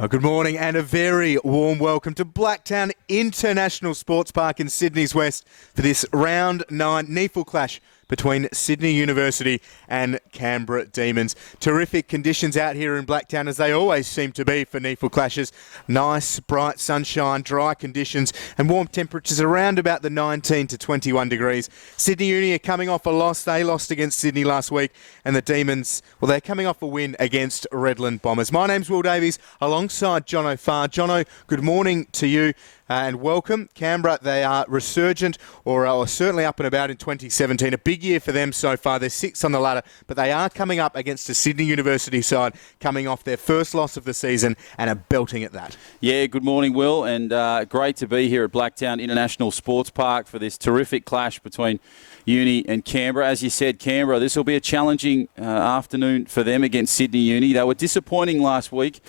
Good morning and a very warm welcome to Blacktown International Sports Park in Sydney's West for this round 9 NEAFL clash between Sydney University and Canberra Demons. Terrific conditions out here in Blacktown, as they always seem to be for NEAFL clashes. Nice, bright sunshine, dry conditions and warm temperatures around about the 19 to 21 degrees. Sydney Uni are coming off a loss. They lost against Sydney last week, and the Demons, well, they're coming off a win against Redland Bombers. My name's Will Davies, alongside Jono Farr. Jono, good morning to you. And welcome. Canberra, they are resurgent or certainly up and about in 2017. A big year for them so far. They're 6th on the ladder, but they are coming up against a Sydney University side coming off their first loss of the season and are belting at that. Yeah, good morning, Will, and great to be here at Blacktown International Sports Park for this terrific clash between Uni and Canberra. As you said, Canberra, this will be a challenging afternoon for them against Sydney Uni. They were disappointing last week,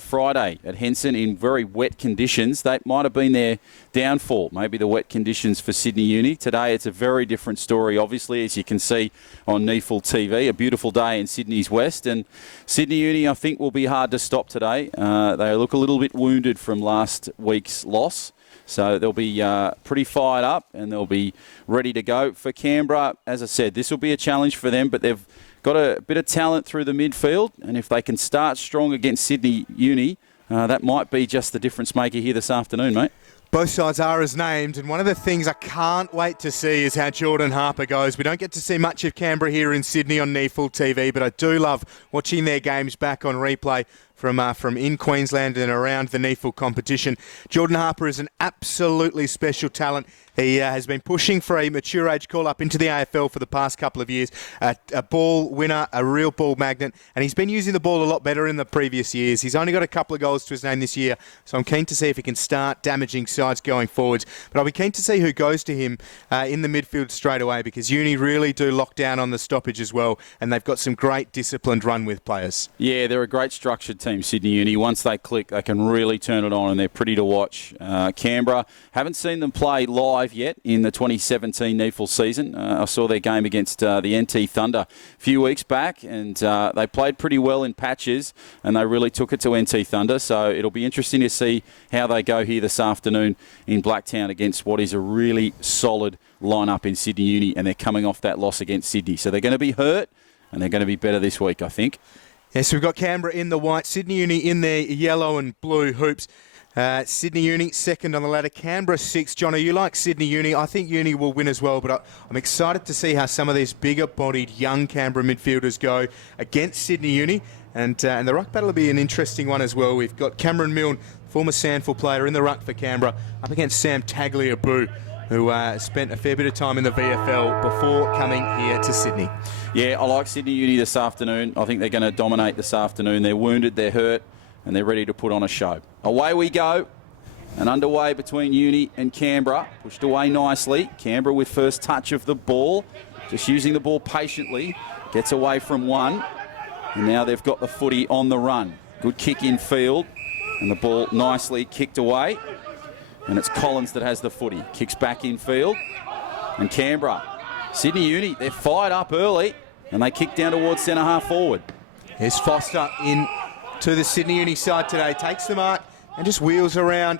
Friday at Henson, in very wet conditions. That might have been their downfall, maybe the wet conditions for Sydney Uni. Today it's a very different story, obviously, as you can see on NEAFL TV. A beautiful day in Sydney's West, and Sydney Uni, I think, will be hard to stop today. They look a little bit wounded from last week's loss. So they'll be pretty fired up and they'll be ready to go. For Canberra, as I said, this will be a challenge for them, but they've got a bit of talent through the midfield. And if they can start strong against Sydney Uni, that might be just the difference maker here this afternoon, mate. Both sides are as named, and one of the things I can't wait to see is how Jordan Harper goes. We don't get to see much of Canberra here in Sydney on NEAFL TV, but I do love watching their games back on replay from in Queensland and around the NEAFL competition. Jordan Harper is an absolutely special talent. He has been pushing for a mature age call up into the AFL for the past couple of years. A ball winner, a real ball magnet, and he's been using the ball a lot better in the previous years. He's only got a couple of goals to his name this year, so I'm keen to see if he can start damaging sides going forwards. But I'll be keen to see who goes to him in the midfield straight away, because Uni really do lock down on the stoppage as well, and they've got some great disciplined run with players. Yeah, they're a great structured team, Sydney Uni. Once they click, they can really turn it on, and they're pretty to watch. Canberra, haven't seen them play live yet in the 2017 NEAFL season. I saw their game against the NT Thunder a few weeks back, and they played pretty well in patches, and they really took it to NT Thunder. So it'll be interesting to see how they go here this afternoon in Blacktown against what is a really solid lineup in Sydney Uni, and they're coming off that loss against Sydney. So they're going to be hurt, and they're going to be better this week, I think. Yes, we've got Canberra in the white, Sydney Uni in their yellow and blue hoops. Sydney Uni second on the ladder, Canberra 6th. Johnny, you like Sydney Uni. I think Uni will win as well, but I'm excited to see how some of these bigger-bodied young Canberra midfielders go against Sydney Uni. And the ruck battle will be an interesting one as well. We've got Cameron Milne, former Sandford player, in the ruck for Canberra, up against Sam Tagliabue, who spent a fair bit of time in the VFL before coming here to Sydney. Yeah, I like Sydney Uni this afternoon. I think they're going to dominate this afternoon. They're wounded, they're hurt, and they're ready to put on a show. Away we go, and underway between Uni and Canberra. Pushed away nicely. Canberra with first touch of the ball, just using the ball patiently. Gets away from one, and now they've got the footy on the run. Good kick in field, and the ball nicely kicked away. And it's Collins that has the footy. Kicks back in field, and Canberra. Sydney Uni, they're fired up early, and they kick down towards centre half forward. Here's Foster in to the Sydney Uni side today. Takes the mark and just wheels around.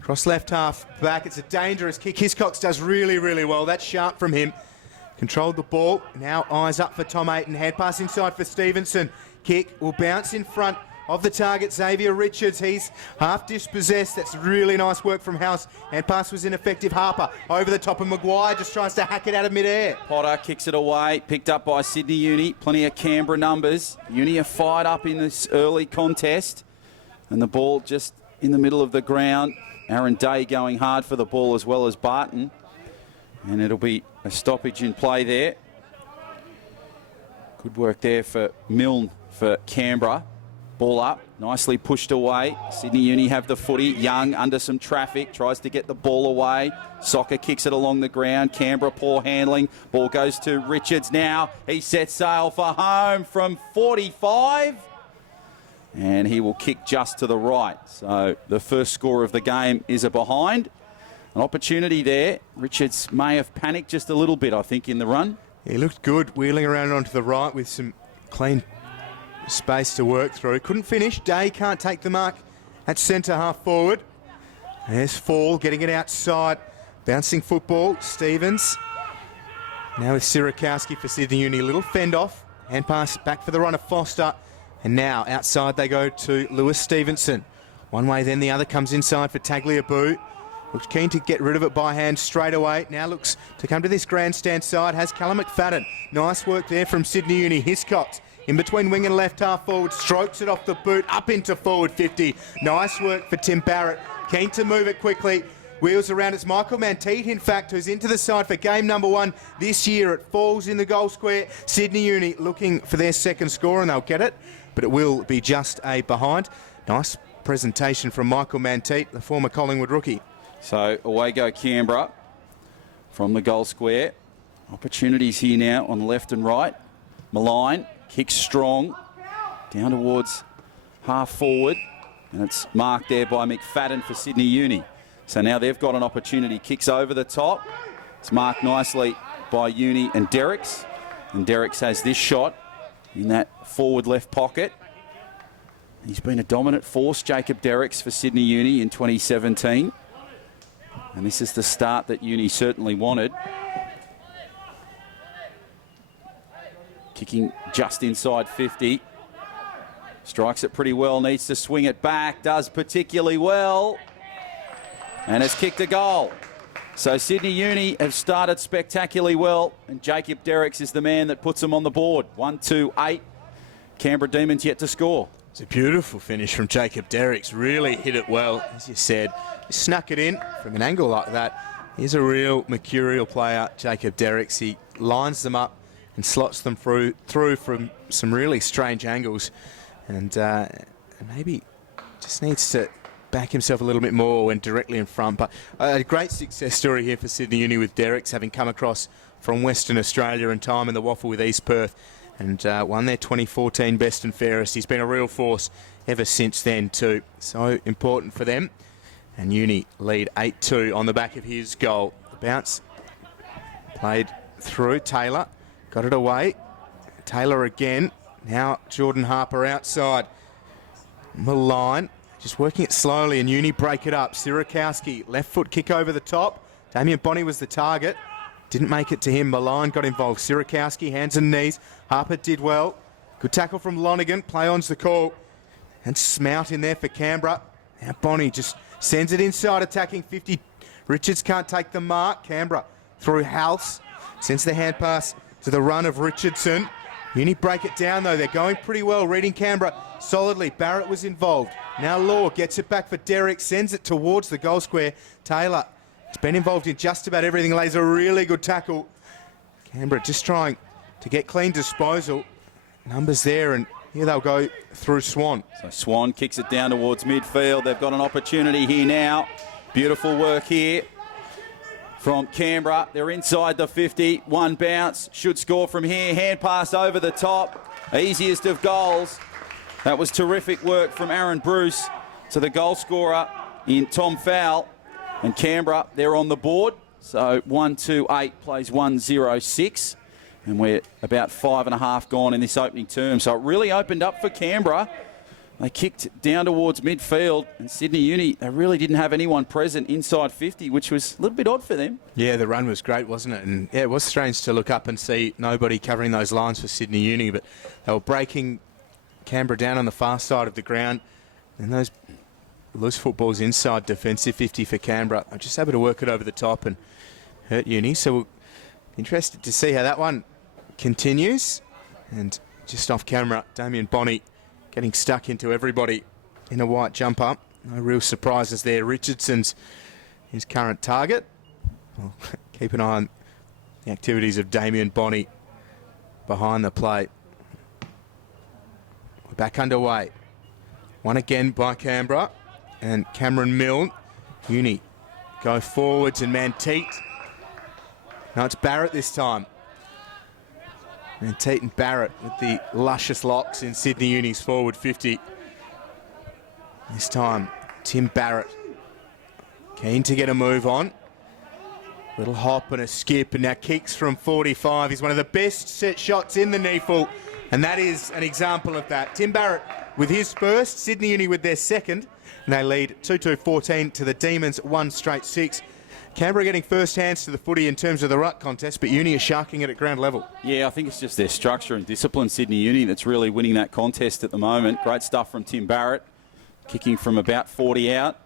Cross left half back. It's a dangerous kick. Hiscox does really, really well. That's sharp from him. Controlled the ball. Now eyes up for Tom Ayton. Hand pass inside for Stevenson. Kick will bounce in front of the target, Xavier Richards. He's half dispossessed. That's really nice work from House. Hand pass was ineffective. Harper over the top of Maguire, just tries to hack it out of midair. Potter kicks it away, picked up by Sydney Uni. Plenty of Canberra numbers. Uni are fired up in this early contest, and the ball just in the middle of the ground. Aaron Day going hard for the ball as well as Barton, and it'll be a stoppage in play there. Good work there for Milne for Canberra. Ball up, nicely pushed away. Sydney Uni have the footy. Young under some traffic, tries to get the ball away. Soccer kicks it along the ground. Canberra poor handling. Ball goes to Richards now. He sets sail for home from 45. And he will kick just to the right. So the first score of the game is a behind. An opportunity there. Richards may have panicked just a little bit, I think, in the run. He looked good, wheeling around onto the right with some clean Space to work through. Couldn't finish. Day can't take the mark at centre half forward. There's Fall getting it outside. Bouncing football. Stevens. Now with Sirakowski for Sydney Uni. Little fend off. Hand pass back for the runner Foster. And now outside they go to Lewis Stevenson. One way then the other comes inside for Tagliabue. Looks keen to get rid of it by hand straight away. Now looks to come to this grandstand side. Has Callum McFadden. Nice work there from Sydney Uni. Hiscox in between wing and left half forward. Strokes it off the boot up into forward 50. Nice work for Tim Barrett. Keen to move it quickly. Wheels around. It's Michael Manteet, in fact, who's into the side for game number 1 this year. It falls in the goal square. Sydney Uni looking for their second score, and they'll get it, but it will be just a behind. Nice presentation from Michael Manteet, the former Collingwood rookie. So away go Canberra from the goal square. Opportunities here now on the left and right. Malign kicks strong down towards half forward, and it's marked there by McFadden for Sydney Uni. So now they've got an opportunity. Kicks over the top. It's marked nicely by Uni and Derricks. And Derricks has this shot in that forward left pocket. He's been a dominant force, Jacob Derricks, for Sydney Uni in 2017. And this is the start that Uni certainly wanted. Kicking just inside 50. Strikes it pretty well, needs to swing it back, does particularly well. And has kicked a goal. So Sydney Uni have started spectacularly well, and Jacob Derricks is the man that puts them on the board. 1-2-8. Canberra Demons yet to score. It's a beautiful finish from Jacob Derricks. Really hit it well, as you said. He snuck it in from an angle like that. He's a real mercurial player, Jacob Derricks. He lines them up and slots them through from some really strange angles, and maybe just needs to back himself a little bit more when directly in front. But a great success story here for Sydney Uni with Derricks, having come across from Western Australia and time in the waffle with East Perth, and won their 2014 best and fairest. He's been a real force ever since then too. So important for them. And Uni lead 8-2 on the back of his goal. The bounce played through. Taylor got it away. Taylor again. Now Jordan Harper outside. Malign just working it slowly, and Uni break it up. Sirakowski, left foot kick over the top. Damien Bonney was the target. Didn't make it to him. Malign got involved. Sirakowski, hands and knees. Harper did well. Good tackle from Lonergan. Play on's the call. And Smout in there for Canberra. Now Bonney just sends it inside, attacking 50. Richards can't take the mark. Canberra through House. Sends the hand pass to the run of Richardson. Uni break it down though. They're going pretty well, reading Canberra solidly. Barrett was involved. Now Law gets it back for Derrick, sends it towards the goal square. Taylor has been involved in just about everything, lays a really good tackle. Canberra just trying to get clean disposal. Numbers there, and here they'll go through Swan. So Swan kicks it down towards midfield. They've got an opportunity here now. Beautiful work here from Canberra. They're inside the 50. One bounce. Should score from here. Hand pass over the top. Easiest of goals. That was terrific work from Aaron Bruce to the goal scorer in Tom Fowle. And Canberra, they're on the board. So 1-2-8 plays 1-0-6. And we're about 5.5 gone in this opening term. So it really opened up for Canberra. They kicked down towards midfield, and Sydney Uni, they really didn't have anyone present inside 50, which was a little bit odd for them. Yeah, the run was great, wasn't it? And yeah, it was strange to look up and see nobody covering those lines for Sydney Uni, but they were breaking Canberra down on the far side of the ground, and those loose footballs inside defensive 50 for Canberra. They're just able to work it over the top and hurt Uni. So we're interested to see how that one continues. And just off camera, Damien Bonney getting stuck into everybody in a white jumper. No real surprises there. Richardson's his current target. We'll keep an eye on the activities of Damien Bonney behind the plate. We're back underway. One again by Canberra. And Cameron Milne. Uni go forwards, and Manteet. Now it's Barrett this time. Manteet and Barrett with the luscious locks in Sydney Uni's forward 50. This time, Tim Barrett keen to get a move on. Little hop and a skip, and now kicks from 45. He's one of the best set shots in the NEAFL. And that is an example of that. Tim Barrett with his first, Sydney Uni with their second, and they lead 2-2-14 to the Demons, 1 straight 6. Canberra getting first hands to the footy in terms of the ruck contest, but Uni is sharking it at ground level. Yeah, I think it's just their structure and discipline, Sydney Uni, that's really winning that contest at the moment. Great stuff from Tim Barrett, kicking from about 40 out.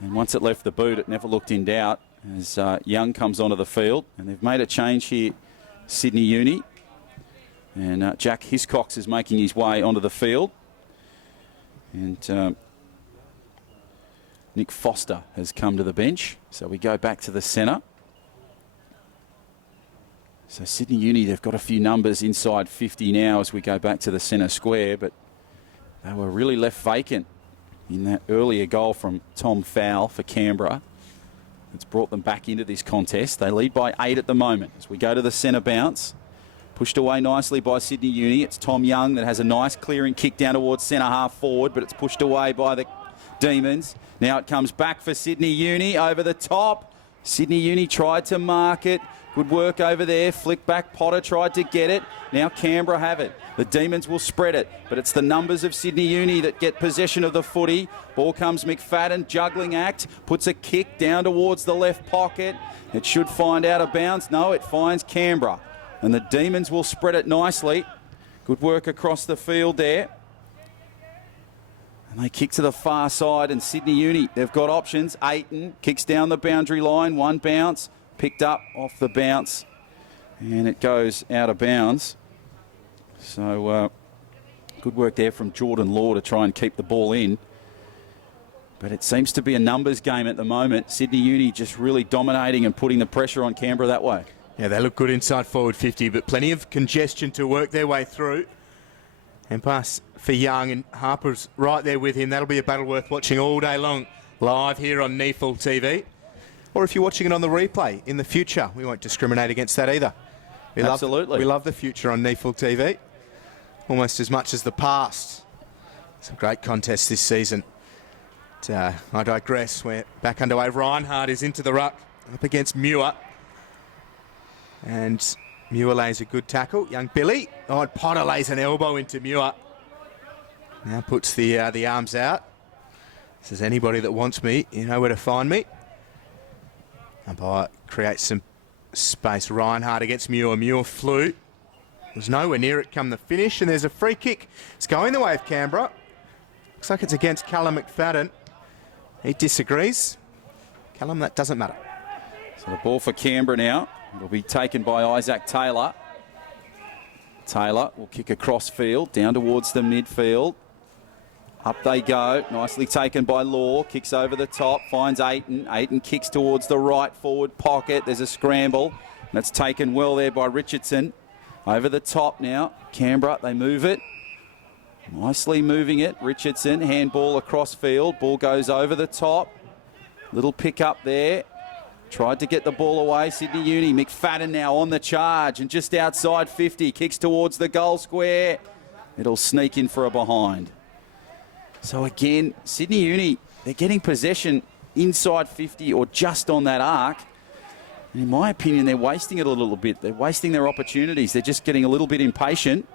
And once it left the boot, it never looked in doubt as Young comes onto the field. And they've made a change here, Sydney Uni. And Jack Hiscox is making his way onto the field. And Nick Foster has come to the bench. So we go back to the centre. So Sydney Uni, they've got a few numbers inside 50 now as we go back to the centre square, but they were really left vacant in that earlier goal from Tom Fowle for Canberra. It's brought them back into this contest. They lead by 8 at the moment as we go to the centre bounce. Pushed away nicely by Sydney Uni. It's Tom Young that has a nice clearing kick down towards centre half forward, but it's pushed away by the Demons. Now it comes back for Sydney Uni over the top. Sydney Uni tried to mark it. Good work over there. Flick back. Potter tried to get it. Now Canberra have it. The Demons will spread it, but it's the numbers of Sydney Uni that get possession of the footy. Ball comes McFadden, juggling act, puts a kick down towards the left pocket. It should find out of bounds. No, it finds Canberra. And the Demons will spread it nicely. Good work across the field there. And they kick to the far side, and Sydney Uni, they've got options. Ayton kicks down the boundary line, 1 bounce, picked up off the bounce, and it goes out of bounds. So good work there from Jordan Law to try and keep the ball in. But it seems to be a numbers game at the moment. Sydney Uni just really dominating and putting the pressure on Canberra that way. Yeah, they look good inside forward 50, but plenty of congestion to work their way through. And pass for Young, and Harper's right there with him. That'll be a battle worth watching all day long, live here on NEAFL TV. Or if you're watching it on the replay in the future, we won't discriminate against that either. Absolutely. We love the future on NEAFL TV, almost as much as the past. Some great contests this season. But, I digress. We're back underway. Reinhardt is into the ruck, up against Muir. And Muir lays a good tackle. Young Billy. Oh, and Potter lays an elbow into Muir. Now puts the arms out. Says, anybody that wants me, you know where to find me. Umpire creates some space. Reinhardt against Muir. Muir flew. Was nowhere near it come the finish, and there's a free kick. It's going the way of Canberra. Looks like it's against Callum McFadden. He disagrees. Callum, that doesn't matter. So the ball for Canberra now. It'll be taken by Isaac Taylor. Taylor will kick across field, down towards the midfield. Up they go. Nicely taken by Law. Kicks over the top. Finds Ayton. Ayton kicks towards the right forward pocket. There's a scramble. And it's taken well there by Richardson. Over the top now. Canberra, they move it. Nicely moving it. Richardson, handball across field. Ball goes over the top. Little pick up there. Tried to get the ball away, Sydney Uni. McFadden now on the charge and just outside 50. Kicks towards the goal square. It'll sneak in for a behind. So again, Sydney Uni, they're getting possession inside 50 or just on that arc. And in my opinion, they're wasting it a little bit. They're wasting their opportunities. They're just getting a little bit impatient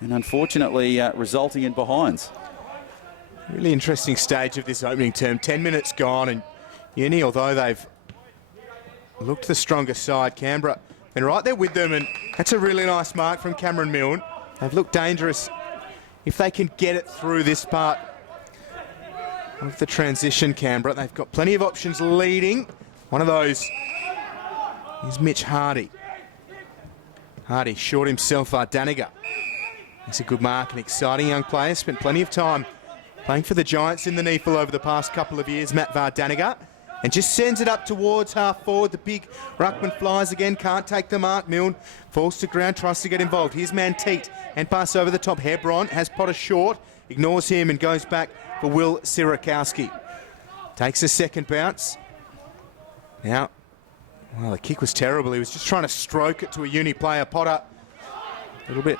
and unfortunately resulting in behinds. Really interesting stage of this opening term. 10 minutes gone, and Uni, although they've looked the stronger side, Canberra been right there with them, and that's a really nice mark from Cameron Milne. They've looked dangerous if they can get it through this part of the transition, Canberra. They've got plenty of options leading. One of those is Mitch Hardy. Hardy short himself, Daniger. It's a good mark, an exciting young player. Spent plenty of time playing for the Giants in the NEAFL over the past couple of years, Matt Vardaniger. And just sends it up towards half forward. The big ruckman flies again, can't take the mark. Milne falls to ground, tries to get involved. Here's Manteet, and pass over the top. Hebron has Potter short, ignores him and goes back for Will Sirakowski. Takes a second bounce. Now, well, the kick was terrible. He was just trying to stroke it to a Uni player. Potter, a little bit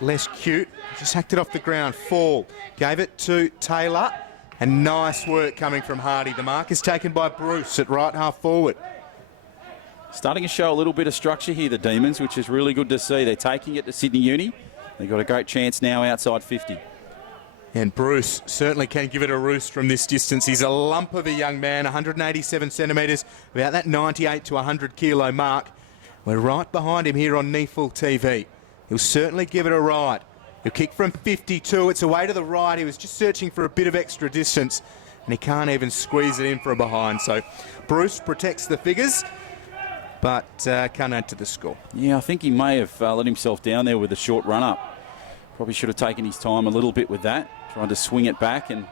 less cute. Just hacked it off the ground. Fall. Gave it to Taylor. And nice work coming from Hardy. The mark is taken by Bruce at right half forward. Starting to show a little bit of structure here, the Demons, which is really good to see. They're taking it to Sydney Uni. They've got a great chance now outside 50. And Bruce certainly can give it a roost from this distance. He's a lump of a young man, 187 centimetres, about that 98 to 100 kilo mark. We're right behind him here on NEAFL TV. He'll certainly give it a ride. He'll kick from 52. It's away to the right. He was just searching for a bit of extra distance, and he can't even squeeze it in from behind. So Bruce protects the figures, but can't add to the score. Yeah, I think he may have let himself down there with a short run-up. Probably should have taken his time a little bit with that, trying to swing it back and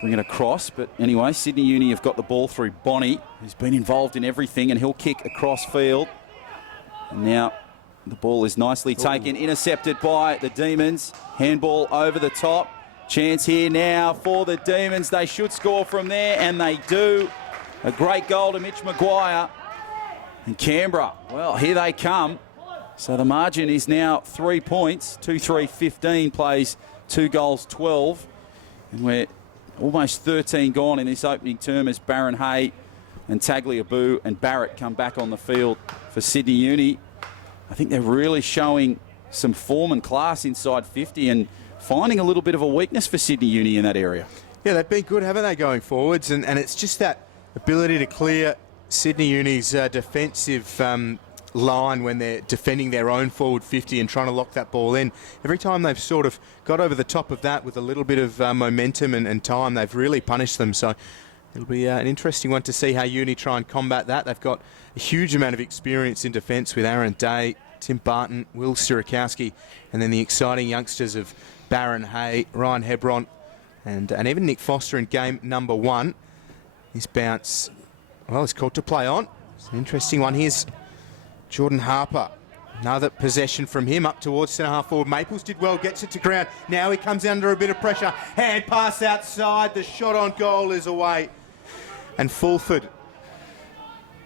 bring it across. But anyway, Sydney Uni have got the ball through Bonnie, who's been involved in everything, and he'll kick across field. And now the ball is nicely taken, intercepted by the Demons. Handball over the top. Chance here now for the Demons. They should score from there, and they do. A great goal to Mitch Maguire. And Canberra, well, here they come. So the margin is now 3 points. 2-3-15 plays 2 goals 12. And we're almost 13 gone in this opening term as Baron Hay and Tagliabue and Barrett come back on the field for Sydney Uni. I think they're really showing some form and class inside 50 and finding a little bit of a weakness for Sydney Uni in that area. Yeah, they've been good, haven't they, going forwards? And it's just that ability to clear Sydney Uni's defensive line when they're defending their own forward 50 and trying to lock that ball in. Every time they've sort of got over the top of that with a little bit of momentum and time, they've really punished them. So it'll be an interesting one to see how Uni try and combat that. They've got a huge amount of experience in defence with Aaron Day, Tim Barton, Will Sirakowski, and then the exciting youngsters of Baron Hay, Ryan Hebron, and even Nick Foster in game number 1. This bounce, well, it's called to play on. It's an interesting one. Here's Jordan Harper. Another possession from him up towards centre-half forward. Maples did well, gets it to ground. Now he comes under a bit of pressure. Hand pass outside. The shot on goal is away. And Fulford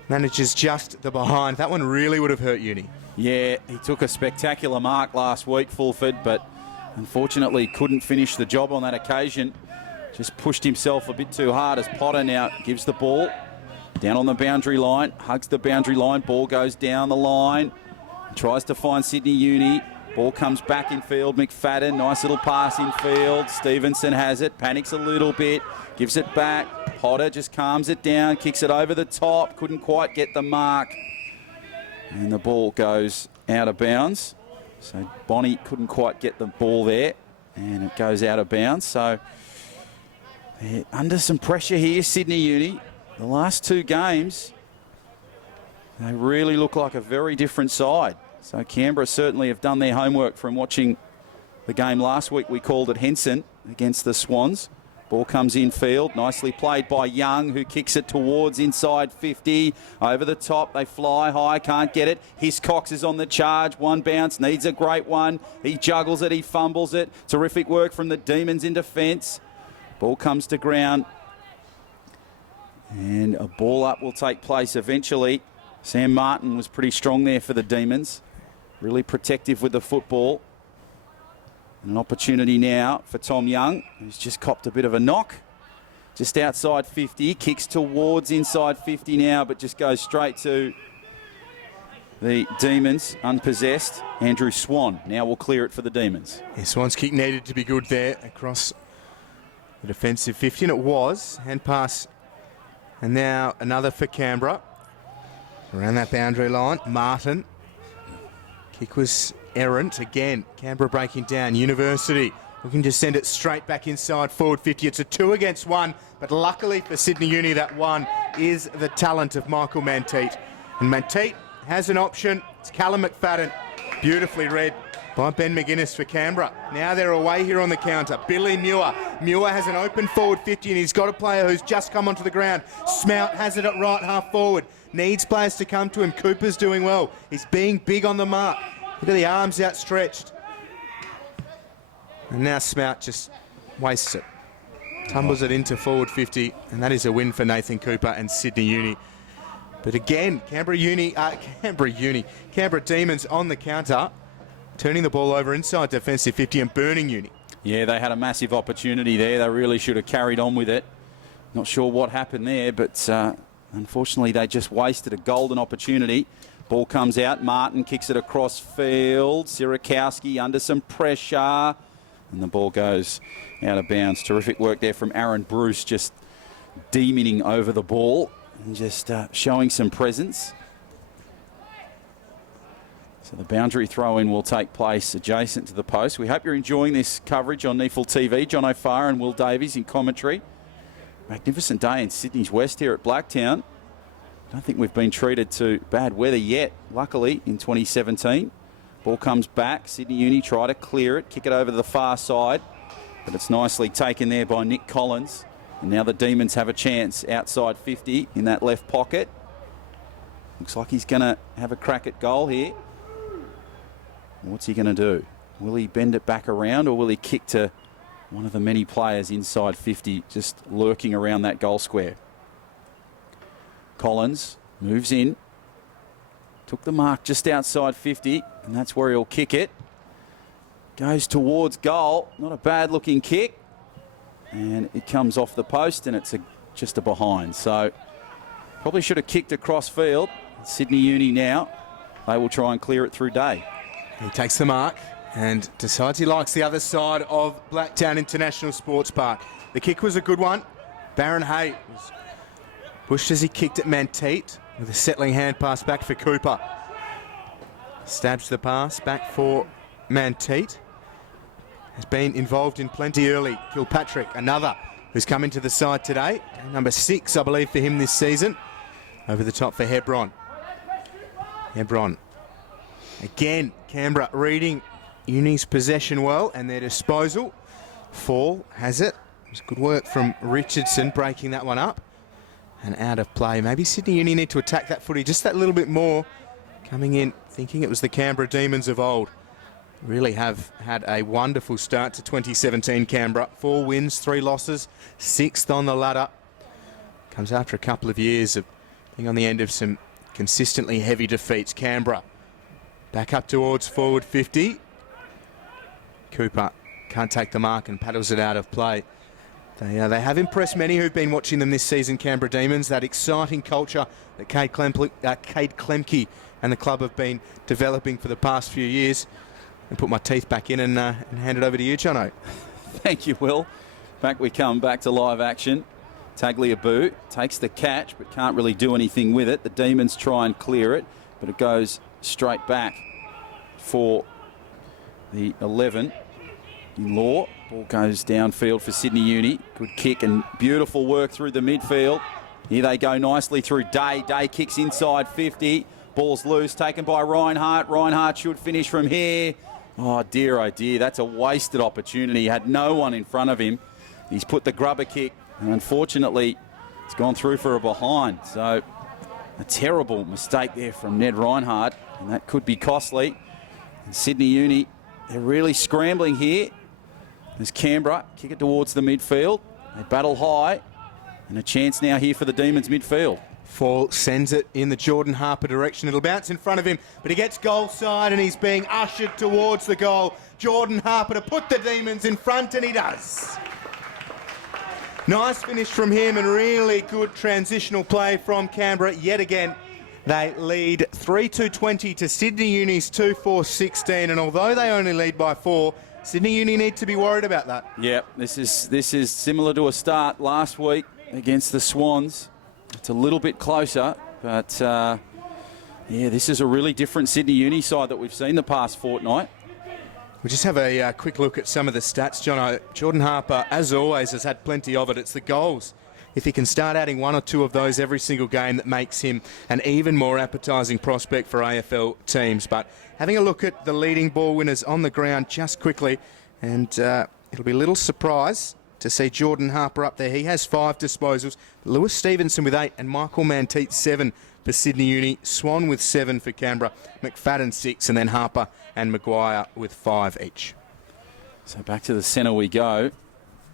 manages just the behind. That one really would have hurt Uni. Yeah, he took a spectacular mark last week, Fulford, but unfortunately couldn't finish the job on that occasion. Just pushed himself a bit too hard as Potter now gives the ball down on the boundary line, hugs the boundary line, ball goes down the line, tries to find Sydney Uni. Ball comes back in field. McFadden, nice little pass in field. Stevenson has it, panics a little bit, gives it back. Potter just calms it down, kicks it over the top, couldn't quite get the mark. And the ball goes out of bounds. So Bonnie couldn't quite get the ball there, and it goes out of bounds. So they're under some pressure here, Sydney Uni. The last 2 games, they really look like a very different side. So Canberra certainly have done their homework from watching the game last week. We called it Henson against the Swans. Ball comes in field, nicely played by Young, who kicks it towards inside 50. Over the top, they fly high, can't get it. Hiscox is on the charge, one bounce, needs a great one. He juggles it, he fumbles it. Terrific work from the Demons in defence. Ball comes to ground. And a ball up will take place eventually. Sam Martin was pretty strong there for the Demons. Really protective with the football. And an opportunity now for Tom Young, who's just copped a bit of a knock. Just outside 50, kicks towards inside 50 now, but just goes straight to the Demons, unpossessed. Andrew Swan now will clear it for the Demons. Yeah, Swan's kick needed to be good there across the defensive 50, and it was. Hand pass. And now another for Canberra. Around that boundary line, Martin. Kick was errant again. Canberra breaking down. University looking to send it straight back inside forward 50. It's a 2 against 1, but luckily for Sydney Uni, that one is the talent of Michael Manteet. And Manteet has an option. It's Callum McFadden. Beautifully read by Ben McGuinness for Canberra. Now they're away here on the counter. Billy Muir. Muir has an open forward 50, and he's got a player who's just come onto the ground. Smout has it at right half forward. Needs players to come to him. Cooper's doing well. He's being big on the mark. Look at the arms outstretched. And now Smout just wastes it. Tumbles it into forward 50, and that is a win for Nathan Cooper and Sydney Uni. But again, Canberra Demons on the counter, turning the ball over inside defensive 50 and burning Uni. Yeah, they had a massive opportunity there. They really should have carried on with it. Not sure what happened there, but unfortunately they just wasted a golden opportunity. Ball comes out. Martin kicks it across field. Sirakowski under some pressure. And the ball goes out of bounds. Terrific work there from Aaron Bruce, just demoning over the ball and just showing some presence. So the boundary throw-in will take place adjacent to the post. We hope you're enjoying this coverage on NEAFL TV. John O'Farr and Will Davies in commentary. Magnificent day in Sydney's West here at Blacktown. I don't think we've been treated to bad weather yet, luckily, in 2017. Ball comes back. Sydney Uni try to clear it, kick it over to the far side. But it's nicely taken there by Nick Collins. And now the Demons have a chance outside 50 in that left pocket. Looks like he's going to have a crack at goal here. What's he going to do? Will he bend it back around, or will he kick to one of the many players inside 50 just lurking around that goal square? Collins moves in. Took the mark just outside 50, and that's where he'll kick it. Goes towards goal. Not a bad looking kick. And it comes off the post, and it's just a behind. So probably should have kicked across field. Sydney Uni now, they will try and clear it through Day. He takes the mark and decides he likes the other side of Blacktown International Sports Park. The kick was a good one. Baron Hay was pushed as he kicked at Manteet with a settling hand pass back for Cooper. Stabs the pass back for Manteet. Has been involved in plenty early. Kilpatrick, another who's come into the side today. Number 6, I believe, for him this season. Over the top for Hebron. Hebron. Again, Canberra reading Uni's possession well and their disposal. Fall has it. It was good work from Richardson breaking that one up. And out of play. Maybe Sydney Uni need to attack that footy just that little bit more. Coming in thinking it was the Canberra Demons of old. Really have had a wonderful start to 2017 Canberra. 4 wins, 3 losses, 6th on the ladder. Comes after a couple of years of being on the end of some consistently heavy defeats. Canberra back up towards forward 50. Cooper can't take the mark and paddles it out of play. They have impressed many who've been watching them this season, Canberra Demons. That exciting culture that Cade Klemke and the club have been developing for the past few years. And put my teeth back in and hand it over to you, Jono. Thank you, Will. Back we come, back to live action. Tagliabue takes the catch but can't really do anything with it. The Demons try and clear it, but it goes straight back for the 11 in Law. Ball goes downfield for Sydney Uni. Good kick and beautiful work through the midfield. Here they go nicely through Day. Day kicks inside 50. Ball's loose, taken by Reinhardt. Reinhardt should finish from here. Oh dear, that's a wasted opportunity. He had no one in front of him. He's put the grubber kick, and unfortunately, it's gone through for a behind. So, a terrible mistake there from Ned Reinhardt, and that could be costly. And Sydney Uni, they're really scrambling here. There's Canberra, kick it towards the midfield. They battle high, and a chance now here for the Demons midfield. Fall sends it in the Jordan Harper direction. It'll bounce in front of him, but he gets goal side and he's being ushered towards the goal. Jordan Harper to put the Demons in front, and he does. Nice finish from him and really good transitional play from Canberra. Yet again, they lead 3-2-20 to Sydney Uni's 2-4-16, and although they only lead by 4, Sydney Uni need to be worried about that. Yeah, this is similar to a start last week against the Swans. It's a little bit closer, but yeah, this is a really different Sydney Uni side that we've seen the past fortnight. We'll just have a quick look at some of the stats, Jono. Jordan Harper, as always, has had plenty of it. It's the goals. If he can start adding 1 or 2 of those every single game, that makes him an even more appetising prospect for AFL teams. But having a look at the leading ball winners on the ground just quickly, and it'll be a little surprise to see Jordan Harper up there. He has 5 disposals. Lewis Stevenson with 8 and Michael Manteet 7 for Sydney Uni. Swan with 7 for Canberra. McFadden 6, and then Harper and Maguire with 5 each. So back to the centre we go.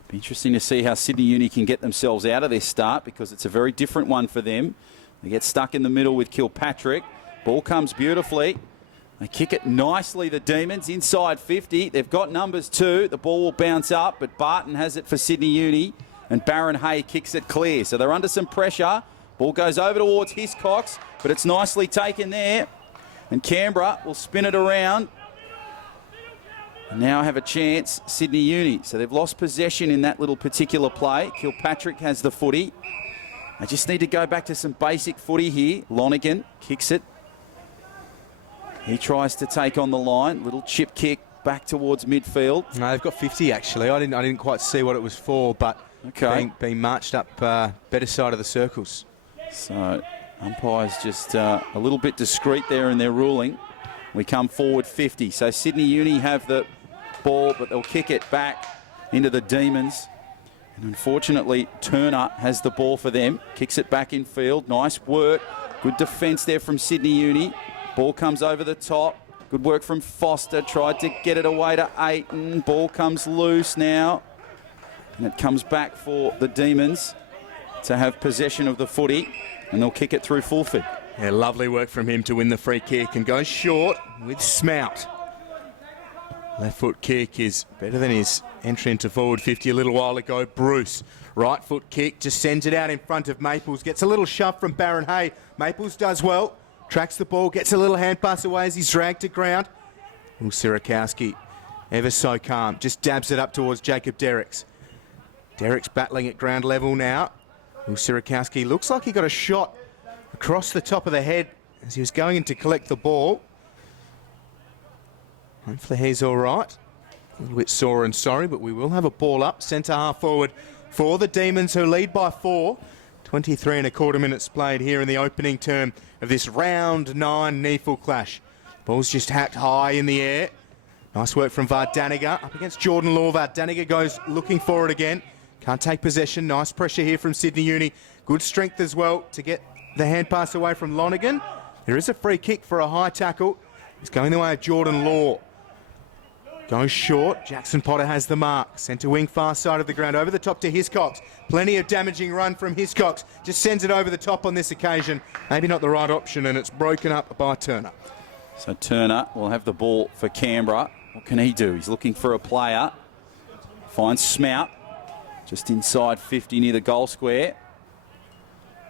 Be interesting to see how Sydney Uni can get themselves out of this start, because it's a very different one for them. They get stuck in the middle with Kilpatrick. Ball comes beautifully. They kick it nicely, the Demons, inside 50. They've got numbers too. The ball will bounce up, but Barton has it for Sydney Uni, and Baron Hay kicks it clear. So they're under some pressure. Ball goes over towards Hiscox, but it's nicely taken there. And Canberra will spin it around. And now have a chance, Sydney Uni. So they've lost possession in that little particular play. Kilpatrick has the footy. They just need to go back to some basic footy here. Lonergan kicks it. He tries to take on the line. Little chip kick back towards midfield. No, they've got 50 actually. I didn't quite see what it was for, but being marched up better side of the circles. So umpires just a little bit discreet there in their ruling. We come forward 50. So Sydney Uni have the ball, but they'll kick it back into the Demons. And unfortunately, Turner has the ball for them. Kicks it back in field. Nice work. Good defence there from Sydney Uni. Ball comes over the top. Good work from Foster. Tried to get it away to Ayton. Ball comes loose now. And it comes back for the Demons to have possession of the footy. And they'll kick it through Fulford. Yeah, lovely work from him to win the free kick and go short with Smout. Left foot kick is better than his entry into forward 50 a little while ago. Bruce, right foot kick, just sends it out in front of Maples. Gets a little shove from Barron Hay. Maples does well. Tracks the ball, gets a little hand pass away as he's dragged to ground. Little Sirakowski, ever so calm, just dabs it up towards Jacob Derricks. Derricks battling at ground level now. Little Sirakowski looks like he got a shot across the top of the head as he was going in to collect the ball. Hopefully he's all right. A little bit sore and sorry, but we will have a ball up. Centre half forward for the Demons, who lead by 4. 23 and a quarter minutes played here in the opening term of this round 9 NEAFL clash. Ball's just hacked high in the air. Nice work from Vardaniga up against Jordan Law. Vardaniga goes looking for it again. Can't take possession. Nice pressure here from Sydney Uni. Good strength as well to get the hand pass away from Lonergan. There is a free kick for a high tackle. It's going the way of Jordan Law. Goes short. Jackson Potter has the mark. Centre wing, far side of the ground. Over the top to Hiscox. Plenty of damaging run from Hiscox. Just sends it over the top on this occasion. Maybe not the right option, and it's broken up by Turner. So Turner will have the ball for Canberra. What can he do? He's looking for a player. Finds Smout. Just inside 50 near the goal square.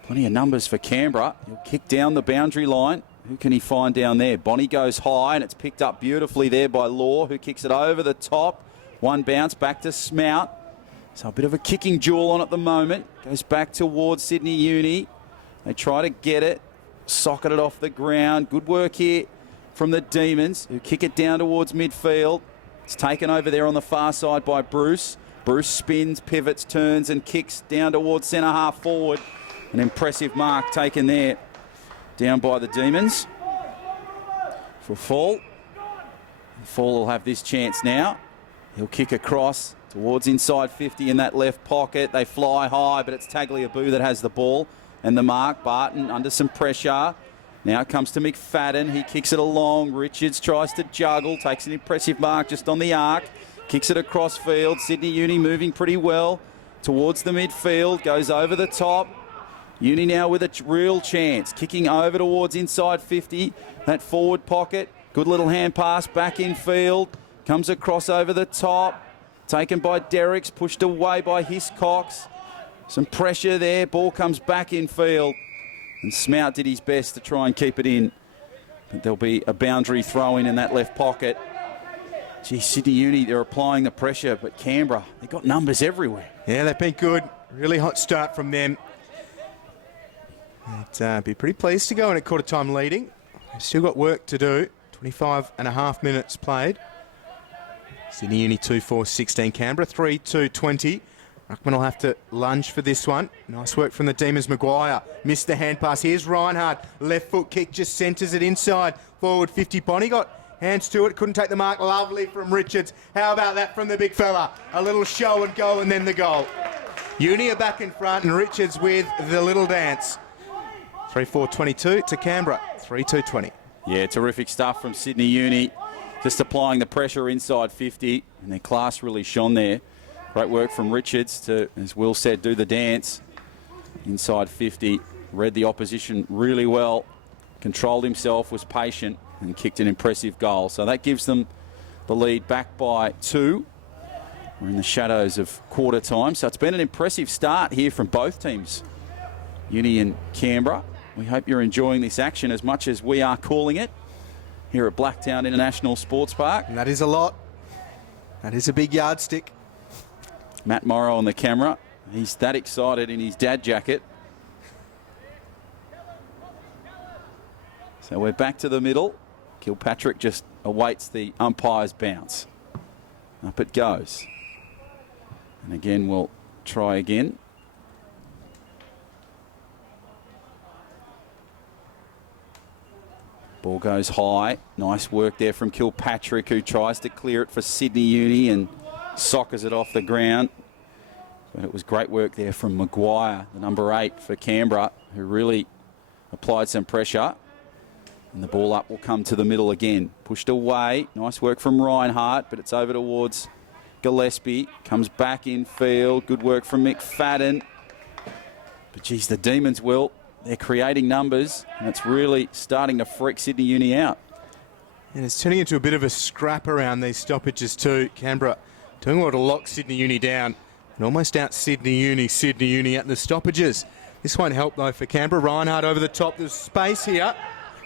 Plenty of numbers for Canberra. He'll kick down the boundary line. Who can he find down there? Bonnie goes high, and it's picked up beautifully there by Law, who kicks it over the top. One bounce back to Smout. So a bit of a kicking duel on at the moment. Goes back towards Sydney Uni. They try to get it. Socket it off the ground. Good work here from the Demons, who kick it down towards midfield. It's taken over there on the far side by Bruce. Bruce spins, pivots, turns, and kicks down towards centre half forward. An impressive mark taken there. Down by the Demons for Fall. Fall will have this chance now. He'll kick across towards inside 50 in that left pocket. They fly high, but it's Tagliabue that has the ball and the mark. Barton under some pressure. Now it comes to McFadden. He kicks it along. Richards tries to juggle, takes an impressive mark just on the arc. Kicks it across field. Sydney Uni moving pretty well towards the midfield. Goes over the top. Uni now with a real chance. Kicking over towards inside 50. That forward pocket. Good little hand pass back in field. Comes across over the top. Taken by Derricks. Pushed away by Hiscox. Some pressure there. Ball comes back in field. And Smout did his best to try and keep it in. But there'll be a boundary throw in that left pocket. Gee, Sydney Uni, they're applying the pressure. But Canberra, they've got numbers everywhere. Yeah, they've been good. Really hot start from them. I'd be pretty pleased to go in at quarter time leading. They've still got work to do. 25 and a half minutes played. Sydney Uni 2-4-16. Canberra 3-2-20. Ruckman will have to lunge for this one. Nice work from the Demons. Maguire missed the hand pass. Here's Reinhardt. Left foot kick just centres it inside. Forward 50. Bonnie got hands to it. Couldn't take the mark. Lovely from Richards. How about that from the big fella? A little show and go and then the goal. Uni are back in front and Richards with the little dance. 3-4-22 to Canberra, 3-2-20. Yeah, terrific stuff from Sydney Uni. Just applying the pressure inside 50, and their class really shone there. Great work from Richards to, as Will said, do the dance. Inside 50, read the opposition really well, controlled himself, was patient, and kicked an impressive goal. So that gives them the lead back by 2. We're in the shadows of quarter time, so it's been an impressive start here from both teams, Uni and Canberra. We hope you're enjoying this action as much as we are calling it. here at Blacktown International Sports Park. And that is a lot. That is a big yardstick. Matt Morrow on the camera. He's that excited in his dad jacket. So we're back to the middle. Kilpatrick just awaits the umpire's bounce. Up it goes. And again, we'll try again. Ball goes high. Nice work there from Kilpatrick, who tries to clear it for Sydney Uni and soccers it off the ground. But it was great work there from Maguire, the number 8 for Canberra, who really applied some pressure. And the ball up will come to the middle again. Pushed away. Nice work from Reinhardt, but it's over towards Gillespie. Comes back in field. Good work from McFadden. But geez, the Demons they're creating numbers, and it's really starting to freak Sydney Uni out. And it's turning into a bit of a scrap around these stoppages too. Canberra doing well to lock Sydney Uni down and almost out Sydney Uni at the stoppages. This won't help though for Canberra. Reinhardt over the top. There's space here.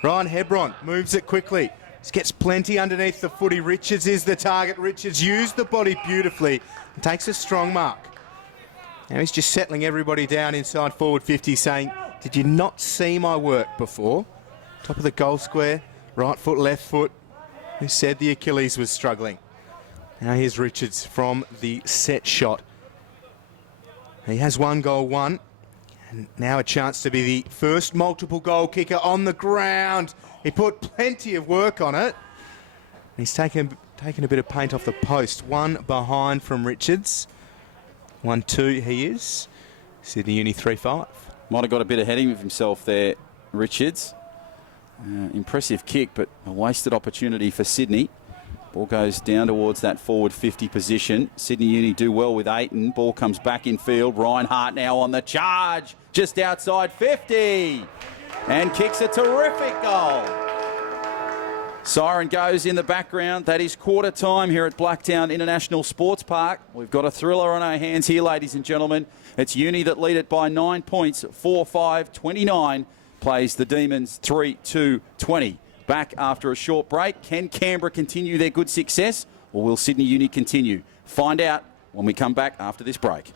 Ryan Hebron moves it quickly. He gets plenty underneath the footy. Richards is the target. Richards used the body beautifully and takes a strong mark. Now he's just settling everybody down inside forward 50, saying, did you not see my work before? Top of the goal square, right foot, left foot. Who said the Achilles was struggling? Now here's Richards from the set shot. He has 1 goal, 1. And now a chance to be the first multiple goal kicker on the ground. He put plenty of work on it. He's taken a bit of paint off the post. 1 behind from Richards. 1-2 he is. Sydney Uni 3-5. Might have got a bit ahead of himself there, Richards. Impressive kick, but a wasted opportunity for Sydney. Ball goes down towards that forward 50 position. Sydney Uni do well with Ayton. Ball comes back in field. Reinhardt now on the charge, just outside 50. And kicks a terrific goal. Siren goes in the background. That is quarter time here at Blacktown International Sports Park. We've got a thriller on our hands here, ladies and gentlemen. It's Uni that lead it by 9 points, 4-5-29. Plays the Demons 3-2-20. Back after a short break. Can Canberra continue their good success, or will Sydney Uni continue? Find out when we come back after this break.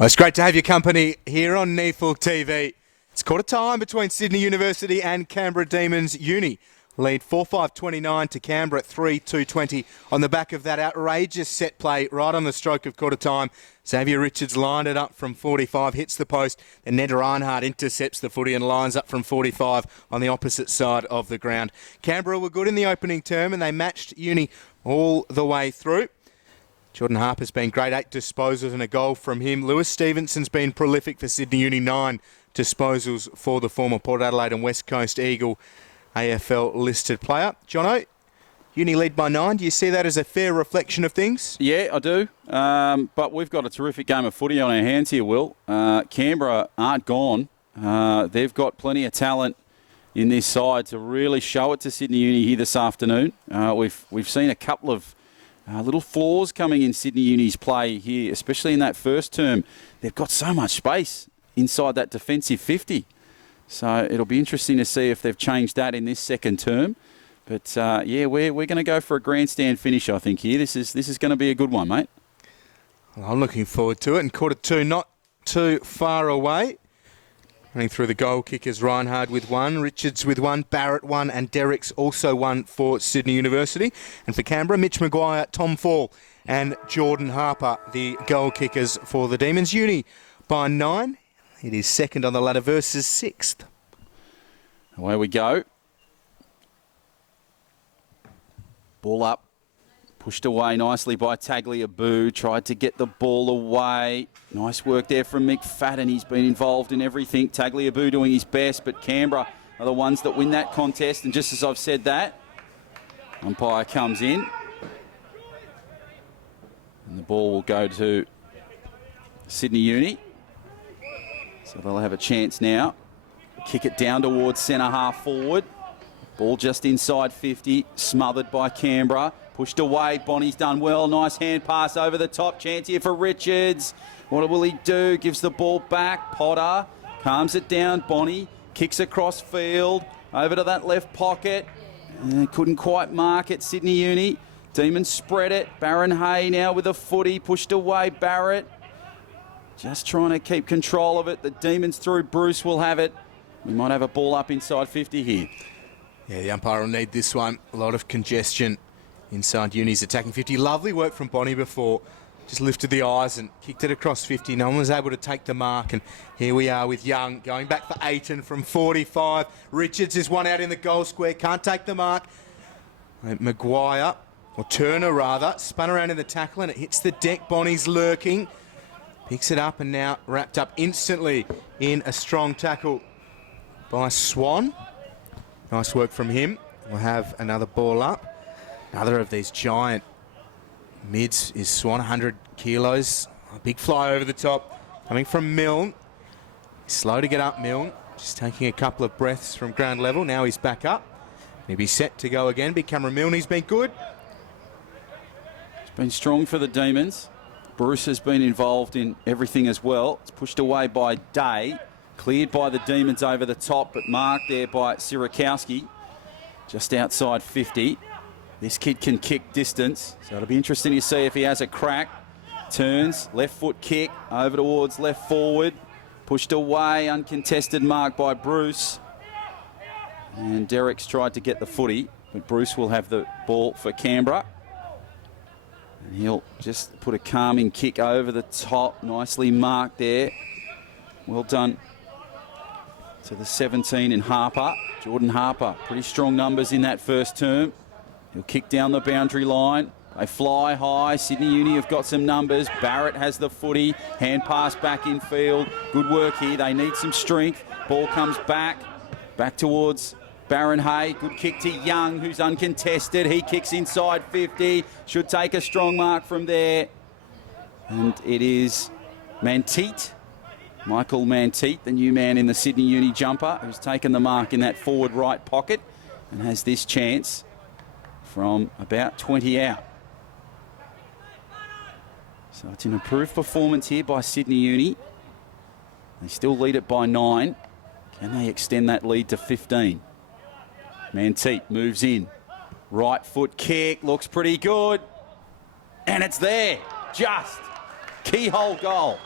Well, it's great to have your company here on NEAFL TV. It's quarter time between Sydney University and Canberra Demons. Uni lead 4-5-29 to Canberra at 3-2-20 on the back of that outrageous set play right on the stroke of quarter time. Xavier Richards lined it up from 45, hits the post, and Ned Reinhardt intercepts the footy and lines up from 45 on the opposite side of the ground. Canberra were good in the opening term and they matched Uni all the way through. Jordan Harper's been great, 8 disposals and a goal from him. Lewis Stevenson's been prolific for Sydney Uni, 9 disposals for the former Port Adelaide and West Coast Eagle AFL listed player. Jono, Uni lead by 9. Do you see that as a fair reflection of things? Yeah, I do. But we've got a terrific game of footy on our hands here, Will. Canberra aren't gone. They've got plenty of talent in this side to really show it to Sydney Uni here this afternoon. We've seen a couple of little flaws coming in Sydney Uni's play here, especially in that first term. They've got so much space inside that defensive 50. So it'll be interesting to see if they've changed that in this second term. But, yeah, we're going to go for a grandstand finish, I think, here. This is going to be a good one, mate. Well, I'm looking forward to it. And quarter two, not too far away. Running through the goal kickers, Reinhardt with 1, Richards with 1, Barrett 1, and Derrick's also 1 for Sydney University. And for Canberra, Mitch Maguire, Tom Fall, and Jordan Harper, the goal kickers for the Demons. Uni by 9. It is second on the ladder versus 6th. Away we go. Ball up. Pushed away nicely by Tagliabue. Tried to get the ball away. Nice work there from McFadden. He's been involved in everything. Tagliabue doing his best, but Canberra are the ones that win that contest. And just as I've said that, umpire comes in. And the ball will go to Sydney Uni. So they'll have a chance now. Kick it down towards centre half forward. Ball just inside 50. Smothered by Canberra. Pushed away, Bonnie's done well. Nice hand pass over the top. Chance here for Richards. What will he do? Gives the ball back. Potter calms it down. Bonnie kicks across field. Over to that left pocket. Couldn't quite mark it. Sydney Uni. Demons spread it. Baron Hay now with a footy. Pushed away, Barrett. Just trying to keep control of it. The Demons through. Bruce will have it. We might have a ball up inside 50 here. Yeah, the umpire will need this one. A lot of congestion inside Uni's attacking 50. Lovely work from Bonnie before. Just lifted the eyes and kicked it across 50. No one was able to take the mark. And here we are with Young going back for Aiton from 45. Richards is one out in the goal square. Can't take the mark. Maguire, or Turner rather, spun around in the tackle and it hits the deck. Bonnie's lurking. Picks it up and now wrapped up instantly in a strong tackle by Swan. Nice work from him. We'll have another ball up. Another of these giant mids is Swan, 100 kilos. A big fly over the top. Coming from Milne. Slow to get up, Milne. Just taking a couple of breaths from ground level. Now he's back up. He'll be set to go again. Big Cameron Milne, he's been good. It's been strong for the Demons. Bruce has been involved in everything as well. It's pushed away by Day. Cleared by the Demons over the top, but marked there by Sirakowski. Just outside 50. This kid can kick distance, so it'll be interesting to see if he has a crack. Turns, left foot kick, over towards left forward. Pushed away, uncontested mark by Bruce. And Derrick's tried to get the footy, but Bruce will have the ball for Canberra. And he'll just put a calming kick over the top. Nicely marked there. Well done to the 17 in Harper. Jordan Harper, pretty strong numbers in that first term. He'll kick down the boundary line. They fly high. Sydney Uni have got some numbers. Barrett has the footy. Hand pass back in field. Good work here. They need some strength. Ball comes back. Back towards Baron Hay. Good kick to Young, who's uncontested. He kicks inside 50. Should take a strong mark from there. And it is Manteet. Michael Manteet, the new man in the Sydney Uni jumper, who's taken the mark in that forward right pocket and has this chance from about 20 out. So it's an improved performance here by Sydney Uni. They still lead it by 9. Can they extend that lead to 15? Manteet moves in. Right foot kick, looks pretty good. And it's there. Just keyhole goal.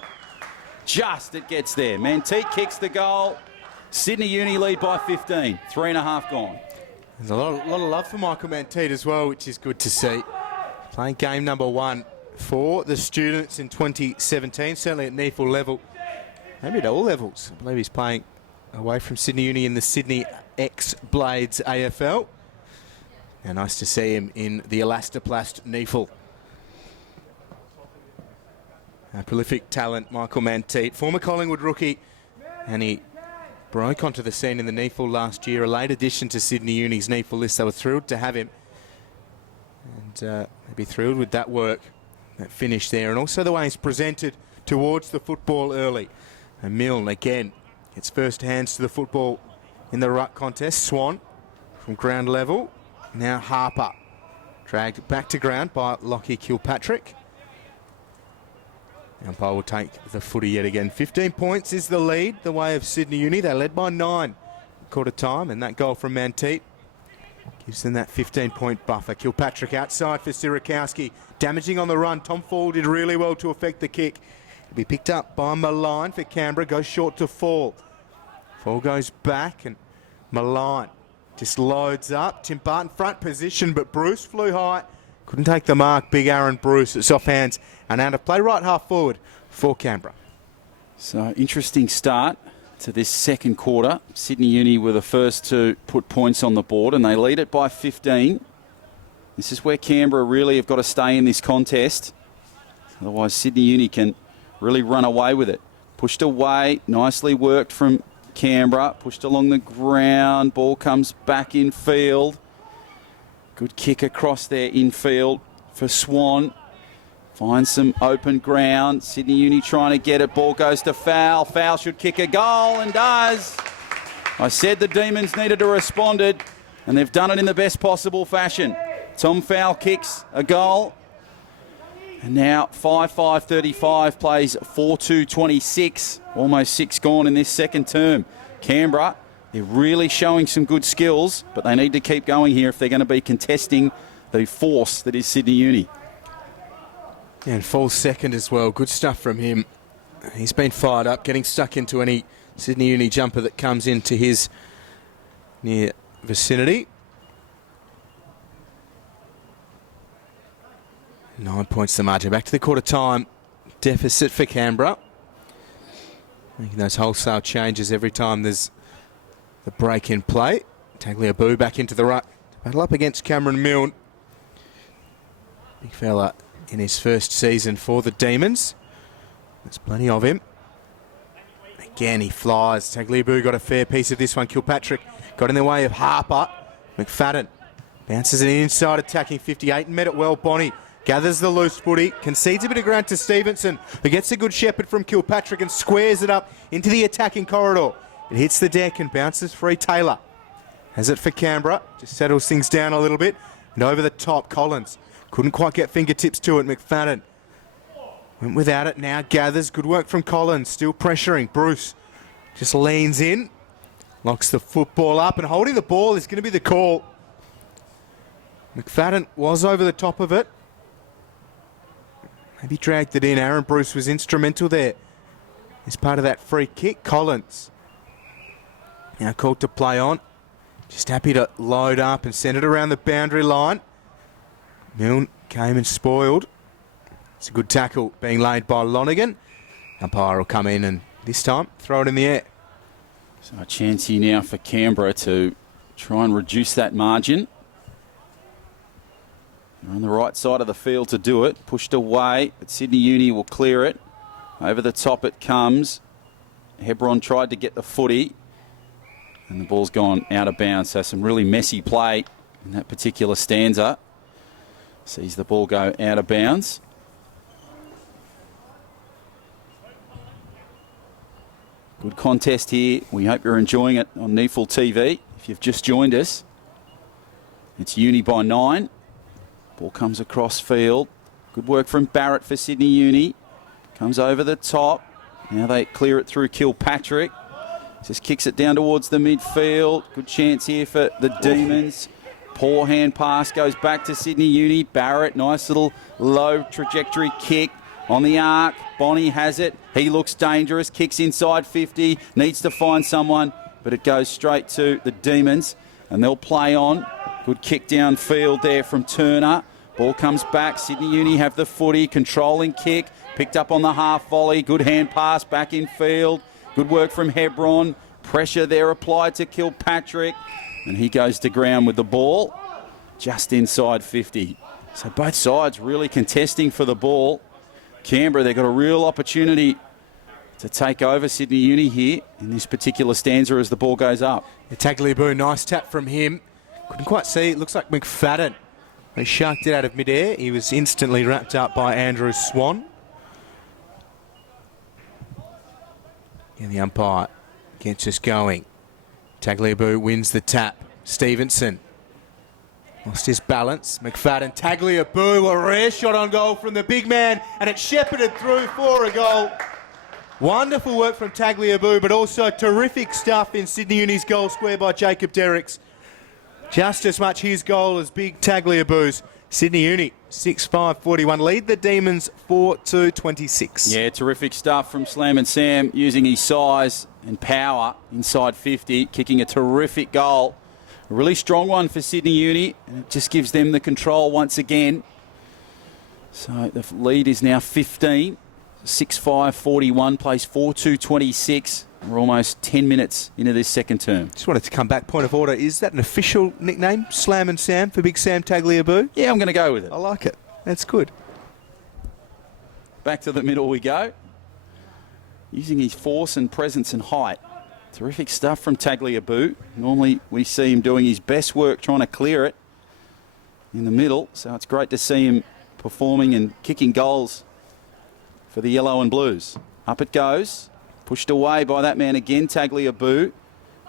Just it gets there. Manteet kicks the goal. Sydney Uni lead by 15. 3.5 gone. There's a lot of love for Michael Manteet as well, which is good to see. Playing game number 1 for the students in 2017, certainly at NEAFL level, maybe at all levels. I believe he's playing away from Sydney Uni in the Sydney X Blades AFL. And nice to see him in the Elastoplast NEAFL. A prolific talent, Michael Manteet, former Collingwood rookie, and he broke onto the scene in the NEAFL last year, a late addition to Sydney Uni's NEAFL list. They were thrilled to have him, and they'd be thrilled with that work, that finish there, and also the way he's presented towards the football early. And Milne again gets first hands to the football in the ruck contest. Swan from ground level. Now Harper dragged back to ground by Lockie Kilpatrick. Umpire will take the footy yet again. 15 points is the lead, the way of Sydney Uni. They led by 9 quarter time, and that goal from Manteet gives them that 15-point buffer. Kilpatrick outside for Sirakowski, damaging on the run. Tom Fall did really well to affect the kick. It'll be picked up by Malign for Canberra, goes short to Fall. Fall goes back, and Malign just loads up. Tim Barton front position, but Bruce flew high. Couldn't take the mark. Big Aaron Bruce. It's off hands and out of play. Right half forward for Canberra. So interesting start to this second quarter. Sydney Uni were the first to put points on the board, and they lead it by 15. This is where Canberra really have got to stay in this contest. Otherwise, Sydney Uni can really run away with it. Pushed away. Nicely worked from Canberra. Pushed along the ground. Ball comes back in field. Good kick across there infield for Swan. Finds some open ground. Sydney Uni trying to get it. Ball goes to Foul. Foul should kick a goal and does. I said the Demons needed to respond, and they've done it in the best possible fashion. Tom Foul kicks a goal. And now 5-5-35 plays 4-2-26. Almost 6 gone in this second term. Canberra, they're really showing some good skills, but they need to keep going here if they're going to be contesting the force that is Sydney Uni. Yeah, and Fall's second as well. Good stuff from him. He's been fired up, getting stuck into any Sydney Uni jumper that comes into his near vicinity. 9 points the margin. Back to the quarter time deficit for Canberra. Making those wholesale changes every time there's the break in play. Tagliabue back into the ruck. Battle up against Cameron Milne. Big fella in his first season for the Demons. There's plenty of him. Again, he flies. Tagliabue got a fair piece of this one. Kilpatrick got in the way of Harper. McFadden bounces it inside, attacking 58 and met it well. Bonnie gathers the loose footy, concedes a bit of ground to Stevenson, who gets a good shepherd from Kilpatrick and squares it up into the attacking corridor. It hits the deck and bounces free. Taylor has it for Canberra. Just settles things down a little bit. And over the top, Collins couldn't quite get fingertips to it. McFadden went without it. Now gathers. Good work from Collins. Still pressuring. Bruce just leans in. Locks the football up. And holding the ball is going to be the call. McFadden was over the top of it. Maybe dragged it in. Aaron Bruce was instrumental there as part of that free kick. Collins now called to play on. Just happy to load up and send it around the boundary line. Milne came and spoiled. It's a good tackle being laid by Lonergan. Umpire will come in and this time throw it in the air. So a chance here now for Canberra to try and reduce that margin. They're on the right side of the field to do it. Pushed away, but Sydney Uni will clear it. Over the top it comes. Hebron tried to get the footy, and the ball's gone out of bounds. So some really messy play in that particular stanza. Sees the ball go out of bounds. Good contest here. We hope you're enjoying it on NEAFL TV. If you've just joined us, it's Uni by 9. Ball comes across field. Good work from Barrett for Sydney Uni. Comes over the top. Now they clear it through Kilpatrick. Just kicks it down towards the midfield. Good chance here for the Demons. Poor hand pass goes back to Sydney Uni. Barrett, nice little low trajectory kick. on the arc. Bonnie has it. He looks dangerous. Kicks inside 50. Needs to find someone, but it goes straight to the Demons, and they'll play on. Good kick downfield there from Turner. Ball comes back. Sydney Uni have the footy. Controlling kick. Picked up on the half volley. Good hand pass back in field. Good work from Hebron. Pressure there applied to Kilpatrick. And he goes to ground with the ball just inside 50. So both sides really contesting for the ball. Canberra, they've got a real opportunity to take over Sydney Uni here in this particular stanza as the ball goes up. Yeah, Tagliabue, nice tap from him. Couldn't quite see. It looks like McFadden. He sharked it out of midair. He was instantly wrapped up by Andrew Swan. And the umpire gets us going. Tagliabue wins the tap. Stevenson lost his balance. McFadden, Tagliabue, a rare shot on goal from the big man, and it shepherded through for a goal. Wonderful work from Tagliabue, but also terrific stuff in Sydney Uni's goal square by Jacob Derricks. Just as much his goal as big Tagliabue's. Sydney Uni, 6-5-41. Lead the Demons 4-2-26. Yeah, terrific stuff from Slam and Sam, using his size and power inside 50, kicking a terrific goal. A really strong one for Sydney Uni, and it just gives them the control once again. So the lead is now 15. 6-5-41, plays 4-2-26. We're almost 10 minutes into this second term. Just wanted to come back, point of order. Is that an official nickname, Slam and Sam, for Big Sam Tagliabue? Yeah, I'm going to go with it. I like it. That's good. Back to the middle we go. Using his force and presence and height. Terrific stuff from Tagliabue. Normally we see him doing his best work trying to clear it in the middle. So it's great to see him performing and kicking goals for the Yellow and Blues. Up it goes. Pushed away by that man again, Tagliabue.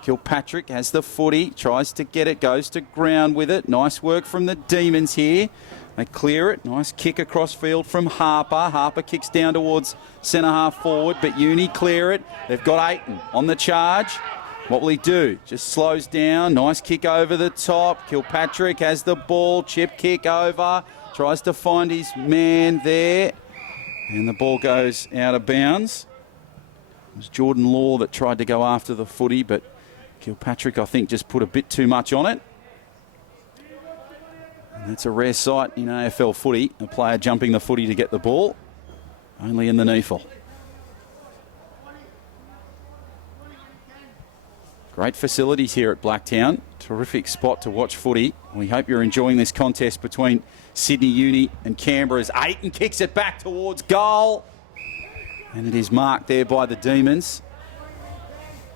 Kilpatrick has the footy, tries to get it, goes to ground with it. Nice work from the Demons here. They clear it. Nice kick across field from Harper. Harper kicks down towards centre half forward, but Uni clear it. They've got Ayton on the charge. What will he do? Just slows down. Nice kick over the top. Kilpatrick has the ball. Chip kick over. Tries to find his man there. And the ball goes out of bounds. It was Jordan Law that tried to go after the footy, but Kilpatrick, I think, just put a bit too much on it. And that's a rare sight in AFL footy, a player jumping the footy to get the ball. Only in the NEAFL. Great facilities here at Blacktown. Terrific spot to watch footy. We hope you're enjoying this contest between Sydney Uni and Canberra as Ayton kicks it back towards goal. And it is marked there by the Demons.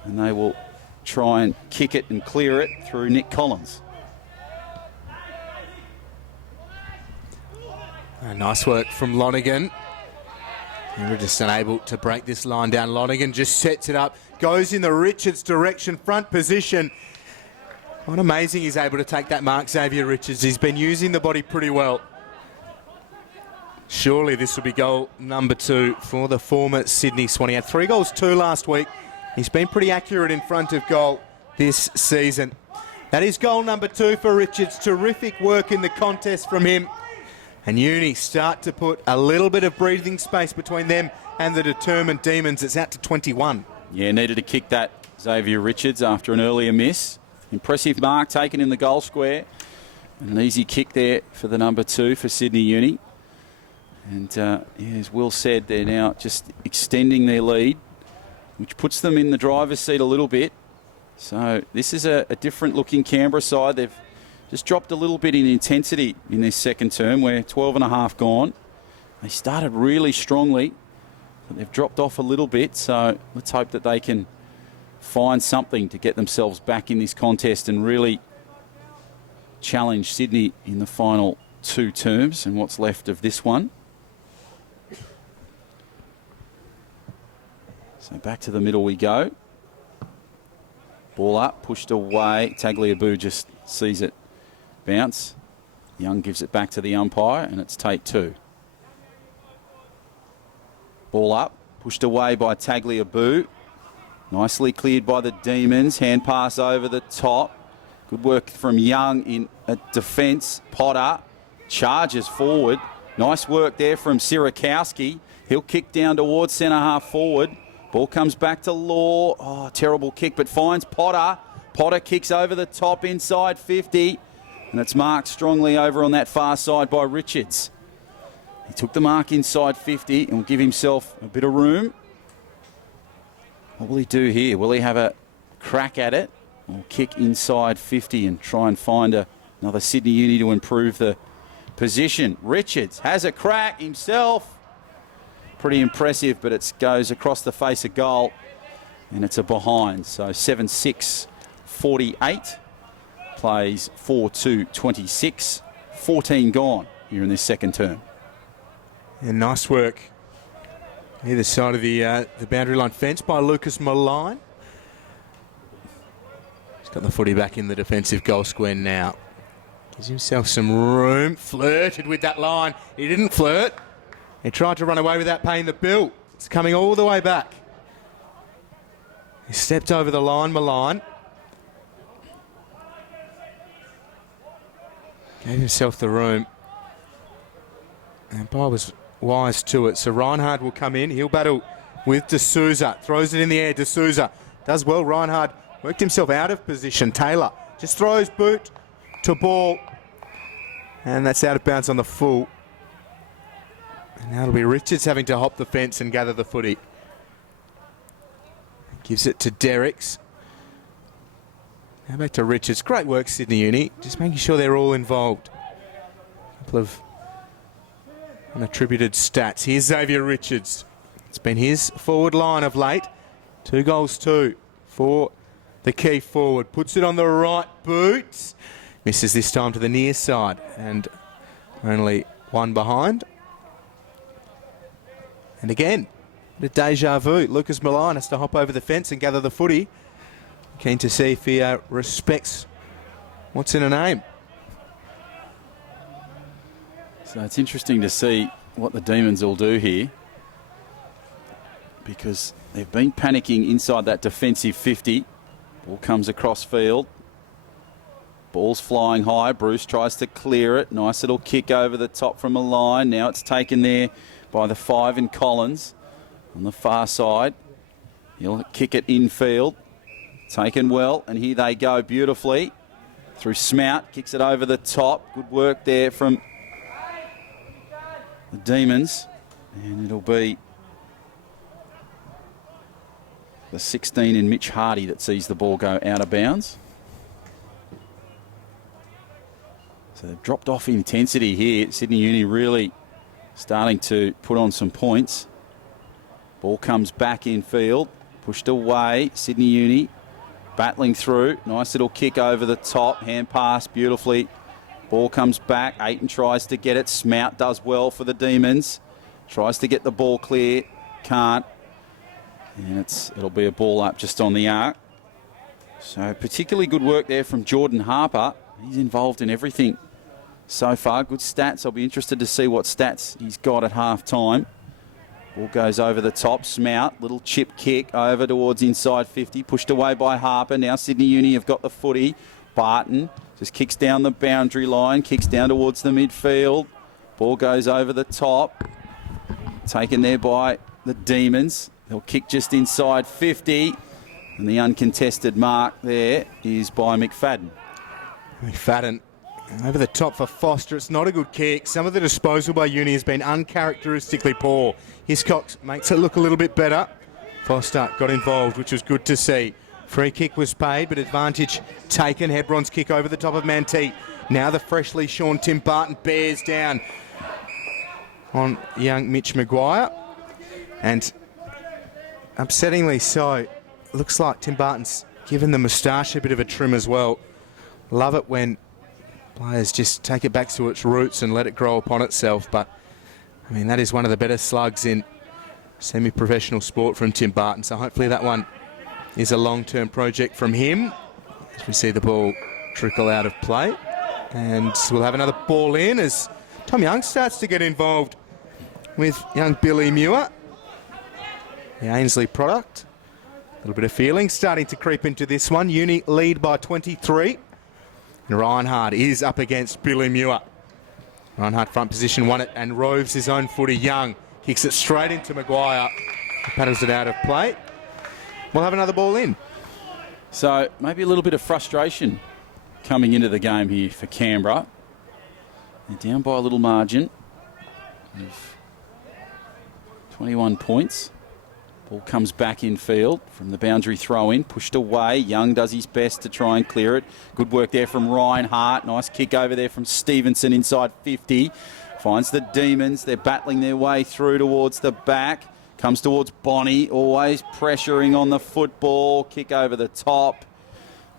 And they will try and kick it and clear it through Nick Collins. Nice work from Lonergan. We're just unable to break this line down. Lonergan just sets it up, goes in the Richards direction, front position. What amazing he's able to take that mark, Xavier Richards. He's been using the body pretty well. Surely this will be goal number 2 for the former Sydney Swan. He had 3 goals, 2 last week. He's been pretty accurate in front of goal this season. That is goal number 2 for Richards. Terrific work in the contest from him. And Uni start to put a little bit of breathing space between them and the determined Demons. It's out to 21. Yeah, needed to kick that, Xavier Richards, after an earlier miss. Impressive mark taken in the goal square. And an easy kick there for the number 2 for Sydney Uni. And as Will said, they're now just extending their lead, which puts them in the driver's seat a little bit. So this is a different looking Canberra side. They've just dropped a little bit in intensity in this second term. We're 12 and a half gone. They started really strongly, but they've dropped off a little bit. So let's hope that they can find something to get themselves back in this contest and really challenge Sydney in the final 2 terms and what's left of this one. So back to the middle we go. Ball up, pushed away. Tagliabue just sees it bounce. Young gives it back to the umpire, and it's take 2. Ball up, pushed away by Tagliabue. Nicely cleared by the Demons. Hand pass over the top. Good work from Young in defence. Potter charges forward. Nice work there from Sirakowski. He'll kick down towards centre half forward. Ball comes back to Law. Oh, terrible kick, but finds Potter. Potter kicks over the top inside 50. And it's marked strongly over on that far side by Richards. He took the mark inside 50 and will give himself a bit of room. What will he do here? Will he have a crack at it or kick inside 50 and try and find another Sydney Uni to improve the position? Richards has a crack himself. Pretty impressive, but it goes across the face of goal and it's a behind. So 7-6, 48. Plays 4-2-26. 14 gone here in this second term. And nice work either side of the boundary line fence by Lucas Maline. He's got the footy back in the defensive goal square now. Gives himself some room. Flirted with that line. He didn't flirt. He tried to run away without paying the bill. It's coming all the way back. He stepped over the line, Maline. Gave himself the room. And Bar was wise to it. So Reinhard will come in. He'll battle with D'Souza. Throws it in the air. D'Souza does well. Reinhard worked himself out of position. Taylor just throws boot to ball. And that's out of bounds on the full. And now it'll be Richards having to hop the fence and gather the footy. Gives it to Derricks. Now back to Richards. Great work, Sydney Uni. Just making sure they're all involved. A couple of unattributed stats. Here's Xavier Richards. It's been his forward line of late. 2 goals, 2 for the key forward. Puts it on the right boot. Misses this time to the near side. And only one behind. And again, the deja vu. Lucas Maline has to hop over the fence and gather the footy. Keen to see if he respects what's in a name. So it's interesting to see what the Demons will do here, because they've been panicking inside that defensive 50. Ball comes across field. Ball's flying high. Bruce tries to clear it. Nice little kick over the top from a line. Now it's taken there by the 5 in Collins on the far side. He'll kick it infield. Taken well, and here they go beautifully through Smout. Kicks it over the top. Good work there from the Demons. And it'll be the 16 in Mitch Hardy that sees the ball go out of bounds. So they've dropped off intensity here. Sydney Uni really starting to put on some points. Ball comes back in field. Pushed away. Sydney Uni battling through. Nice little kick over the top. Hand pass beautifully. Ball comes back. Aiton tries to get it. Smout does well for the Demons. Tries to get the ball clear. Can't. And it'll be a ball up just on the arc. So particularly good work there from Jordan Harper. He's involved in everything so far. Good stats. I'll be interested to see what stats he's got at half time. Ball goes over the top. Smout, little chip kick over towards inside 50. Pushed away by Harper. Now Sydney Uni have got the footy. Barton just kicks down the boundary line. Kicks down towards the midfield. Ball goes over the top. Taken there by the Demons. They'll kick just inside 50. And the uncontested mark there is by McFadden. McFadden over the top for Foster. It's not a good kick. Some of the disposal by Uni has been uncharacteristically poor. Hiscox makes it look a little bit better. Foster got involved, which was good to see. Free kick was paid, but advantage taken. Hebron's kick over the top of Mantee. Now the freshly shorn Tim Barton bears down on young Mitch Maguire. And upsettingly so, looks like Tim Barton's given the moustache a bit of a trim as well. Love it when players just take it back to its roots and let it grow upon itself. But, I mean, that is one of the better slugs in semi-professional sport from Tim Barton. So hopefully that one is a long-term project from him. As we see the ball trickle out of play. And we'll have another ball in as Tom Young starts to get involved with young Billy Muir, the Ainsley product. A little bit of feeling starting to creep into this one. Uni lead by 23. And Reinhard is up against Billy Muir. Reinhardt front position, won it and roves his own footy. Young kicks it straight into Maguire. Paddles it out of play. We'll have another ball in. So maybe a little bit of frustration coming into the game here for Canberra. They're down by a little margin of 21 points. Ball comes back in field from the boundary throw in, pushed away. Young does his best to try and clear it. Good work there from Reinhardt. Nice kick over there from Stevenson inside 50. Finds the Demons. They're battling their way through towards the back. Comes towards Bonnie, always pressuring on the football. Kick over the top.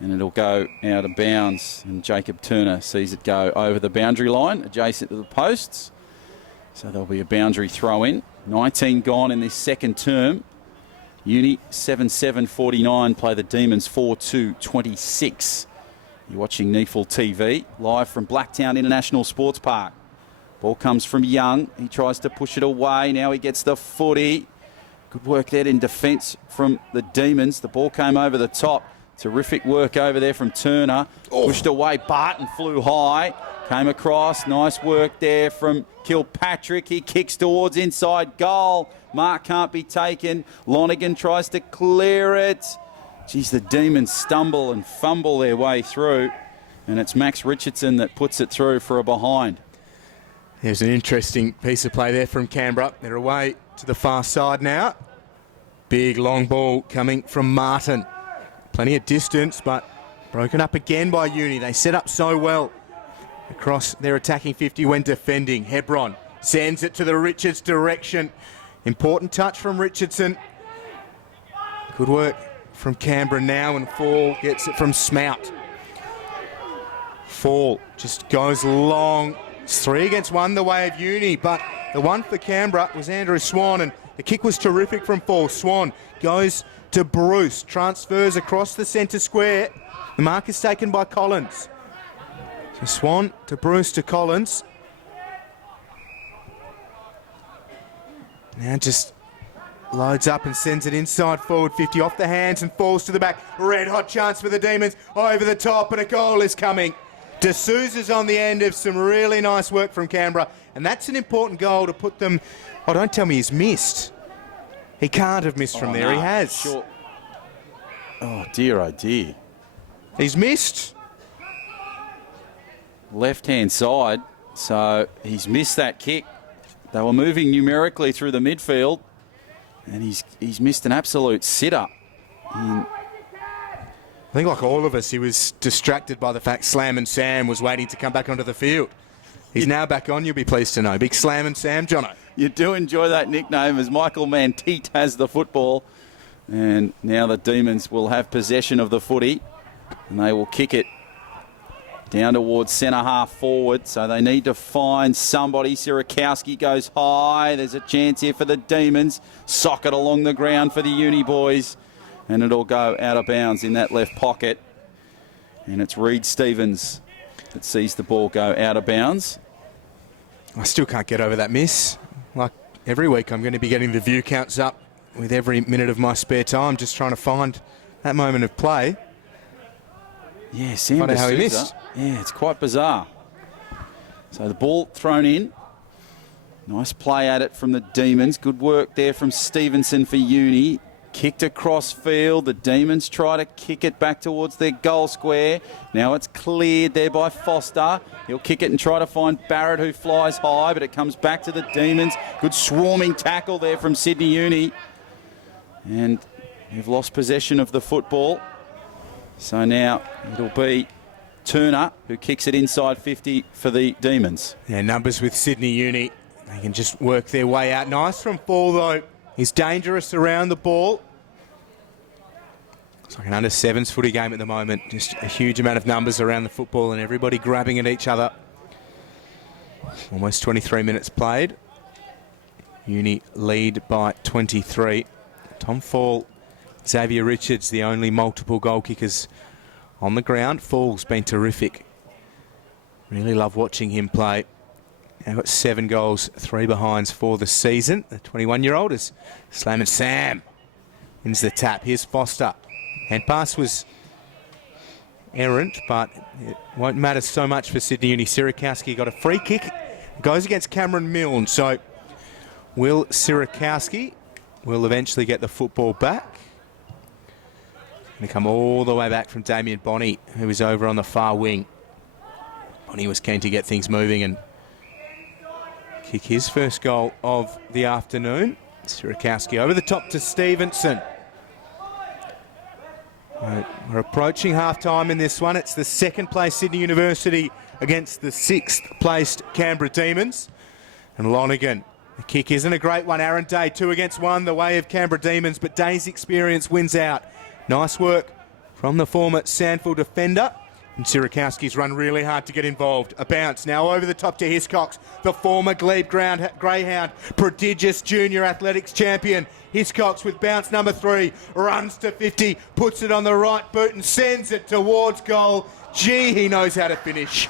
And it'll go out of bounds. And Jacob Turner sees it go over the boundary line, adjacent to the posts. So there'll be a boundary throw in. 19 gone in this second term. Uni 7-7-49 play the Demons 4-2-26. You're watching NEAFL TV live from Blacktown International Sports Park. Ball comes from Young. He tries to push it away. Now he gets the footy. Good work there in defence from the Demons. The ball came over the top. Terrific work over there from Turner. Pushed away. Barton flew high. Came across. Nice work there from Kilpatrick. He kicks towards inside goal. Mark can't be taken. Lonergan tries to clear it. Geez, the Demons stumble and fumble their way through. And it's Max Richardson that puts it through for a behind. There's an interesting piece of play there from Canberra. They're away to the far side now. Big long ball coming from Martin. Plenty of distance, but broken up again by Uni. They set up so well across their attacking 50 when defending. Hebron sends it to the Richards direction. Important touch from Richardson. Good work from Canberra now, and Fall gets it from Smout. Fall just goes long. It's 3 against 1 the way of Uni, but the one for Canberra was Andrew Swan, and the kick was terrific from Fall. Swan goes to Bruce, transfers across the centre square. The mark is taken by Collins. So Swan to Bruce to Collins. Now just loads up and sends it inside forward 50 off the hands and falls to the back. Red hot chance for the Demons over the top, and a goal is coming. D'Souza's on the end of some really nice work from Canberra, and that's an important goal to put them... Oh, don't tell me he's missed. He can't have missed from there. No, he has. Sure. Oh, dear, oh, dear. He's missed. Left-hand side, so he's missed that kick. They were moving numerically through the midfield, and he's missed an absolute sitter. I think, like all of us, he was distracted by the fact Slam and Sam was waiting to come back onto the field. He's now back on, you'll be pleased to know. Big Slam and Sam, Jono. You do enjoy that nickname, as Michael Manteet has the football. And now the Demons will have possession of the footy, and they will kick it down towards centre half forward. So they need to find somebody. Sirakowski goes high. There's a chance here for the Demons. Sock it along the ground for the Uni boys. And it'll go out of bounds in that left pocket. And it's Reid Stevens that sees the ball go out of bounds. I still can't get over that miss. Like every week, I'm going to be getting the view counts up with every minute of my spare time, just trying to find that moment of play. Yeah, Sam Wonder how he D'Souza. missed. Yeah, it's quite bizarre. So the ball thrown in. Nice play at it from the Demons. Good work there from Stevenson for Uni. Kicked across field. The Demons try to kick it back towards their goal square. Now it's cleared there by Foster. He'll kick it and try to find Barrett, who flies high, but it comes back to the Demons. Good swarming tackle there from Sydney Uni. And they've lost possession of the football. So now it'll be Turner who kicks it inside 50 for the Demons. Yeah, numbers with Sydney Uni. They can just work their way out. Nice from Fall, though. He's dangerous around the ball. It's like an under-7s footy game at the moment. Just a huge amount of numbers around the football and everybody grabbing at each other. Almost 23 minutes played. Uni lead by 23. Tom Fall, Xavier Richards, the only multiple goal kickers on the ground. Fall's been terrific. Really love watching him play. Now got 7 goals, 3 behinds for the season. The 21-year-old is Slam and Sam. Wins the tap. Here's Foster. Hand pass was errant, but it won't matter so much for Sydney Uni. Sirakowski got a free kick Goes against Cameron Milne. So Will Sirakowski will eventually get the football back. Going to come all the way back from Damien Bonney, who is over on the far wing. Bonney was keen to get things moving and kick his first goal of the afternoon. Sirakowski over the top to Stevenson. We're approaching half-time in this one. It's the second-place Sydney University against the sixth-placed Canberra Demons. And Lonergan, the kick isn't a great one. Aaron Day, 2 against 1, the way of Canberra Demons, but Day's experience wins out. Nice work from the former Sandford defender. And Sirakowski's run really hard to get involved. A bounce now over the top to Hiscox, the former Glebe Greyhound, prodigious junior athletics champion. Hiscox with bounce number 3, runs to 50, puts it on the right boot and sends it towards goal. Gee, he knows how to finish.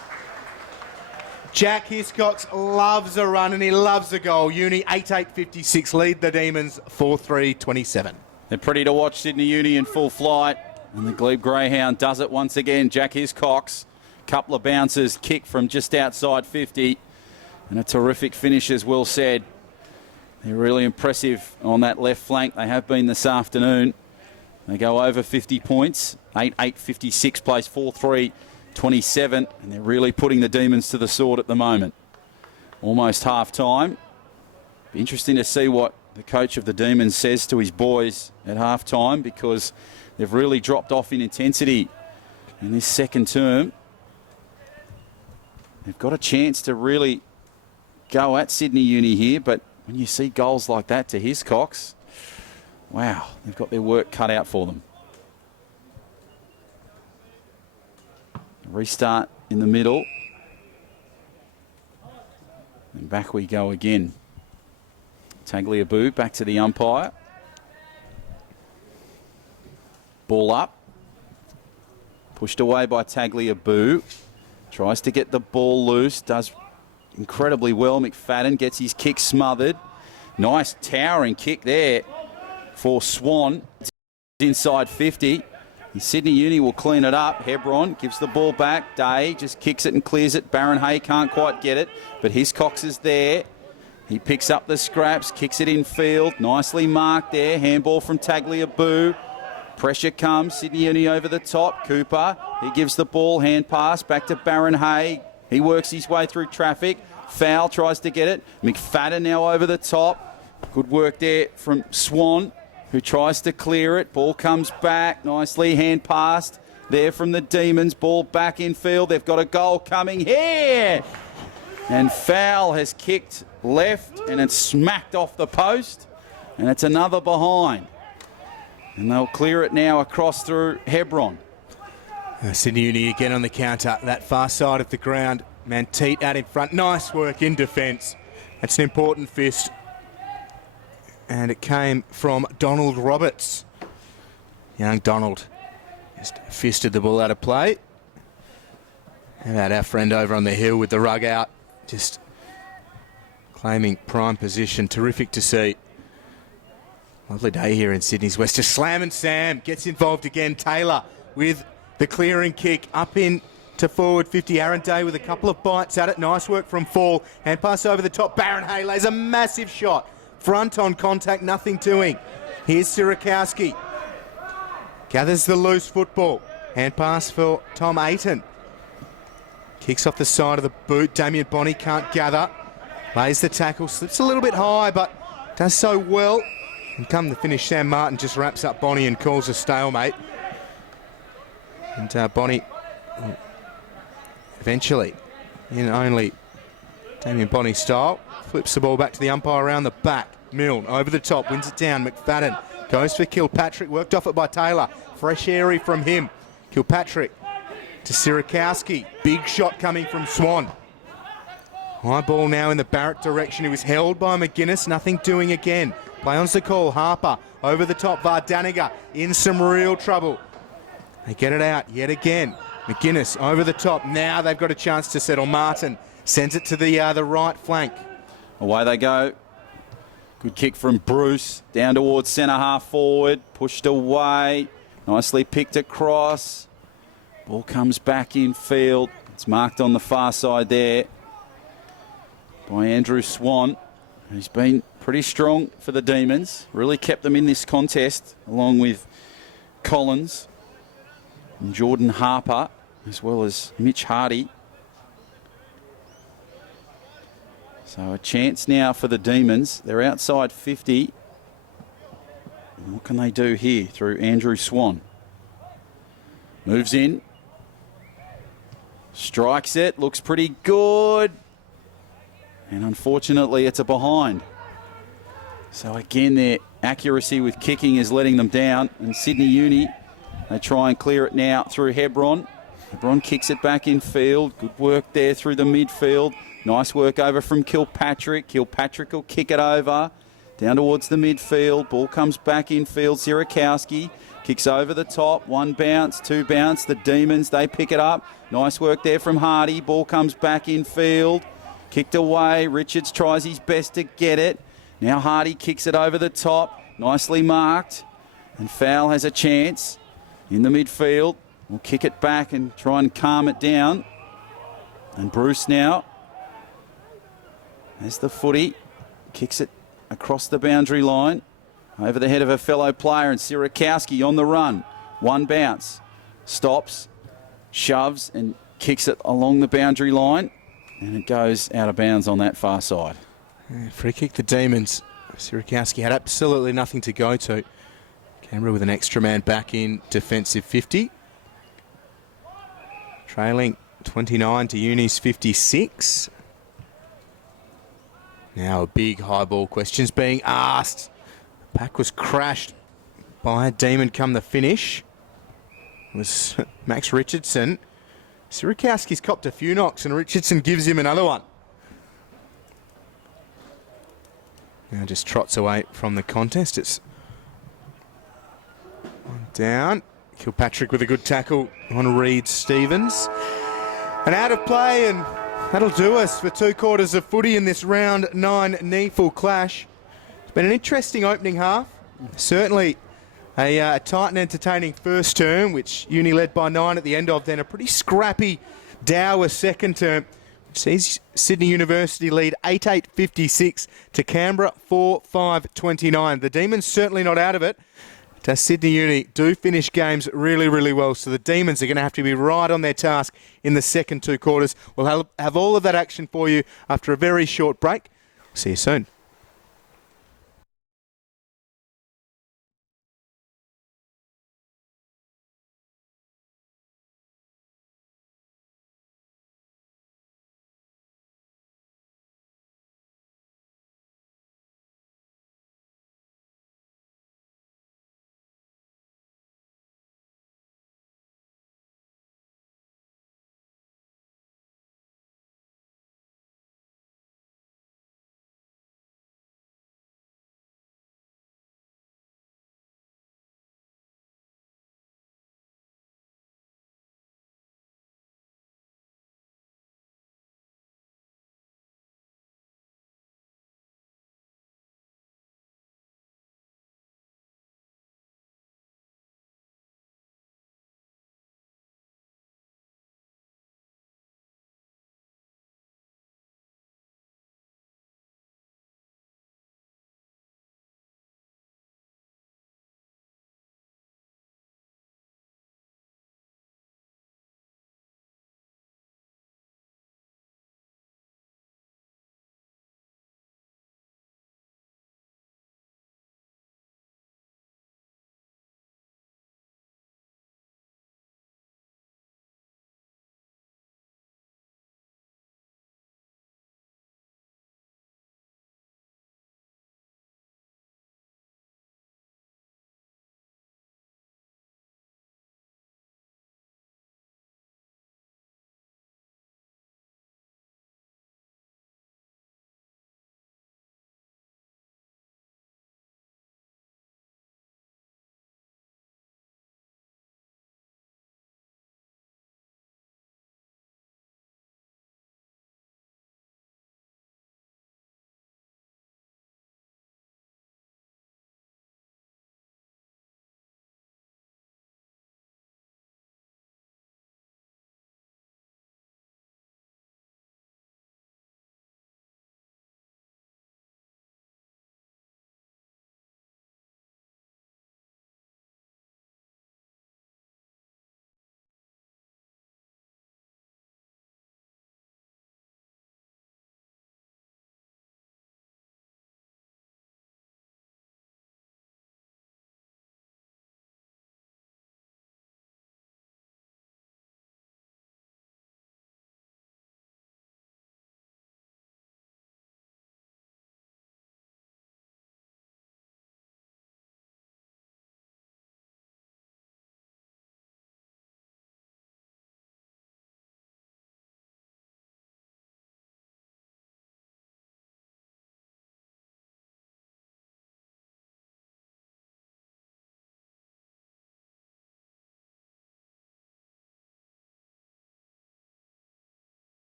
Jack Hiscox loves a run and he loves a goal. Uni 8-8-56 lead the Demons 4-3-27. They're pretty to watch, Sydney Uni in full flight. And the Glebe Greyhound does it once again. Jack Hiscox, couple of bounces, kick from just outside 50. And a terrific finish, as Will said. They're really impressive on that left flank. They have been this afternoon. They go over 50 points. 8-8-56 place 4-3-27. And they're really putting the Demons to the sword at the moment. Almost half time. Be interesting to see what the coach of the Demons says to his boys at half time, because they've really dropped off in intensity in this second term. They've got a chance to really go at Sydney Uni here, but when you see goals like that to Hiscox, wow, they've got their work cut out for them. Restart in the middle. And back we go again. Tagliabue back to the umpire. Ball up. Pushed away by Tagliabue. Tries to get the ball loose. Does incredibly well. McFadden gets his kick smothered. Nice towering kick there for Swan. It's inside 50. And Sydney Uni will clean it up. Hebron gives the ball back. Day just kicks it and clears it. Baron Hay can't quite get it, but Hiscox is there. He picks up the scraps, kicks it in field. Nicely marked there. Handball from Tagliabue. Pressure comes. Sydney Uni over the top. Cooper, he gives the ball. Hand pass back to Baron Hay. He works his way through traffic. Foul, tries to get it. McFadden now over the top. Good work there from Swan, who tries to clear it. Ball comes back. Nicely hand passed there from the Demons. Ball back in field. They've got a goal coming here. And foul has kicked left and it's smacked off the post. And it's another behind. And they'll clear it now across through Hebron. Sydney Uni again on the counter. That far side of the ground. Manteet out in front. Nice work in defence. That's an important fist. And it came from Donald Roberts. Young Donald just fisted the ball out of play. How about our friend over on the hill with the rug out? Just claiming prime position. Terrific to see. Lovely day here in Sydney's West. Just Slam and Sam gets involved again. Taylor with the clearing kick up in to forward 50. Aaron Day with a couple of bites at it. Nice work from Fall. Hand pass over the top. Baron Hay lays a massive shot. Front on contact, nothing doing. Here's Sirakowski. Gathers the loose football. Hand pass for Tom Ayton. Kicks off the side of the boot. Damien Bonney can't gather. Lays the tackle. Slips a little bit high, but does so well. And come the finish, Sam Martin just wraps up Bonney and calls a stalemate. And Bonney eventually, in only Damien Bonney style, flips the ball back to the umpire around the back. Milne over the top, wins it down. McFadden goes for Kilpatrick, worked off it by Taylor. Fresh airy from him. Kilpatrick to Sirakowski. Big shot coming from Swan. High ball now in the Barrett direction. He was held by McGuinness, nothing doing again. Play on the call. Harper over the top. Vardaniga in some real trouble. They get it out yet again. McGuinness over the top. Now they've got a chance to settle. Martin sends it to the right flank. Away they go. Good kick from Bruce. Down towards centre half forward. Pushed away. Nicely picked across. Ball comes back in field. It's marked on the far side there by Andrew Swan, who's been pretty strong for the Demons. Really kept them in this contest, along with Collins and Jordan Harper, as well as Mitch Hardy. So a chance now for the Demons. They're outside 50. And what can they do here through Andrew Swan? Moves in. Strikes it. Looks pretty good. And unfortunately, it's a behind. So again, their accuracy with kicking is letting them down. And Sydney Uni, they try and clear it now through Hebron. Hebron kicks it back in field. Good work there through the midfield. Nice work over from Kilpatrick. Kilpatrick will kick it over down towards the midfield. Ball comes back in field. Sierakowski kicks over the top. One bounce, two bounce. The Demons, they pick it up. Nice work there from Hardy. Ball comes back in field. Kicked away. Richards tries his best to get it. Now Hardy kicks it over the top. Nicely marked. And Fowl has a chance in the midfield. We'll kick it back and try and calm it down. And Bruce now has the footy. Kicks it across the boundary line. Over the head of a fellow player. And Sierakowski on the run. One bounce. Stops. Shoves and kicks it along the boundary line. And it goes out of bounds on that far side. Yeah, free kick the Demons. Sierakowski had absolutely nothing to go to. Canberra with an extra man back in defensive 50. Trailing 29 to Uni's 56. Now a big high ball question's being asked. The pack was crashed by a Demon come the finish. It was Max Richardson. Sierakowski's copped a few knocks and Richardson gives him another one. Now just trots away from the contest. It's one down. Kilpatrick with a good tackle on Reed Stevens. And out of play, and that'll do us for 2 quarters of footy in this round 9 NEAFL clash. It's been an interesting opening half. Certainly a tight and entertaining first term, which Uni led by 9 at the end of. Then a pretty scrappy dour second term, which sees Sydney University lead 8-8-56 to Canberra 4-5-29. The Demons certainly not out of it. Sydney Uni do finish games really, really well. So the Demons are going to have to be right on their task in the second 2 quarters. We'll have all of that action for you after a very short break. See you soon.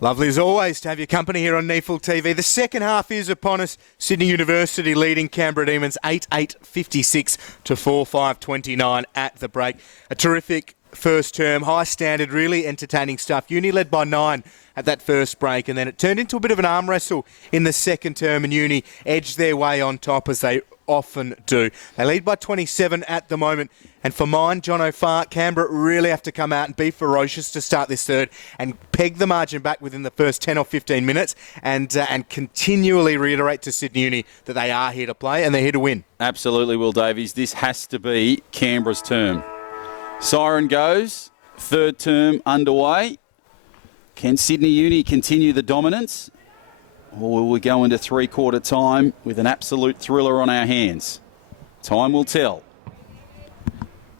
Lovely as always to have your company here on NEAFL TV. The second half is upon us. Sydney University leading Canberra Demons 8-8-56 to 4-5-29 at the break. A terrific first term, high standard, really entertaining stuff. Uni led by 9 at that first break, and then it turned into a bit of an arm wrestle in the second term, and Uni edged their way on top as they often do. They lead by 27 at the moment. And for mine, John O'Farr, Canberra really have to come out and be ferocious to start this third and peg the margin back within the first 10 or 15 minutes and continually reiterate to Sydney Uni that they are here to play and they're here to win. Absolutely, Will Davies. This has to be Canberra's term. Siren goes. Third term underway. Can Sydney Uni continue the dominance? Or will we go into three-quarter time with an absolute thriller on our hands? Time will tell.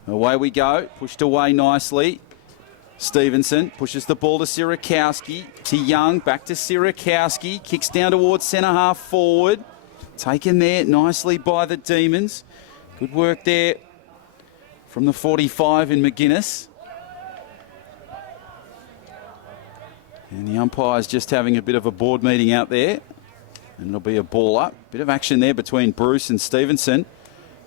Away we go, pushed away nicely. Stevenson pushes the ball to Sierakowski, to Young, back to Sierakowski, kicks down towards centre half forward. Taken there nicely by the Demons. Good work there from the 45 in McGuinness. And the umpire's just having a bit of a board meeting out there. And it'll be a ball up. Bit of action there between Bruce and Stevenson.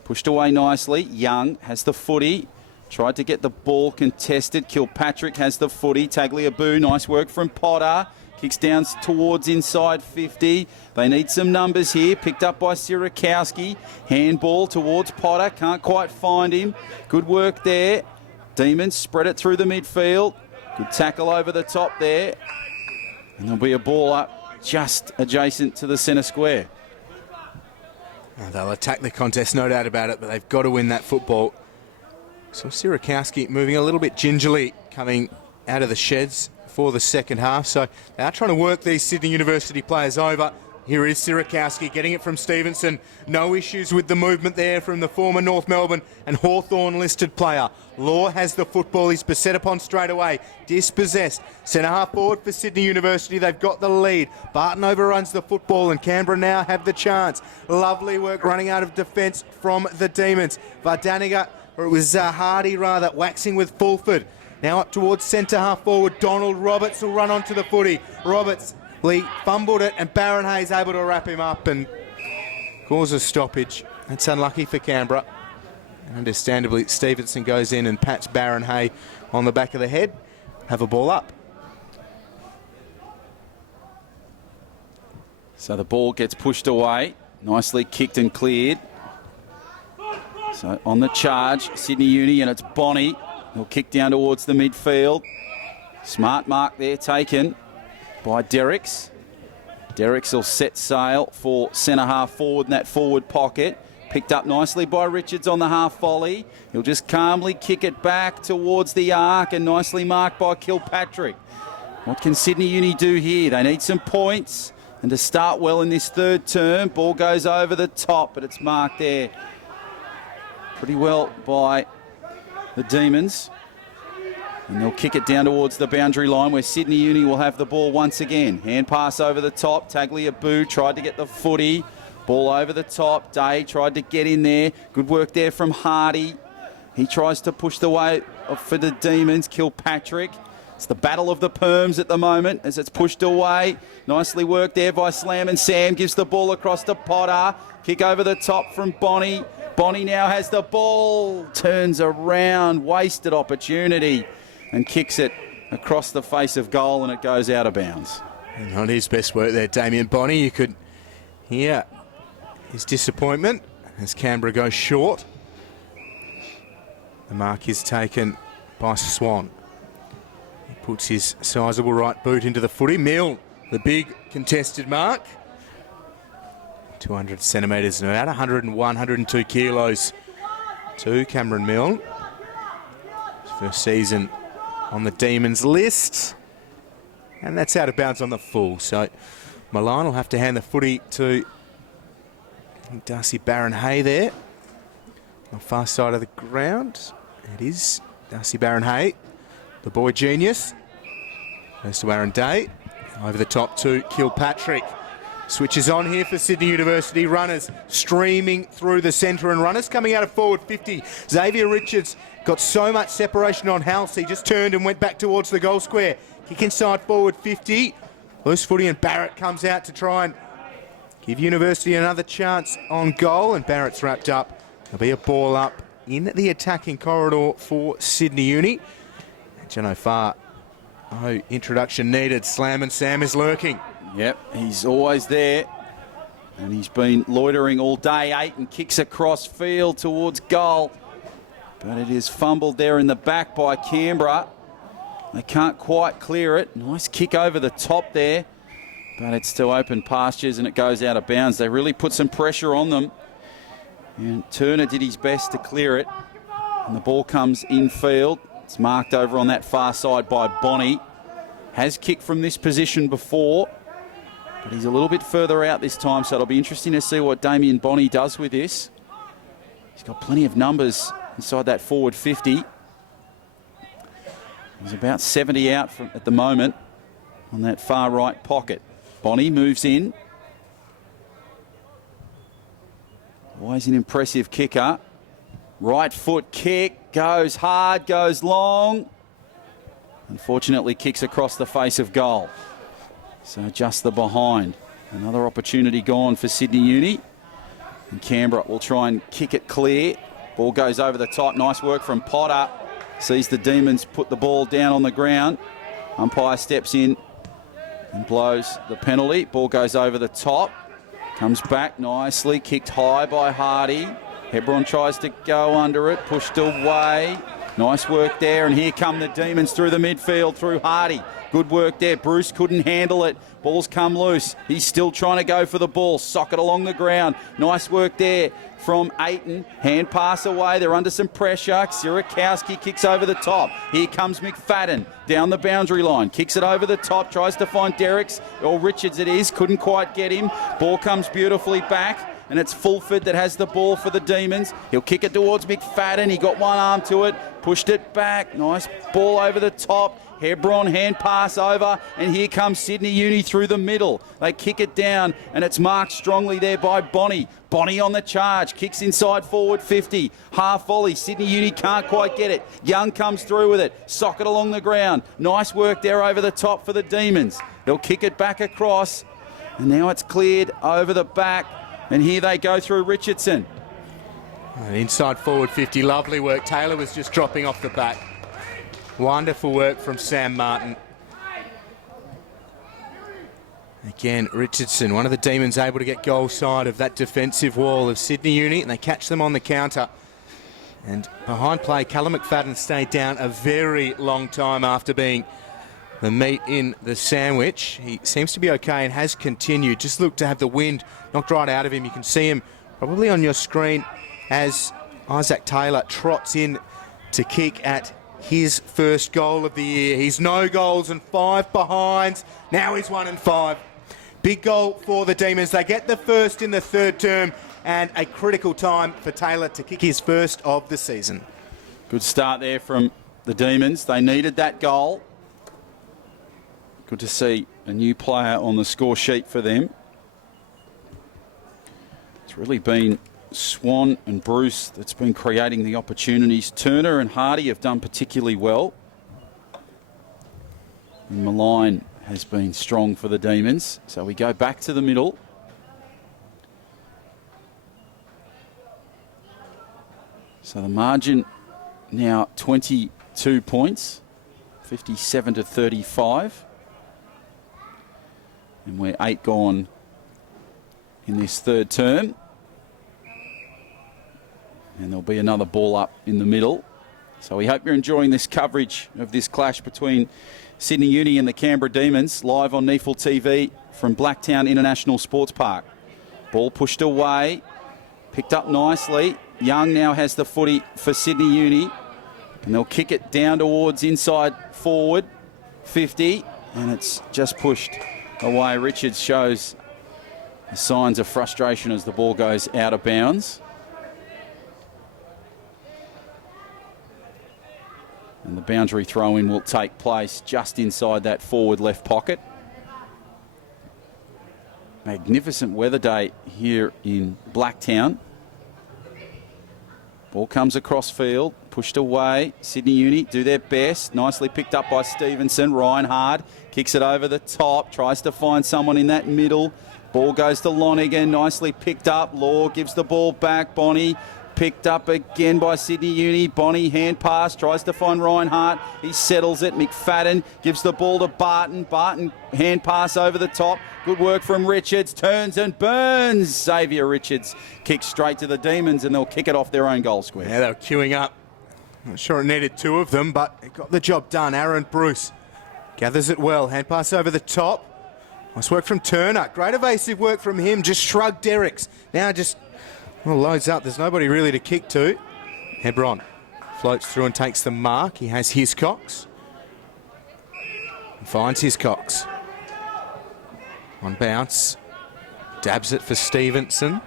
Pushed away nicely. Young has the footy. Tried to get the ball contested. Kilpatrick has the footy. Tagliabue, nice work from Potter. Kicks down towards inside 50. They need some numbers here. Picked up by Sierakowski. Handball towards Potter. Can't quite find him. Good work there. Demons spread it through the midfield. Good tackle over the top there. And there'll be a ball up just adjacent to the centre square. They'll attack the contest, no doubt about it, but they've got to win that football. So Sierakowski moving a little bit gingerly coming out of the sheds for the second half. So they are trying to work these Sydney University players over. Here is Sierakowski getting it from Stevenson. No issues with the movement there from the former North Melbourne and Hawthorn listed player. Law has the football. He's beset upon straight away. Dispossessed. Centre half forward for Sydney University. They've got the lead. Barton overruns the football and Canberra now have the chance. Lovely work running out of defence from the Demons. Vardaniga, or it was Hardy rather, waxing with Fulford. Now up towards centre half forward. Donald Roberts will run onto the footy. Roberts, Lee fumbled it and Baron Hayes able to wrap him up and cause a stoppage. That's unlucky for Canberra. Understandably, Stevenson goes in and pats Baron Hay on the back of the head. Have a ball up. So the ball gets pushed away. Nicely kicked and cleared. So on the charge, Sydney Uni, and it's Bonnie. He'll kick down towards the midfield. Smart mark there taken by Derricks. Derricks will set sail for centre half forward in that forward pocket. Picked up nicely by Richards on the half volley. He'll just calmly kick it back towards the arc and nicely marked by Kilpatrick. What can Sydney Uni do here? They need some points and to start well in this third term. Ball goes over the top, but it's marked there pretty well by the Demons. And they'll kick it down towards the boundary line where Sydney Uni will have the ball once again. Hand pass over the top. Tagliabue tried to get the footy. Ball over the top. Day tried to get in there. Good work there from Hardy. He tries to push the way for the Demons. Kilpatrick. It's the battle of the perms at the moment as it's pushed away. Nicely worked there by Slam and Sam. Gives the ball across to Potter. Kick over the top from Bonnie. Bonnie now has the ball. Turns around. Wasted opportunity. And kicks it across the face of goal and it goes out of bounds. And not his best work there, Damien Bonnie. You could hear his disappointment as Canberra goes short. The mark is taken by Swan. He puts his sizable right boot into the footy. Mill, the big contested mark. 200 centimetres and about 101, 102 kilos to Cameron Mill. His first season on the Demons list. And that's out of bounds on the full. So Milan will have to hand the footy to Darcy Baron Hay there. On the far side of the ground. It is Darcy Baron Hay, the boy genius. Goes to Aaron Day. Over the top to Kilpatrick. Switches on here for Sydney University. Runners streaming through the centre and runners coming out of forward 50. Xavier Richards got so much separation on House. He just turned and went back towards the goal square. Kick inside forward 50. Loose footy, and Barrett comes out to try and give University another chance on goal, and Barrett's wrapped up. There'll be a ball up in the attacking corridor for Sydney Uni. Jono Farr, no introduction needed. Slam and Sam is lurking. Yep, he's always there. And he's been loitering all day. Aiton kicks across field towards goal. But it is fumbled there in the back by Canberra. They can't quite clear it. Nice kick over the top there. But it's still open pastures and it goes out of bounds. They really put some pressure on them. And Turner did his best to clear it. And the ball comes infield. It's marked over on that far side by Bonnie. Has kicked from this position before. But he's a little bit further out this time, so it'll be interesting to see what Damien Bonnie does with this. He's got plenty of numbers inside that forward 50. He's about 70 out at the moment on that far right pocket. Bonnie moves in. Always an impressive kicker. Right foot kick, goes hard, goes long. Unfortunately, kicks across the face of goal. So just the behind. Another opportunity gone for Sydney Uni. And Canberra will try and kick it clear. Ball goes over the top. Nice work from Potter. Sees the Demons put the ball down on the ground. Umpire steps in and blows the penalty. Ball goes over the top. Comes back nicely. Kicked high by Hardy. Hebron tries to go under it. Pushed away. Nice work there. And here come the Demons through the midfield through Hardy. Good work there. Bruce couldn't handle it. Ball's come loose. He's still trying to go for the ball. Sock it along the ground. Nice work there from Aiton. Hand pass away. They're under some pressure. Sierakowski kicks over the top. Here comes McFadden down the boundary line. Kicks it over the top. Tries to find Derricks, or Richards it is. Couldn't quite get him. Ball comes beautifully back. And it's Fulford that has the ball for the Demons. He'll kick it towards McFadden. He got one arm to it. Pushed it back. Nice ball over the top. Hebron hand pass over, and here comes Sydney Uni through the middle. They kick it down, and it's marked strongly there by Bonnie. Bonnie on the charge, kicks inside forward 50. Half volley, Sydney Uni can't quite get it. Young comes through with it, sock it along the ground. Nice work there over the top for the Demons. They'll kick it back across, and now it's cleared over the back, and here they go through Richardson. And inside forward 50, lovely work. Taylor was just dropping off the back. Wonderful work from Sam Martin. Again, Richardson, one of the Demons, able to get goal side of that defensive wall of Sydney Uni, and they catch them on the counter. And behind play, Callum McFadden stayed down a very long time after being the meat in the sandwich. He seems to be okay and has continued. Just looked to have the wind knocked right out of him. You can see him probably on your screen as Isaac Taylor trots in to kick at his first goal of the year. He's no goals and 5 behinds. Now he's 1 and 5. Big goal for the Demons. They get the first in the third term, and a critical time for Taylor to kick his first of the season. Good start there from the Demons. They needed that goal. Good to see a new player on the score sheet for them. It's really been Swan and Bruce that's been creating the opportunities. Turner and Hardy have done particularly well. And Malign has been strong for the Demons. So we go back to the middle. So the margin now 22 points, 57 to 35. And we're 8 gone in this third term. And there'll be another ball up in the middle. So we hope you're enjoying this coverage of this clash between Sydney Uni and the Canberra Demons, live on NEAFL TV from Blacktown International Sports Park. Ball pushed away, picked up nicely. Young now has the footy for Sydney Uni. And they'll kick it down towards inside forward 50. And it's just pushed away. Richards shows the signs of frustration as the ball goes out of bounds. And the boundary throw-in will take place just inside that forward left pocket. Magnificent weather day here in Blacktown. Ball comes across field. pushed away. Sydney Uni do their best. Nicely picked up by Stevenson. Reinhard kicks it over the top. Tries to find someone in that middle. Ball goes to Lonigan. Nicely picked up. Law gives the ball back. Bonnie picked up again by Sydney Uni. Bonnie hand pass. Tries to find Reinhardt. He settles it. McFadden gives the ball to Barton. Barton hand pass over the top. Good work from Richards. Turns and burns. Xavier Richards kicks straight to the Demons, and they'll kick it off their own goal square. Yeah, they were queuing up. Not sure it needed two of them, but it got the job done. Aaron Bruce gathers it well. Hand pass over the top. Nice work from Turner. Great evasive work from him. Just shrugged Derricks. Now just loads up. There's nobody really to kick to. Hebron floats through and takes the mark. He has Hiscox. Finds Hiscox. On bounce. Dabs it for Stevenson.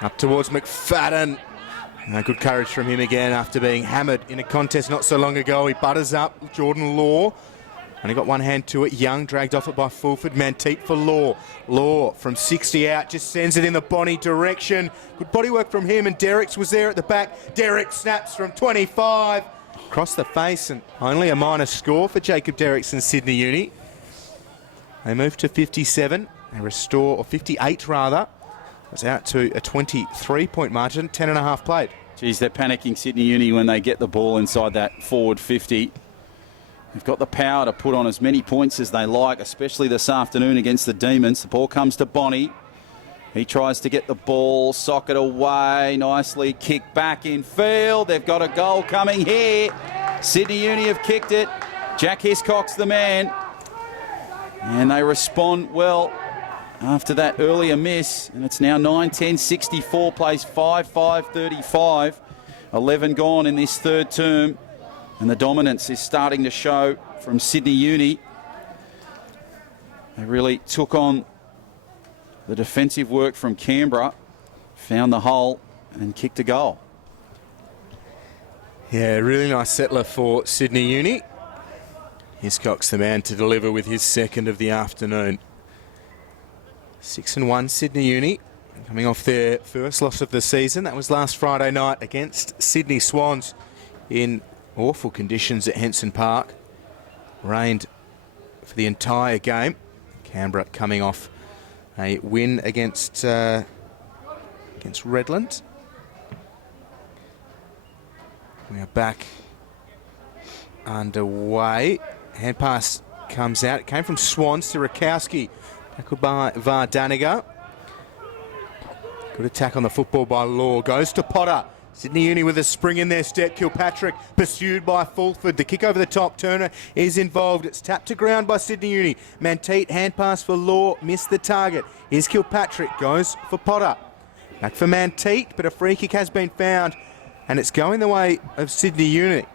Up towards McFadden. Good courage from him again after being hammered in a contest not so long ago. He butters up Jordan Law. Only got one hand to it. Young dragged off it by Fulford. Manteet for Law. Law from 60 out just sends it in the Bonnie direction. Good body work from him, and Derricks was there at the back. Derricks snaps from 25. Across the face, and only a minus score for Jacob Derricks and Sydney Uni. They move to 57. They restore, or 58 rather. It's out to a 23-point margin, 10.5 played. Geez, they're panicking Sydney Uni when they get the ball inside that forward 50. They've got the power to put on as many points as they like, especially this afternoon against the Demons. The ball comes to Bonnie. He tries to get the ball, sock it away, nicely kicked back in field. They've got a goal coming here. Sydney Uni have kicked it. Jack Hiscox the man. And they respond well after that earlier miss, and it's now 9-10-64, plays 5-5-35. 11 gone in this third term, and the dominance is starting to show from Sydney Uni. They really took on the defensive work from Canberra, found the hole and kicked a goal. Yeah, really nice settler for Sydney Uni. Hiscox the man to deliver with his second of the afternoon. 6-1 Sydney Uni, coming off their first loss of the season. That was last Friday night against Sydney Swans in awful conditions at Henson Park. Rained for the entire game. Canberra coming off a win against Redland. We are back underway. Hand pass comes out. It came from Swans to Rakowski. Tackled by Vardaniga. Good attack on the football by Law. Goes to Potter. Sydney Uni with a spring in their step. Kilpatrick pursued by Fulford. The kick over the top. Turner is involved. It's tapped to ground by Sydney Uni. Manteet hand pass for Law. Missed the target. Here's Kilpatrick. Goes for Potter. Back for Manteet, but a free kick has been found. And it's going the way of Sydney Uni.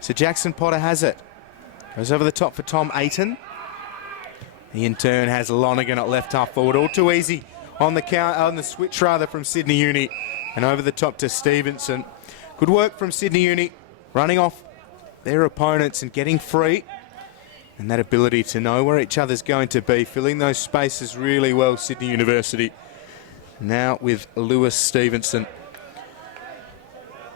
So Jackson Potter has it. Goes over the top for Tom Ayton. He in turn has Lonigan at left half forward. All too easy on the switch rather from Sydney Uni. And over the top to Stevenson. Good work from Sydney Uni, running off their opponents and getting free. And that ability to know where each other's going to be, filling those spaces really well, Sydney University. Now with Lewis Stevenson.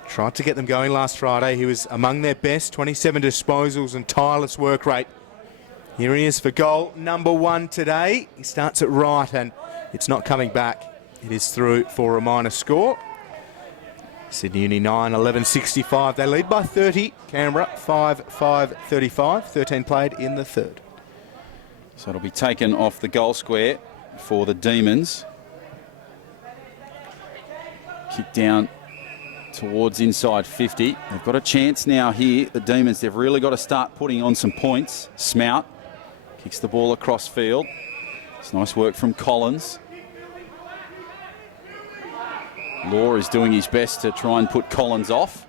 Tried to get them going last Friday. He was among their best, 27 disposals and tireless work rate. Here he is for goal number 1 today. He starts it right and it's not coming back. It is through for a minus score. Sydney Uni 9-11-65. They lead by 30. Canberra 5-5-35. 13 played in the third. So it'll be taken off the goal square for the Demons. Kick down towards inside 50. They've got a chance now here, the Demons. They've really got to start putting on some points. Smout kicks the ball across field. It's nice work from Collins. Law is doing his best to try and put Collins off.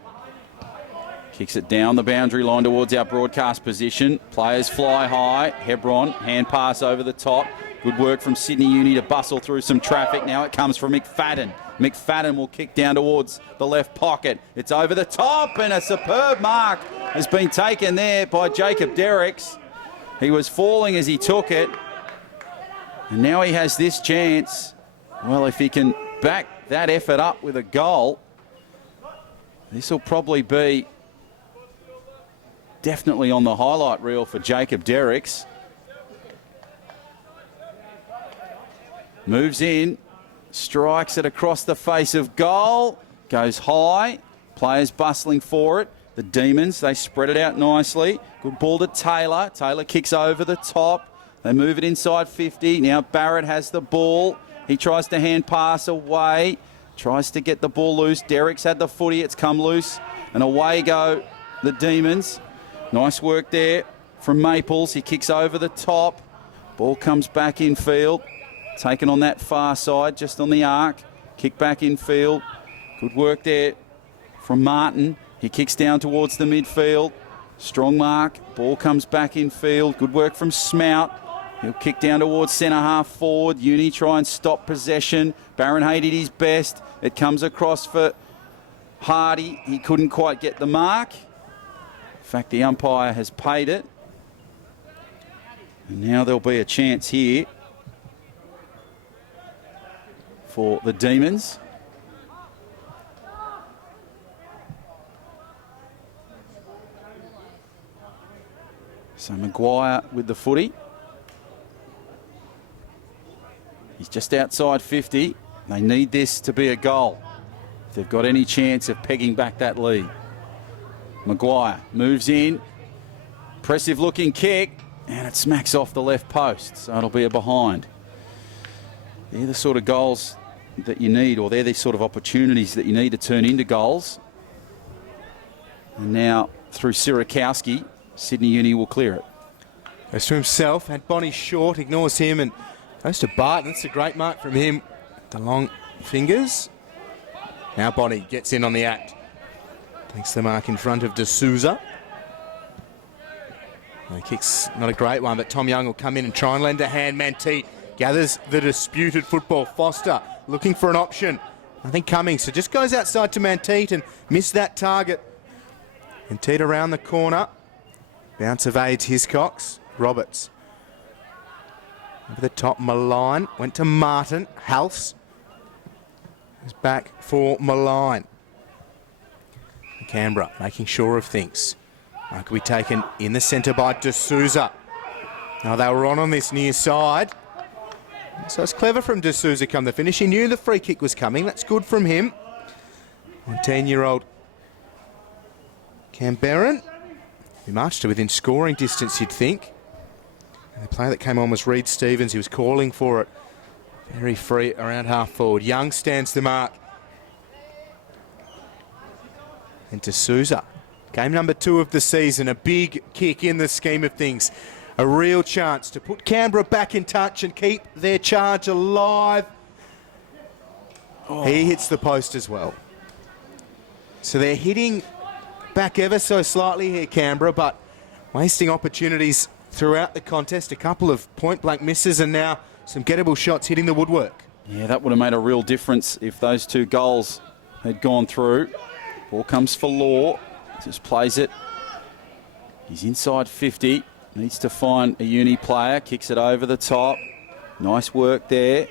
Kicks it down the boundary line towards our broadcast position. Players fly high. Hebron, hand pass over the top. Good work from Sydney Uni to bustle through some traffic. Now it comes from McFadden. McFadden will kick down towards the left pocket. It's over the top, and a superb mark has been taken there by Jacob Derricks. He was falling as he took it. And now he has this chance. Well, if he can back that effort up with a goal, This will probably be definitely on the highlight reel for Jacob Derricks. Moves in, strikes it across the face of goal, goes high, players bustling for it. The Demons, they spread it out nicely. Good ball to Taylor. Taylor kicks over the top. They move it inside 50. Now Barrett has the ball. He tries to hand pass away. Tries to get the ball loose. Derricks had the footy. It's come loose. And away go the Demons. Nice work there from Maples. He kicks over the top. Ball comes back in field. Taken on that far side, just on the arc. Kick back in field. Good work there from Martin. He kicks down towards the midfield. Strong mark. Ball comes back in field. Good work from Smout. He'll kick down towards centre half forward. Uni try and stop possession. Barron Hay did his best. It comes across for Hardy. He couldn't quite get the mark. In fact, the umpire has paid it. And now there'll be a chance here for the Demons. So Maguire with the footy. He's just outside 50. They need this to be a goal if they've got any chance of pegging back that lead. Maguire moves in. Impressive looking kick. And it smacks off the left post. So it'll be a behind. They're the sort of goals that you need, or they're the sort of opportunities that you need to turn into goals. And now through Sirakowski, Sydney Uni will clear it. Goes to himself, and Bonnie short, ignores him and goes to Barton. It's a great mark from him. The long fingers. Now Bonnie gets in on the act. Takes the mark in front of D'Souza. The kick's not a great one, but Tom Young will come in and try and lend a hand. Mantete gathers the disputed football. Foster looking for an option. Nothing coming, so just goes outside to Mantete and missed that target. Mantete around the corner. Bounce evades Hiscox. Roberts. Over the top, Malign. Went to Martin. Halse. Is back for Malign. Canberra making sure of things. Mark will be taken in the centre by D'Souza. Now they were on this near side. So it's clever from D'Souza come the finish. He knew the free kick was coming. That's good from him. 19-year-old Canberran. He marched to within scoring distance, you'd think. And the player that came on was Reid Stevens. He was calling for it. Very free around half forward. Young stands the mark. And D'Souza. Game number 2 of the season. A big kick in the scheme of things. A real chance to put Canberra back in touch and keep their charge alive. Oh. He hits the post as well. So they're hitting back ever so slightly here, Canberra, but wasting opportunities throughout the contest. A couple of point-blank misses and now some gettable shots hitting the woodwork. Yeah, that would have made a real difference if those 2 goals had gone through. Ball comes for Law. Just plays it. He's inside 50. Needs to find a Uni player. Kicks it over the top. Nice work there.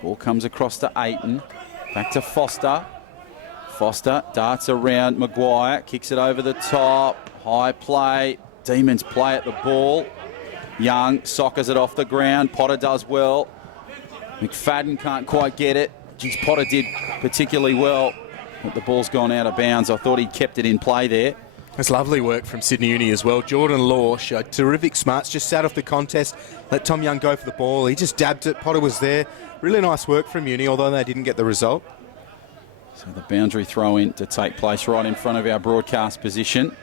Ball comes across to Aiton. Back to Foster. Foster darts around Maguire. Kicks it over the top. High play. Demons play at the ball. Young soccers it off the ground. Potter does well. McFadden can't quite get it. Geez, Potter did particularly well. But the ball's gone out of bounds. I thought he kept it in play there. That's lovely work from Sydney Uni as well. Jordan Law showed terrific smarts, just sat off the contest, let Tom Young go for the ball. He just dabbed it. Potter was there. Really nice work from Uni, although they didn't get the result. So the boundary throw in to take place right in front of our broadcast position.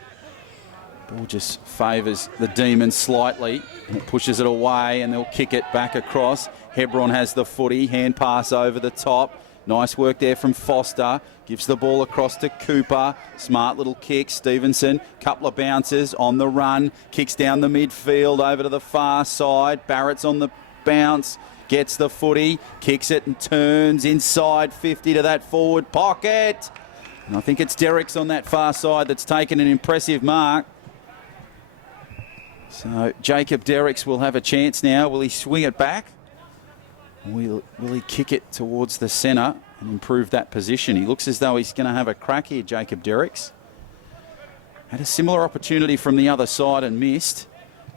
Ball just favours the Demons slightly. And it pushes it away and they'll kick it back across. Hebron has the footy. Hand pass over the top. Nice work there from Foster. Gives the ball across to Cooper. Smart little kick. Stevenson, couple of bounces on the run. Kicks down the midfield over to the far side. Barrett's on the bounce. Gets the footy. Kicks it and turns inside 50 to that forward pocket. And I think it's Derricks on that far side that's taken an impressive mark. So Jacob Derricks will have a chance now. Will he swing it back? Will he kick it towards the centre? and improve that position. He looks as though he's going to have a crack here, Jacob Derricks. Had a similar opportunity from the other side and missed.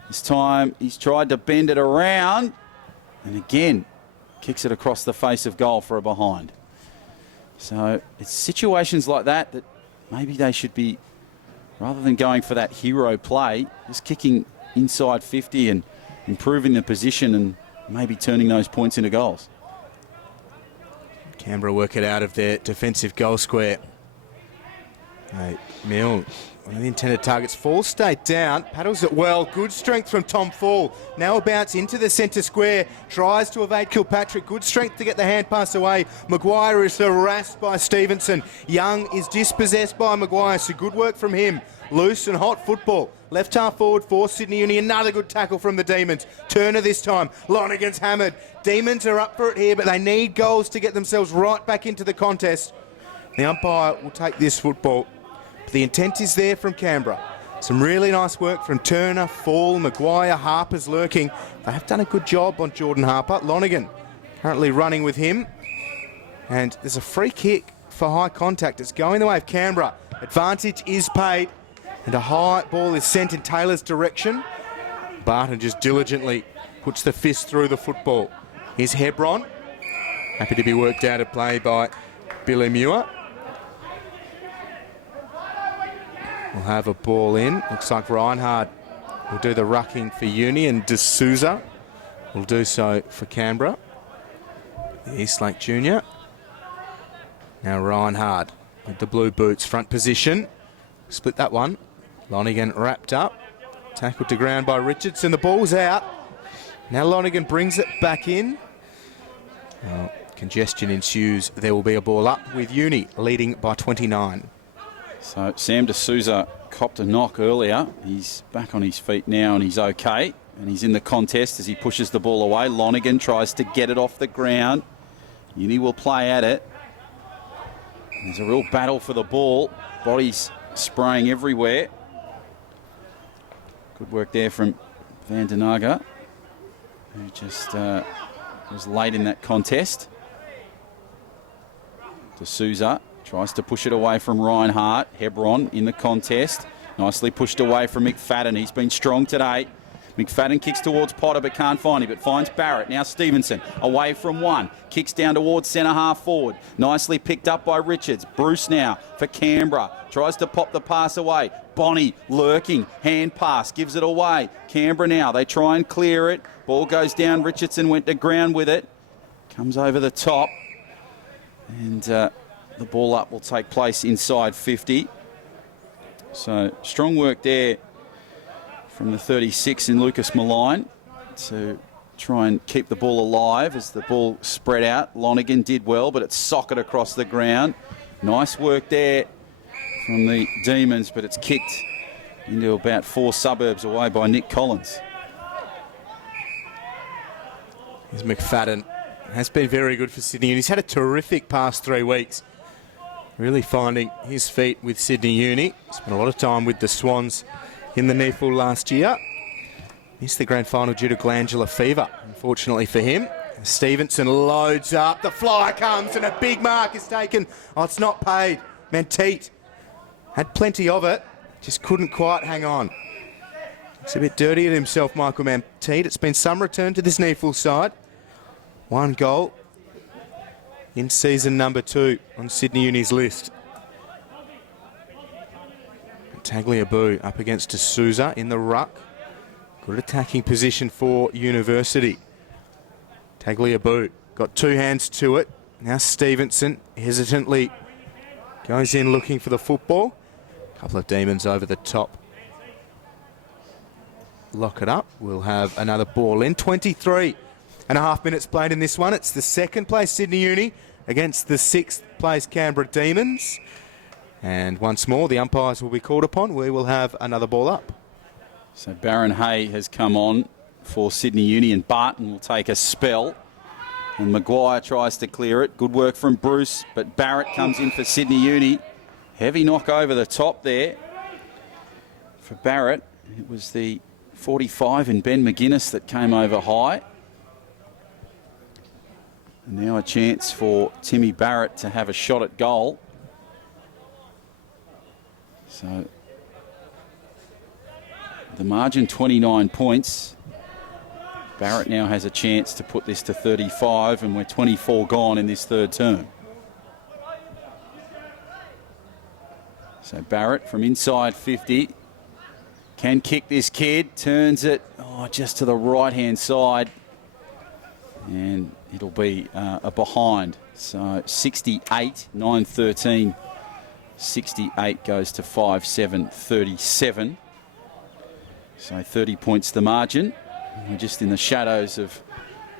This time he's tried to bend it around and again kicks it across the face of goal for a behind. So it's situations like that that maybe they should be, rather than going for that hero play, just kicking inside 50 and improving the position and maybe turning those points into goals. Canberra work it out of their defensive goal square. Mill, one of the intended targets, Fall stayed down, paddles it well, good strength from Tom Fall. Now a bounce into the centre square, tries to evade Kilpatrick, good strength to get the hand pass away. Maguire is harassed by Stevenson. Young is dispossessed by Maguire, so good work from him. Loose and hot football. Left half forward for Sydney Uni. Another good tackle from the Demons. Turner this time. Lonergan's hammered. Demons are up for it here, but they need goals to get themselves right back into the contest. The umpire will take this football. But the intent is there from Canberra. Some really nice work from Turner, Fall, Maguire, Harper's lurking. They have done a good job on Jordan Harper. Lonergan currently running with him. And there's a free kick for high contact. It's going the way of Canberra. Advantage is paid. And a high ball is sent in Taylor's direction. Barton just diligently puts the fist through the football. Here's Hebron. Happy to be worked out of play by Billy Muir. We'll have a ball in. Looks like Reinhard will do the rucking for Uni, and D'Souza will do so for Canberra. The Eastlake Junior. Now Reinhard with the blue boots, front position. Split that one. Lonergan wrapped up. Tackled to ground by Richardson. The ball's out. Now Lonergan brings it back in. Congestion ensues. There will be a ball up with Uni leading by 29. So Sam D'Souza copped a knock earlier. He's back on his feet now and he's okay. And he's in the contest as he pushes the ball away. Lonergan tries to get it off the ground. Uni will play at it. There's a real battle for the ball. Bodies spraying everywhere. Good work there from Van den Naga, who just was late in that contest. D'Souza tries to push it away from Reinhardt. Hebron in the contest. Nicely pushed away from McFadden. He's been strong today. McFadden kicks towards Potter but can't find him, but finds Barrett. Now Stevenson away from one. Kicks down towards centre half forward. Nicely picked up by Richards. Bruce now for Canberra. Tries to pop the pass away. Bonnie lurking. Hand pass. Gives it away. Canberra now. They try and clear it. Ball goes down. Richardson went to ground with it. Comes over the top. And the ball up will take place inside 50. So strong work there from the 36 in Lucas Malign to try and keep the ball alive as the ball spread out. Lonergan did well, but it's socket across the ground. Nice work there from the Demons, but it's kicked into about 4 suburbs away by Nick Collins. Here's McFadden. Has been very good for Sydney, and he's had a terrific past 3 weeks. Really finding his feet with Sydney Uni. Spent a lot of time with the Swans in the NEAFL last year. Missed the grand final due to glandular fever, unfortunately for him. Stevenson loads up, the fly comes and a big mark is taken. Oh, it's not paid. Menteet had plenty of it, just couldn't quite hang on. It's a bit dirty at himself, Michael Menteet. It's been some return to this NEAFL side. 1 goal in season number 2 on Sydney Uni's list. Tagliabue up against D'Souza in the ruck. Good attacking position for University. Tagliabue got 2 hands to it. Now Stevenson hesitantly goes in looking for the football. Couple of Demons over the top. Lock it up. We'll have another ball in. 23.5 minutes played in this one. It's the 2nd place Sydney Uni against the 6th place Canberra Demons. And once more, the umpires will be called upon. We will have another ball up. So Baron Hay has come on for Sydney Uni, and Barton will take a spell. And Maguire tries to clear it. Good work from Bruce, but Barrett comes in for Sydney Uni. Heavy knock over the top there for Barrett. It was the 45 in Ben McGuinness that came over high. And now a chance for Timmy Barrett to have a shot at goal. So the margin 29 points. Barrett now has a chance to put this to 35, and we're 24 gone in this third term. So Barrett from inside 50 can kick this kid, turns it just to the right-hand side, and it'll be a behind. So 68, 9-13. 68 goes to 5-7, 37. So 30 points the margin. We're just in the shadows of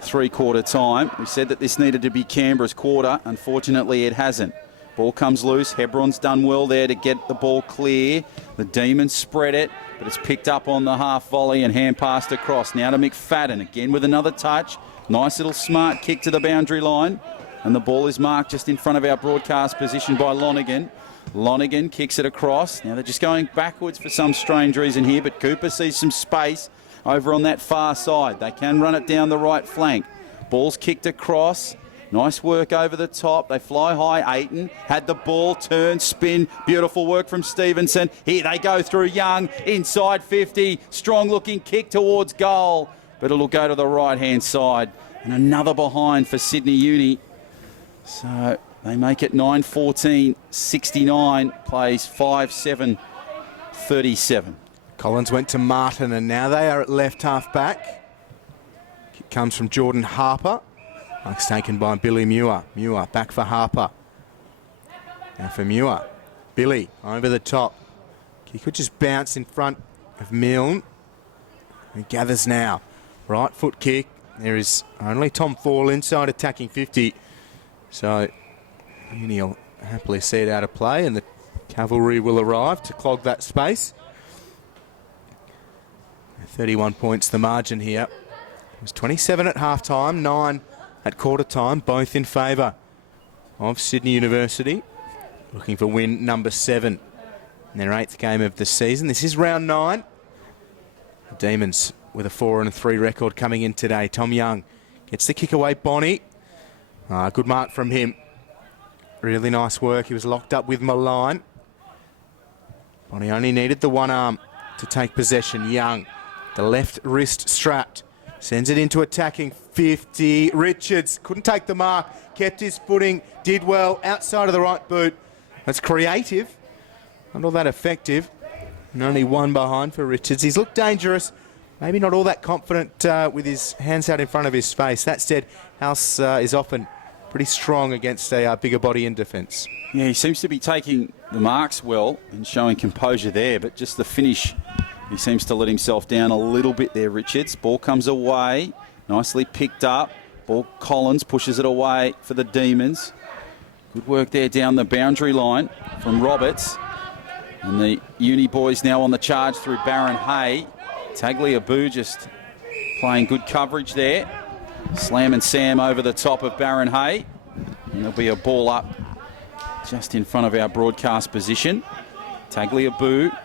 three-quarter time. We said that this needed to be Canberra's quarter. Unfortunately, it hasn't. Ball comes loose. Hebron's done well there to get the ball clear. The Demons spread it, but it's picked up on the half volley and hand passed across. Now to McFadden, again with another touch. Nice little smart kick to the boundary line. And the ball is marked just in front of our broadcast position by Lonergan. Lonergan kicks it across. Now they're just going backwards for some strange reason here, but Cooper sees some space over on that far side. They can run it down the right flank. Ball's kicked across. Nice work over the top. They fly high. Ayton had the ball, turn, spin. Beautiful work from Stevenson. Here they go through Young. Inside 50. Strong looking kick towards goal. But it'll go to the right-hand side. And another behind for Sydney Uni. So they make it 9-14, 69. Plays 5-7, 37. Collins went to Martin, and now they are at left half back. Kick comes from Jordan Harper. Mark's taken by Billy Muir. Muir back for Harper. Now for Muir. Billy over the top. He could just bounce in front of Milne. He gathers now. Right foot kick. There is only Tom Fall inside attacking 50. So Uni will happily see it out of play, and the cavalry will arrive to clog that space. 31 points the margin here. It was 27 at half-time, 9 at quarter-time, both in favour of Sydney University, looking for win number 7 in their 8th game of the season. This is round 9. The Demons with a 4-3 record coming in today. Tom Young gets the kick away. Bonnie. Good mark from him. Really nice work. He was locked up with Malign. Bonnie only needed the one arm to take possession. Young, the left wrist strapped. Sends it into attacking 50. Richards couldn't take the mark. Kept his footing. Did well. Outside of the right boot. That's creative. Not all that effective. And only one behind for Richards. He's looked dangerous. Maybe not all that confident with his hands out in front of his face. That said, House is often pretty strong against a bigger body in defence. Yeah, he seems to be taking the marks well and showing composure there, but just the finish, he seems to let himself down a little bit there, Richards. Ball comes away, nicely picked up. Ball, Collins pushes it away for the Demons. Good work there down the boundary line from Roberts. And the Uni boys now on the charge through Baron Hay. Tagliabue just playing good coverage there. Slam and Sam over the top of Baron Hay. And there'll be a ball up just in front of our broadcast position. Tagliabue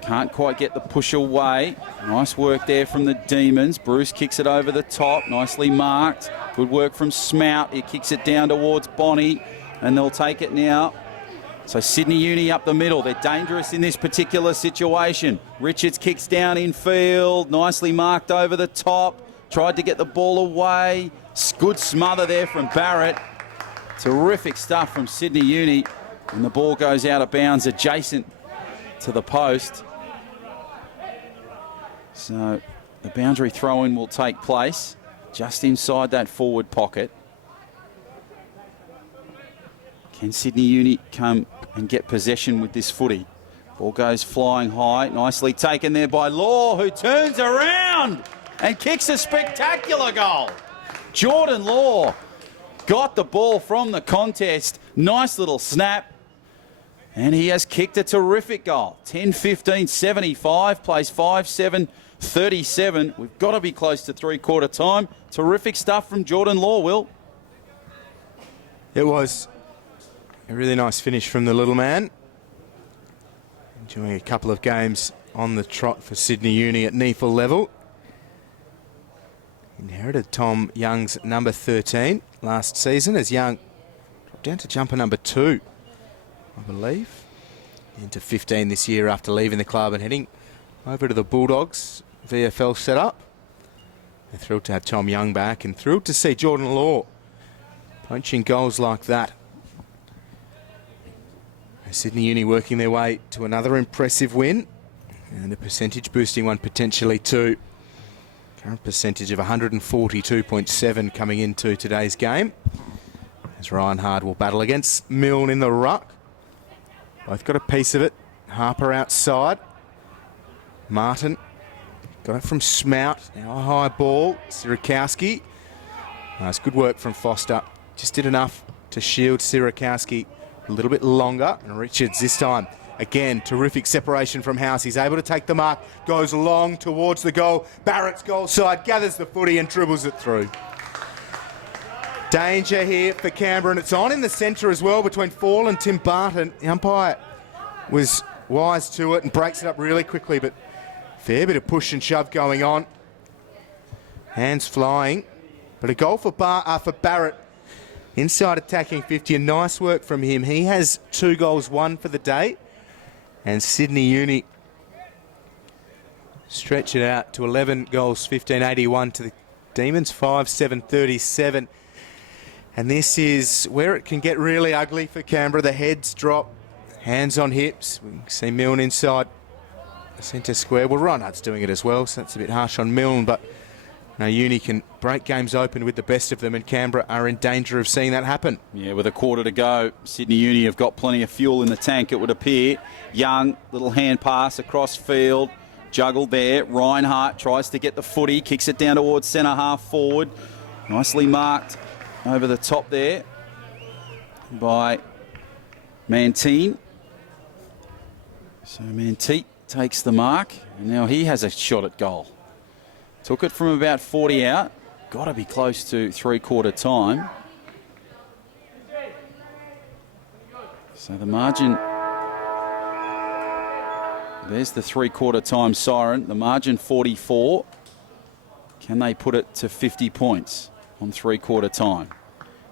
can't quite get the push away. Nice work there from the Demons. Bruce kicks it over the top. Nicely marked. Good work from Smout. He kicks it down towards Bonnie. And they'll take it now. So Sydney Uni up the middle. They're dangerous in this particular situation. Richards kicks down in field. Nicely marked over the top. Tried to get the ball away. Good smother there from Barrett. Terrific stuff from Sydney Uni. And the ball goes out of bounds adjacent to the post. So the boundary throw-in will take place just inside that forward pocket. Can Sydney Uni come and get possession with this footy? Ball goes flying high. Nicely taken there by Law, who turns around and kicks a spectacular goal. Jordan Law got the ball from the contest. Nice little snap. And he has kicked a terrific goal. 10-15-75, plays 5-7, 37. We've got to be close to three-quarter time. Terrific stuff from Jordan Law, Will. It was a really nice finish from the little man. Enjoying a couple of games on the trot for Sydney Uni at NEAFL level. Inherited Tom Young's number 13 last season as Young dropped down to jumper number 2, I believe. Into 15 this year after leaving the club and heading over to the Bulldogs VFL setup. They're thrilled to have Tom Young back and thrilled to see Jordan Law punching goals like that. Sydney Uni working their way to another impressive win and a percentage boosting one potentially too. Current percentage of 142.7 coming into today's game as Ryan Hard will battle against Milne in the ruck. Both got a piece of it. Harper outside. Martin got it from Smout. Now a high ball. Sirakowski. Nice good work from Foster. Just did enough to shield Sirakowski a little bit longer. And Richards this time. Again, terrific separation from House. He's able to take the mark. Goes long towards the goal. Barrett's goal side. Gathers the footy and dribbles it through. Danger here for Canberra, and it's on in the centre as well between Fall and Tim Barton. The umpire was wise to it and breaks it up really quickly, but fair bit of push and shove going on. Hands flying, but a goal for Barrett. Inside attacking 50, and nice work from him. He has 2 goals, 1 for the day, and Sydney Uni stretch it out to 11 goals, 15-81 to the Demons, 5-7-37. And this is where it can get really ugly for Canberra. The heads drop, hands on hips. We can see Milne inside the centre square. Well, Reinhardt's doing it as well, so that's a bit harsh on Milne. But now Uni can break games open with the best of them, and Canberra are in danger of seeing that happen. Yeah, with a quarter to go, Sydney Uni have got plenty of fuel in the tank, it would appear. Young, little hand pass across field. Juggled there. Reinhardt tries to get the footy, kicks it down towards centre half forward. Nicely marked over the top there by Mantine. So Mantine takes the mark, and now he has a shot at goal. Took it from about 40 out. Got to be close to three-quarter time. So the margin... There's the three-quarter time siren. The margin 44. Can they put it to 50 points on three-quarter time?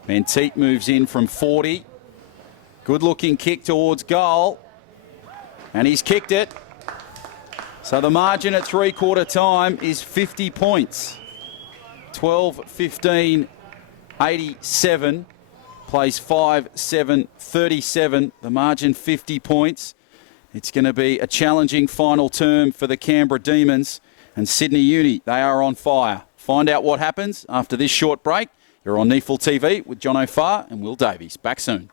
Menteet moves in from 40. Good-looking kick towards goal. And he's kicked it. So the margin at three-quarter time is 50 points. 12-15, 87. Plays 5-7, 37. The margin 50 points. It's going to be a challenging final term for the Canberra Demons. And Sydney Uni, they are on fire. Find out what happens after this short break. You're on NEAFL TV with John O'Farr and Will Davies. Back soon.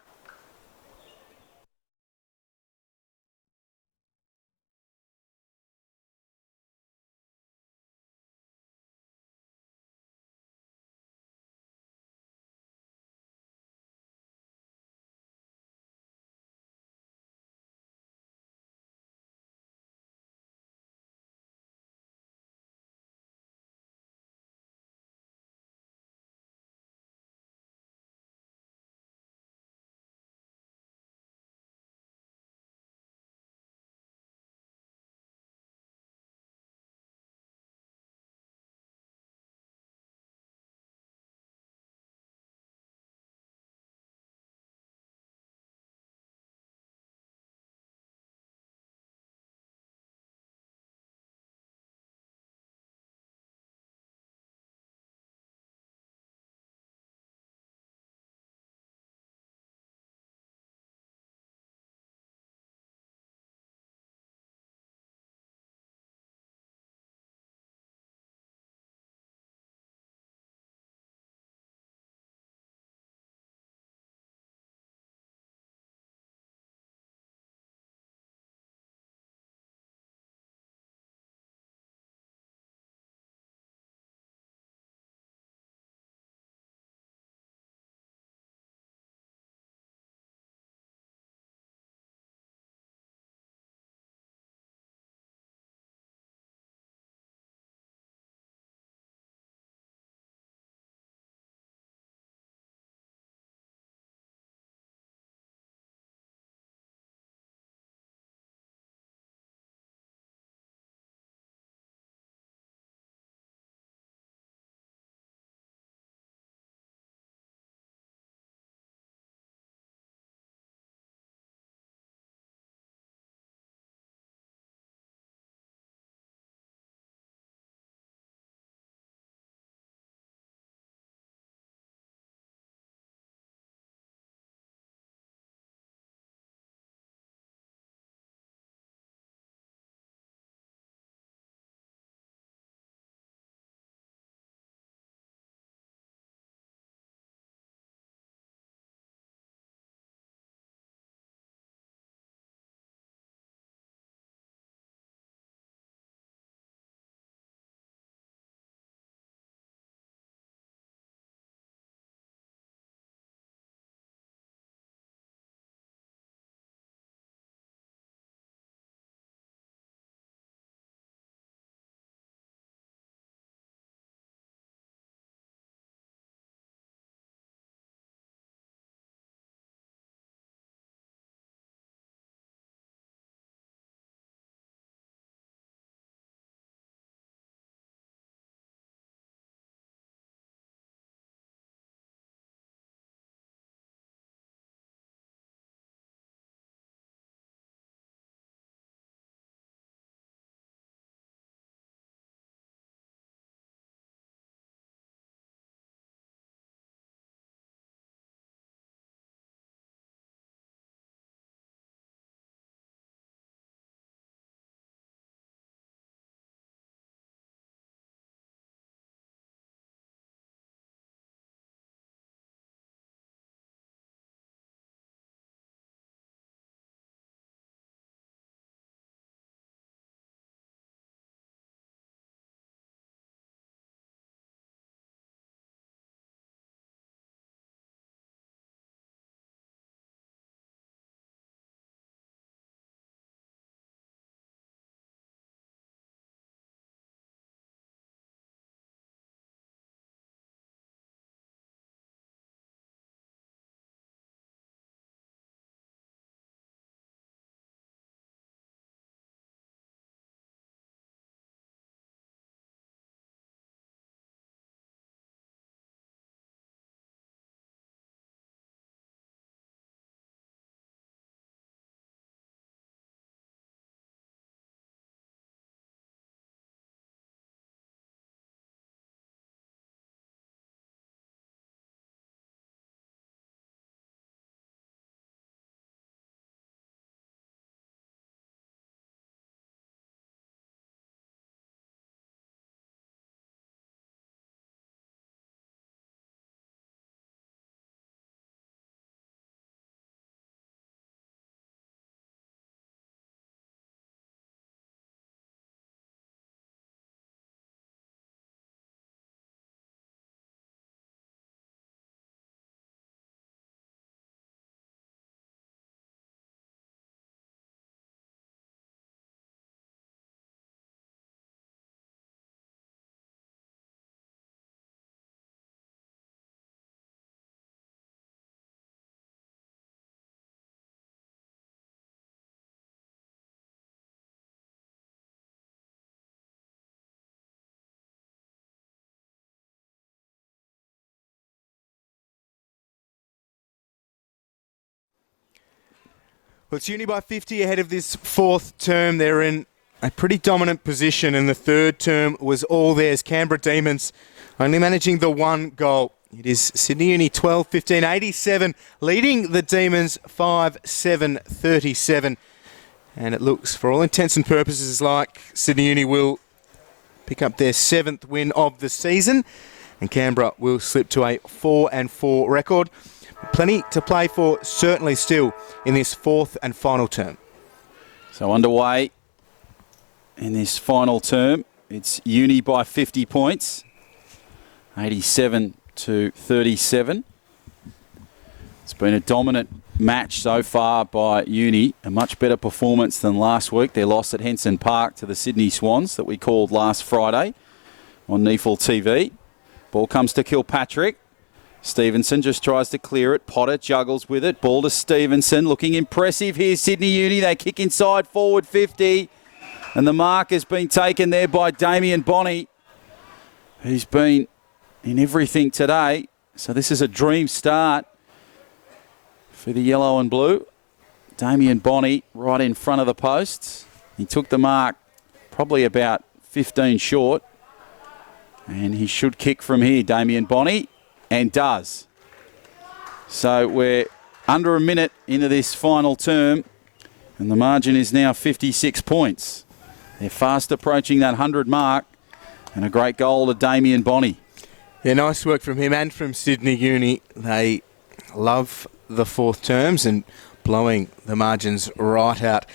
Well, it's Uni by 50 ahead of this fourth term. They're in a pretty dominant position, and the third term was all theirs. Canberra Demons only managing the one goal. It is Sydney Uni 12-15, 87, leading the Demons 5-7, 37. And it looks, for all intents and purposes, like Sydney Uni will pick up their 7th win of the season, and Canberra will slip to a 4-4 record. Plenty to play for, certainly still, in this fourth and final term. So underway in this final term, it's Uni by 50 points, 87-37. It's been a dominant match so far by Uni, a much better performance than last week. Their loss at Henson Park to the Sydney Swans that we called last Friday on NEAFL TV. Ball comes to Kilpatrick. Stevenson just tries to clear it. Potter juggles with it. Ball to Stevenson. Looking impressive here, Sydney Uni. They kick inside forward 50. And the mark has been taken there by Damien Bonney, who's been in everything today. So this is a dream start for the yellow and blue. Damien Bonney right in front of the posts. He took the mark probably about 15 short. And he should kick from here, Damien Bonney. And does. So we're under a minute into this final term, and the margin is now 56 points. They're fast approaching that 100 mark, and a great goal to Damien Bonney. Yeah, nice work from him and from Sydney Uni. They love the fourth terms and blowing the margins right out.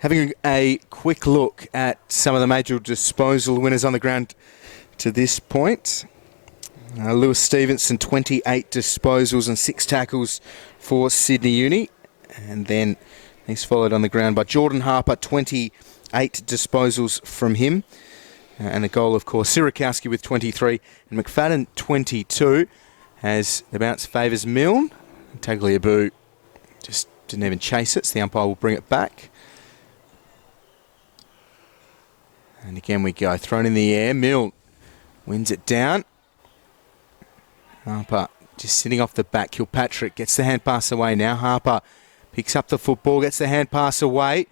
Having a quick look at some of the major disposal winners on the ground to this point. Lewis Stevenson, 28 disposals and 6 tackles for Sydney Uni. And then he's followed on the ground by Jordan Harper, 28 disposals from him. And a goal, of course, Sirakowski with 23 and McFadden 22 as the bounce favours Milne. Tagliabue just didn't even chase it, so the umpire will bring it back. And again we go, thrown in the air. Milne wins it down. Harper just sitting off the back. Kilpatrick gets the hand pass away now. Harper picks up the football, gets the hand pass away.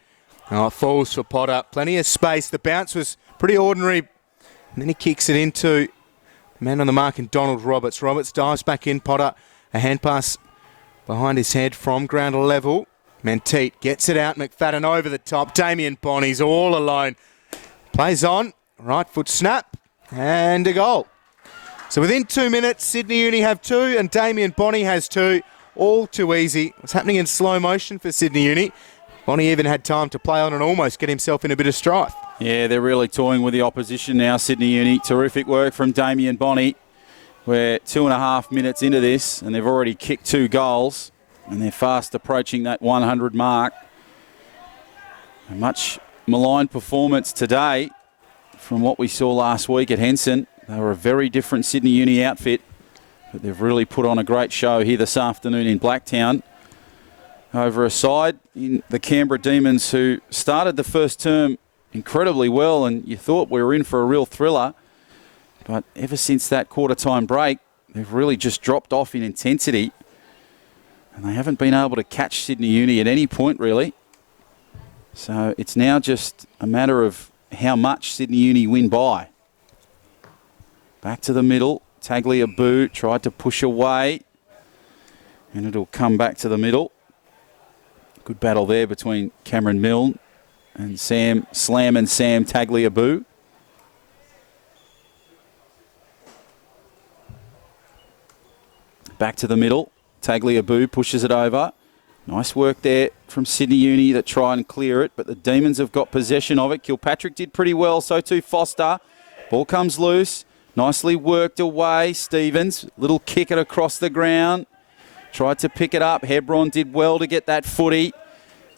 Oh, it falls for Potter. Plenty of space. The bounce was pretty ordinary. And then he kicks it into the man on the mark in Donald Roberts. Roberts dives back in. Potter, a hand pass behind his head from ground level. Menteet gets it out. McFadden over the top. Damien Bonney's all alone. Plays on. Right foot snap. And a goal. So within 2 minutes, Sydney Uni have 2 and Damien Bonney has 2. All too easy. It's happening in slow motion for Sydney Uni. Bonney even had time to play on and almost get himself in a bit of strife. Yeah, they're really toying with the opposition now, Sydney Uni. Terrific work from Damien Bonney. We're 2.5 minutes into this and they've already kicked 2 goals and they're fast approaching that 100 mark. A much maligned performance today from what we saw last week at Henson. They were a very different Sydney Uni outfit, but they've really put on a great show here this afternoon in Blacktown. Over a side in the Canberra Demons, who started the first term incredibly well, and you thought we were in for a real thriller. But ever since that quarter-time break, they've really just dropped off in intensity, and they haven't been able to catch Sydney Uni at any point, really. So it's now just a matter of how much Sydney Uni win by. Back to the middle. Tagliabue tried to push away. And it'll come back to the middle. Good battle there between Cameron Milne and Sam Tagliabue. Back to the middle. Tagliabue pushes it over. Nice work there from Sydney Uni that try and clear it, but the Demons have got possession of it. Kilpatrick did pretty well, so too Foster. Ball comes loose. Nicely worked away. Stevens, little kick it across the ground. Tried to pick it up. Hebron did well to get that footy.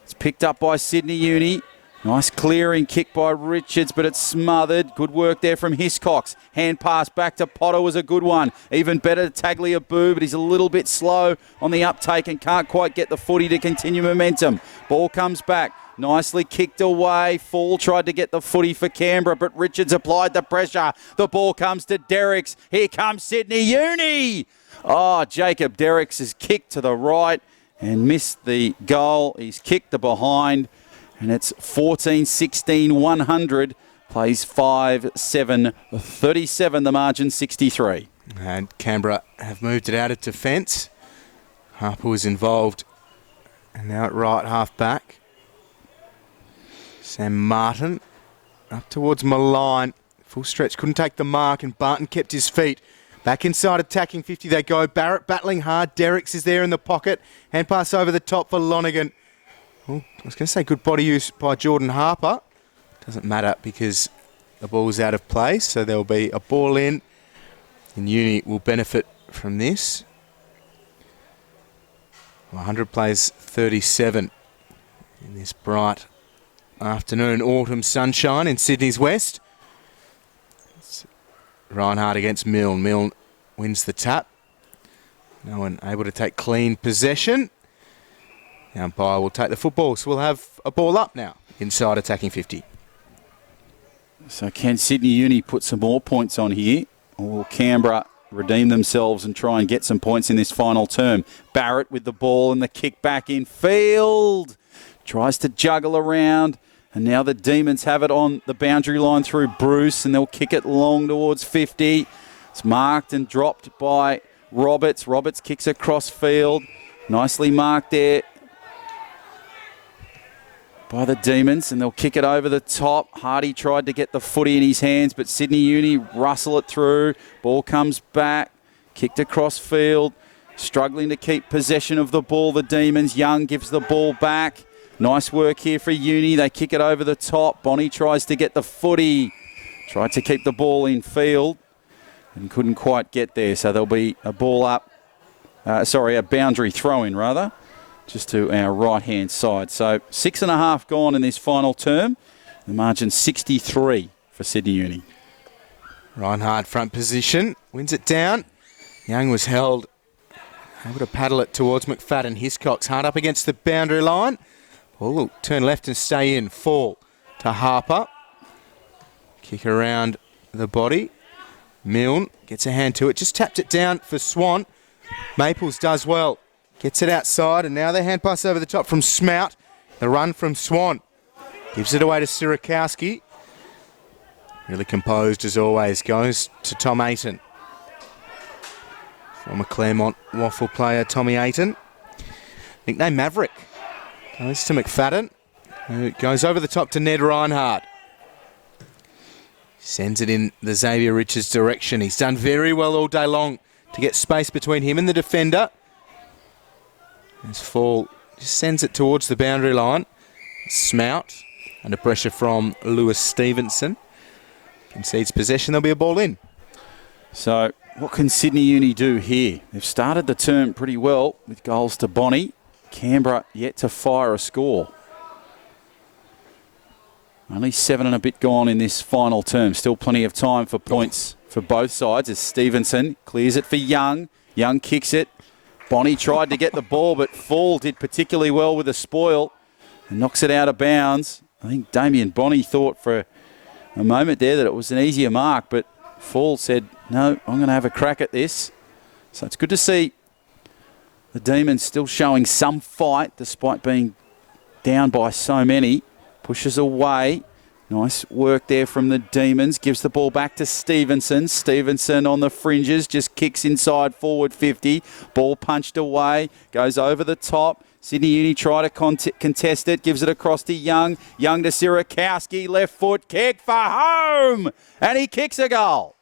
It's picked up by Sydney Uni. Nice clearing kick by Richards, but it's smothered. Good work there from Hiscox. Hand pass back to Potter was a good one. Even better to Tagliabue, but he's a little bit slow on the uptake and can't quite get the footy to continue momentum. Ball comes back. Nicely kicked away. Fall tried to get the footy for Canberra, but Richards applied the pressure. The ball comes to Derricks. Here comes Sydney Uni. Oh, Jacob Derricks is kicked to the right, and missed the goal. He's kicked the behind, and it's 14-16-100. Plays 5-7-37, the margin 63. And Canberra have moved it out of defence. Harper was involved. And now at right half back. Sam Martin up towards Malign. Full stretch, couldn't take the mark, and Barton kept his feet. Back inside attacking 50 they go. Barrett battling hard. Derricks is there in the pocket. Hand pass over the top for Lonergan. Oh, I was going to say good body use by Jordan Harper. Doesn't matter because the ball's out of play, so there'll be a ball in. And Uni will benefit from this. 100 plays 37 in this bright afternoon autumn sunshine in Sydney's west. It's Reinhardt against Milne. Milne wins the tap. No one able to take clean possession. The umpire will take the football, so we'll have a ball up now inside attacking 50. So can Sydney Uni put some more points on here, or will Canberra redeem themselves and try and get some points in this final term? Barrett with the ball and the kick back in field. Tries to juggle around, and now the Demons have it on the boundary line through Bruce, and they'll kick it long towards 50. It's marked and dropped by Roberts. Roberts kicks across field. Nicely marked there by the Demons, and they'll kick it over the top. Hardy tried to get the footy in his hands, but Sydney Uni rustle it through. Ball comes back, kicked across field, struggling to keep possession of the ball, the Demons. Young gives the ball back. Nice work here for Uni. They kick it over the top. Bonnie tries to get the footy. Tried to keep the ball in field and couldn't quite get there, so there'll be a ball up. A boundary throw-in, rather, just to our right-hand side. So 6.5 gone in this final term. The margin 63 for Sydney Uni. Reinhardt front position, wins it down. Young was held, able to paddle it towards McFadden. Hiscox hard up against the boundary line. Ball will turn left and stay in. Fall to Harper. Kick around the body. Milne gets a hand to it, just tapped it down for Swan. Maples does well. Gets it outside, and now they hand pass over the top from Smout. The run from Swan. Gives it away to Sirakowski. Really composed as always. Goes to Tom Ayton. Former Claremont Waffle player Tommy Ayton. Nickname Maverick. Goes to McFadden. Who goes over the top to Ned Reinhardt. Sends it in the Xavier Richards direction. He's done very well all day long to get space between him and the defender. As Fall just sends it towards the boundary line. Smout under pressure from Lewis Stevenson. Concedes possession, there'll be a ball in. So what can Sydney Uni do here? They've started the term pretty well with goals to Bonnie. Canberra yet to fire a score. Only 7 and a bit gone in this final term. Still plenty of time for points for both sides as Stevenson clears it for Young. Young kicks it. Bonnie tried to get the ball, but Fall did particularly well with a spoil and knocks it out of bounds. I think Damien Bonnie thought for a moment there that it was an easier mark, but Fall said, no, I'm going to have a crack at this. So it's good to see the Demons still showing some fight despite being down by so many. Pushes away. Nice work there from the Demons. Gives the ball back to Stevenson. Stevenson on the fringes. Just kicks inside forward 50. Ball punched away. Goes over the top. Sydney Uni try to contest it. Gives it across to Young. Young to Sirakowski. Left foot kick for home. And he kicks a goal.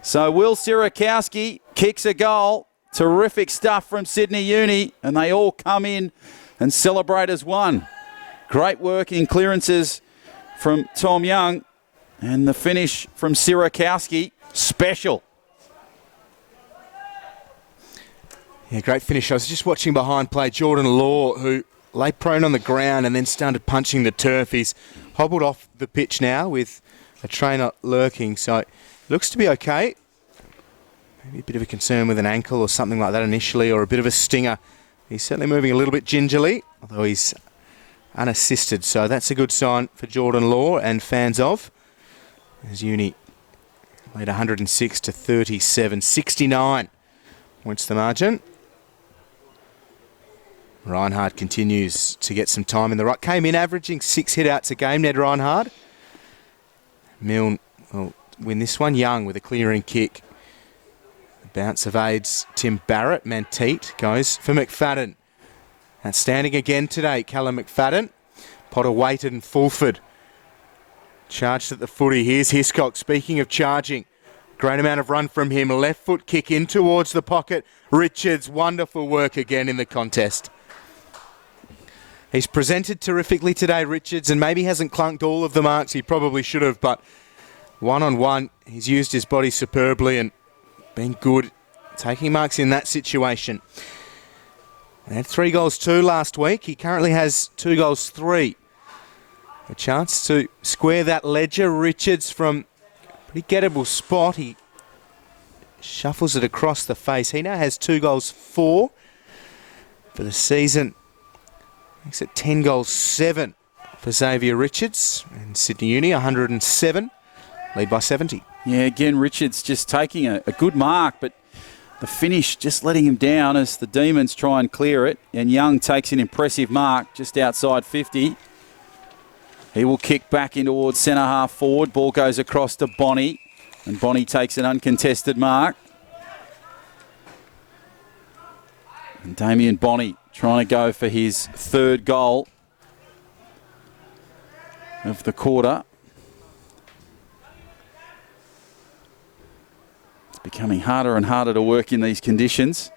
So Will Sirakowski kicks a goal. Terrific stuff from Sydney Uni. And they all come in and celebrate as one. Great work in clearances from Tom Young, and the finish from Sirakowski, special. Yeah, great finish. I was just watching behind play Jordan Law, who lay prone on the ground and then started punching the turf. He's hobbled off the pitch now with a trainer lurking, so it looks to be okay. Maybe a bit of a concern with an ankle or something like that initially, or a bit of a stinger. He's certainly moving a little bit gingerly, although he's unassisted, so that's a good sign for Jordan Law and fans of. As Uni made 106 to 37, 69 points the margin. Reinhard continues to get some time in the ruck. Came in averaging 6 hit-outs a game, Ned Reinhard. Milne will win this one. Young with a clearing kick. The bounce evades Tim Barrett. Manteet goes for McFadden. Outstanding again today, Callum McFadden. Potter waited and Fulford charged at the footy. Here's Hiscock. Speaking of charging, great amount of run from him. Left foot kick in towards the pocket. Richards, wonderful work again in the contest. He's presented terrifically today, Richards, and maybe hasn't clunked all of the marks he probably should have, but one-on-one, he's used his body superbly and been good, taking marks in that situation. He had 3 goals 2 last week. He currently has 2 goals 3. A chance to square that ledger. Richards from a pretty gettable spot. He shuffles it across the face. He now has 2 goals 4 for the season. Makes it 10 goals 7 for Xavier Richards. And Sydney Uni 107, lead by 70. Yeah, again, Richards just taking a good mark, but the finish just letting him down as the Demons try and clear it. And Young takes an impressive mark just outside 50. He will kick back in towards centre half forward. Ball goes across to Bonnie. And Bonnie takes an uncontested mark. And Damien Bonnie trying to go for his 3rd goal of the quarter. It's becoming harder and harder to work in these conditions,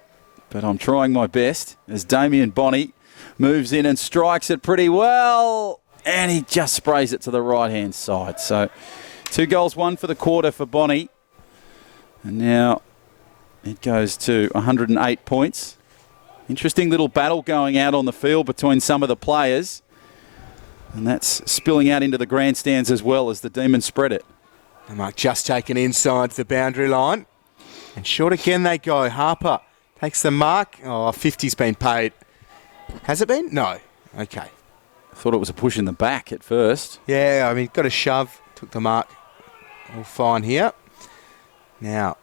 but I'm trying my best as Damien Bonnie moves in and strikes it pretty well, and he just sprays it to the right-hand side. So 2 goals 1 for the quarter for Bonnie, and now it goes to 108 points. Interesting little battle going out on the field between some of the players. And that's spilling out into the grandstands as well as the Demons spread it. The mark just taken inside the boundary line. And short again they go. Harper takes the mark. Oh, 50's been paid. Has it been? No. Okay. I thought it was a push in the back at first. Yeah, I mean, got a shove. Took the mark. All fine here. Now,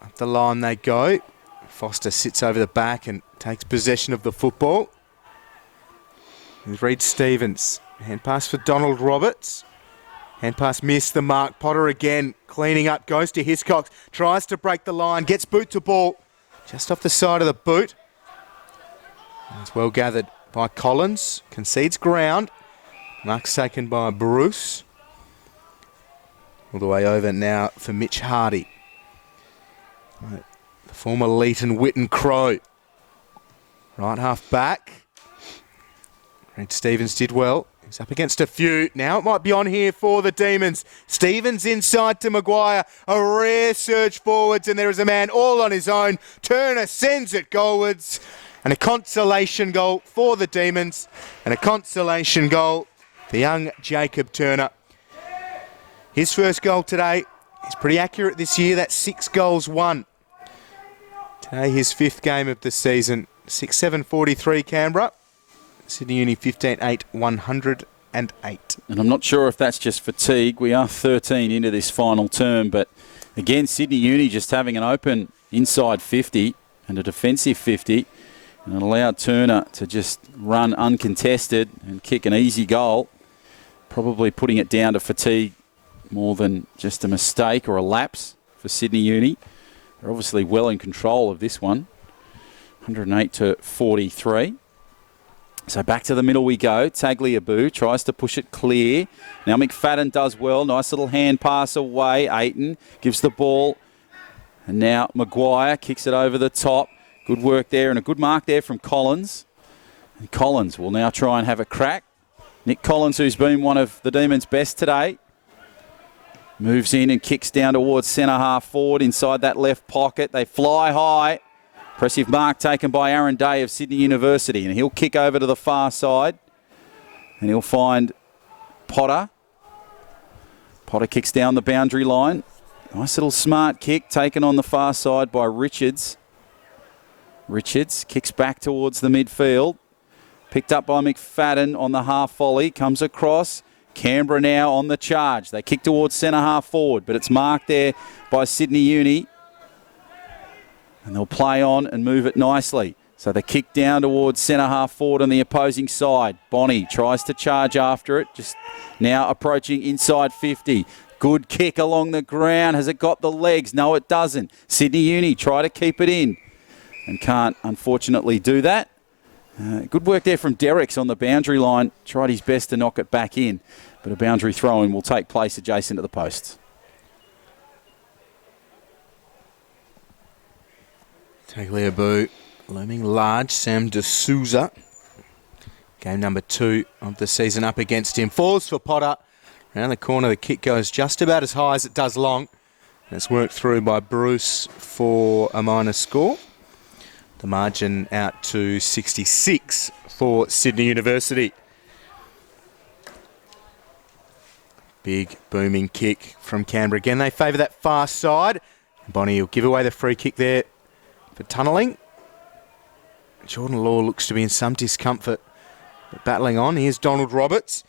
up the line they go. Foster sits over the back and takes possession of the football. Here's Reid Stevens. Hand pass for Donald Roberts. Hand pass missed the mark. Potter again cleaning up. Goes to Hiscox. Tries to break the line. Gets boot to ball. Just off the side of the boot. It's well gathered by Collins. Concedes ground. Mark's taken by Bruce. All the way over now for Mitch Hardy. Right. The former Leeton Witten Crow. Right half back. Reid Stevens did well. He's up against a few. Now it might be on here for the Demons. Stevens inside to Maguire. A rare surge forwards, and there is a man all on his own. Turner sends it goalwards. And a consolation goal for the Demons. And a consolation goal for young Jacob Turner. His first goal today. He's pretty accurate this year. That's 6 goals 1. Today his 5th game of the season. 6-7-43 Canberra. Sydney Uni 15-8, 108. And I'm not sure if that's just fatigue. We are 13 into this final term, but again, Sydney Uni just having an open inside 50 and a defensive 50, and it allowed Turner to just run uncontested and kick an easy goal, probably putting it down to fatigue more than just a mistake or a lapse for Sydney Uni. They're obviously well in control of this one, 108-43. So back to the middle we go. Tagliabue tries to push it clear. Now McFadden does well. Nice little hand pass away. Aiton gives the ball. And now Maguire kicks it over the top. Good work there and a good mark there from Collins. And Collins will now try and have a crack. Nick Collins, who's been one of the Demons' best today, moves in and kicks down towards centre half forward inside that left pocket. They fly high. Impressive mark taken by Aaron Day of Sydney University. And he'll kick over to the far side. And he'll find Potter. Potter kicks down the boundary line. Nice little smart kick taken on the far side by Richards. Richards kicks back towards the midfield. Picked up by McFadden on the half volley. Comes across. Canberra now on the charge. They kick towards centre half forward. But it's marked there by Sydney Uni. And they'll play on and move it nicely. So the kick down towards centre half forward on the opposing side. Bonnie tries to charge after it, just now approaching inside 50. Good kick along the ground. Has it got the legs? No, it doesn't. Sydney Uni try to keep it in and can't, unfortunately, do that. Good work there from Derricks on the boundary line. Tried his best to knock it back in, but a boundary throw-in will take place adjacent to the posts. Tagliabue looming large. Sam D'Souza. Game number 2 of the season up against him. Falls for Potter. Around the corner, the kick goes just about as high as it does long. And it's worked through by Bruce for a minor score. The margin out to 66 for Sydney University. Big booming kick from Canberra. Again, they favour that far side. Bonnie will give away the free kick there for tunnelling. Jordan Law looks to be in some discomfort, but battling on. Here's Donald Roberts.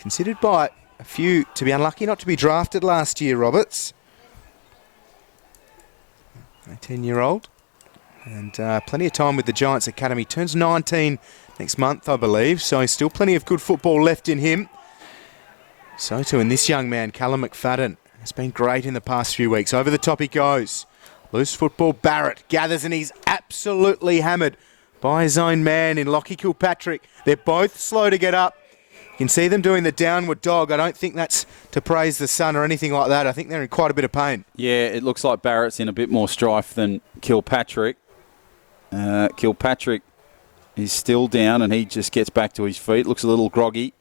Considered by a few to be unlucky not to be drafted last year, Roberts. A 10-year-old. And plenty of time with the Giants Academy. Turns 19 next month, I believe. So still plenty of good football left in him. So too in this young man, Callum McFadden. Has been great in the past few weeks. Over the top he goes. Loose football, Barrett gathers and he's absolutely hammered by his own man in Lockie Kilpatrick. They're both slow to get up. You can see them doing the downward dog. I don't think that's to praise the sun or anything like that. I think they're in quite a bit of pain. Yeah, it looks like Barrett's in a bit more strife than Kilpatrick. Kilpatrick is still down and he just gets back to his feet. Looks a little groggy.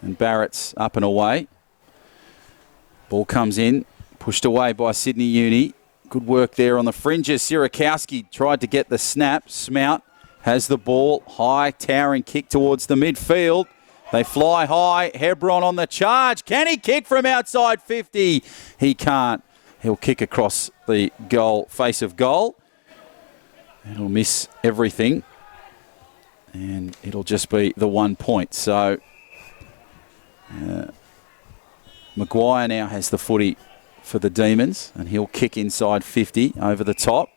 And Barrett's up and away. Ball comes in, pushed away by Sydney Uni. Good work there on the fringes. Sirakowski tried to get the snap. Smout has the ball. High, towering kick towards the midfield. They fly high. Hebron on the charge. Can he kick from outside 50? He can't. He'll kick across the goal, face of goal. It'll miss everything. And it'll just be the 1 point. So Maguire now has the footy for the Demons, and he'll kick inside 50 over the top.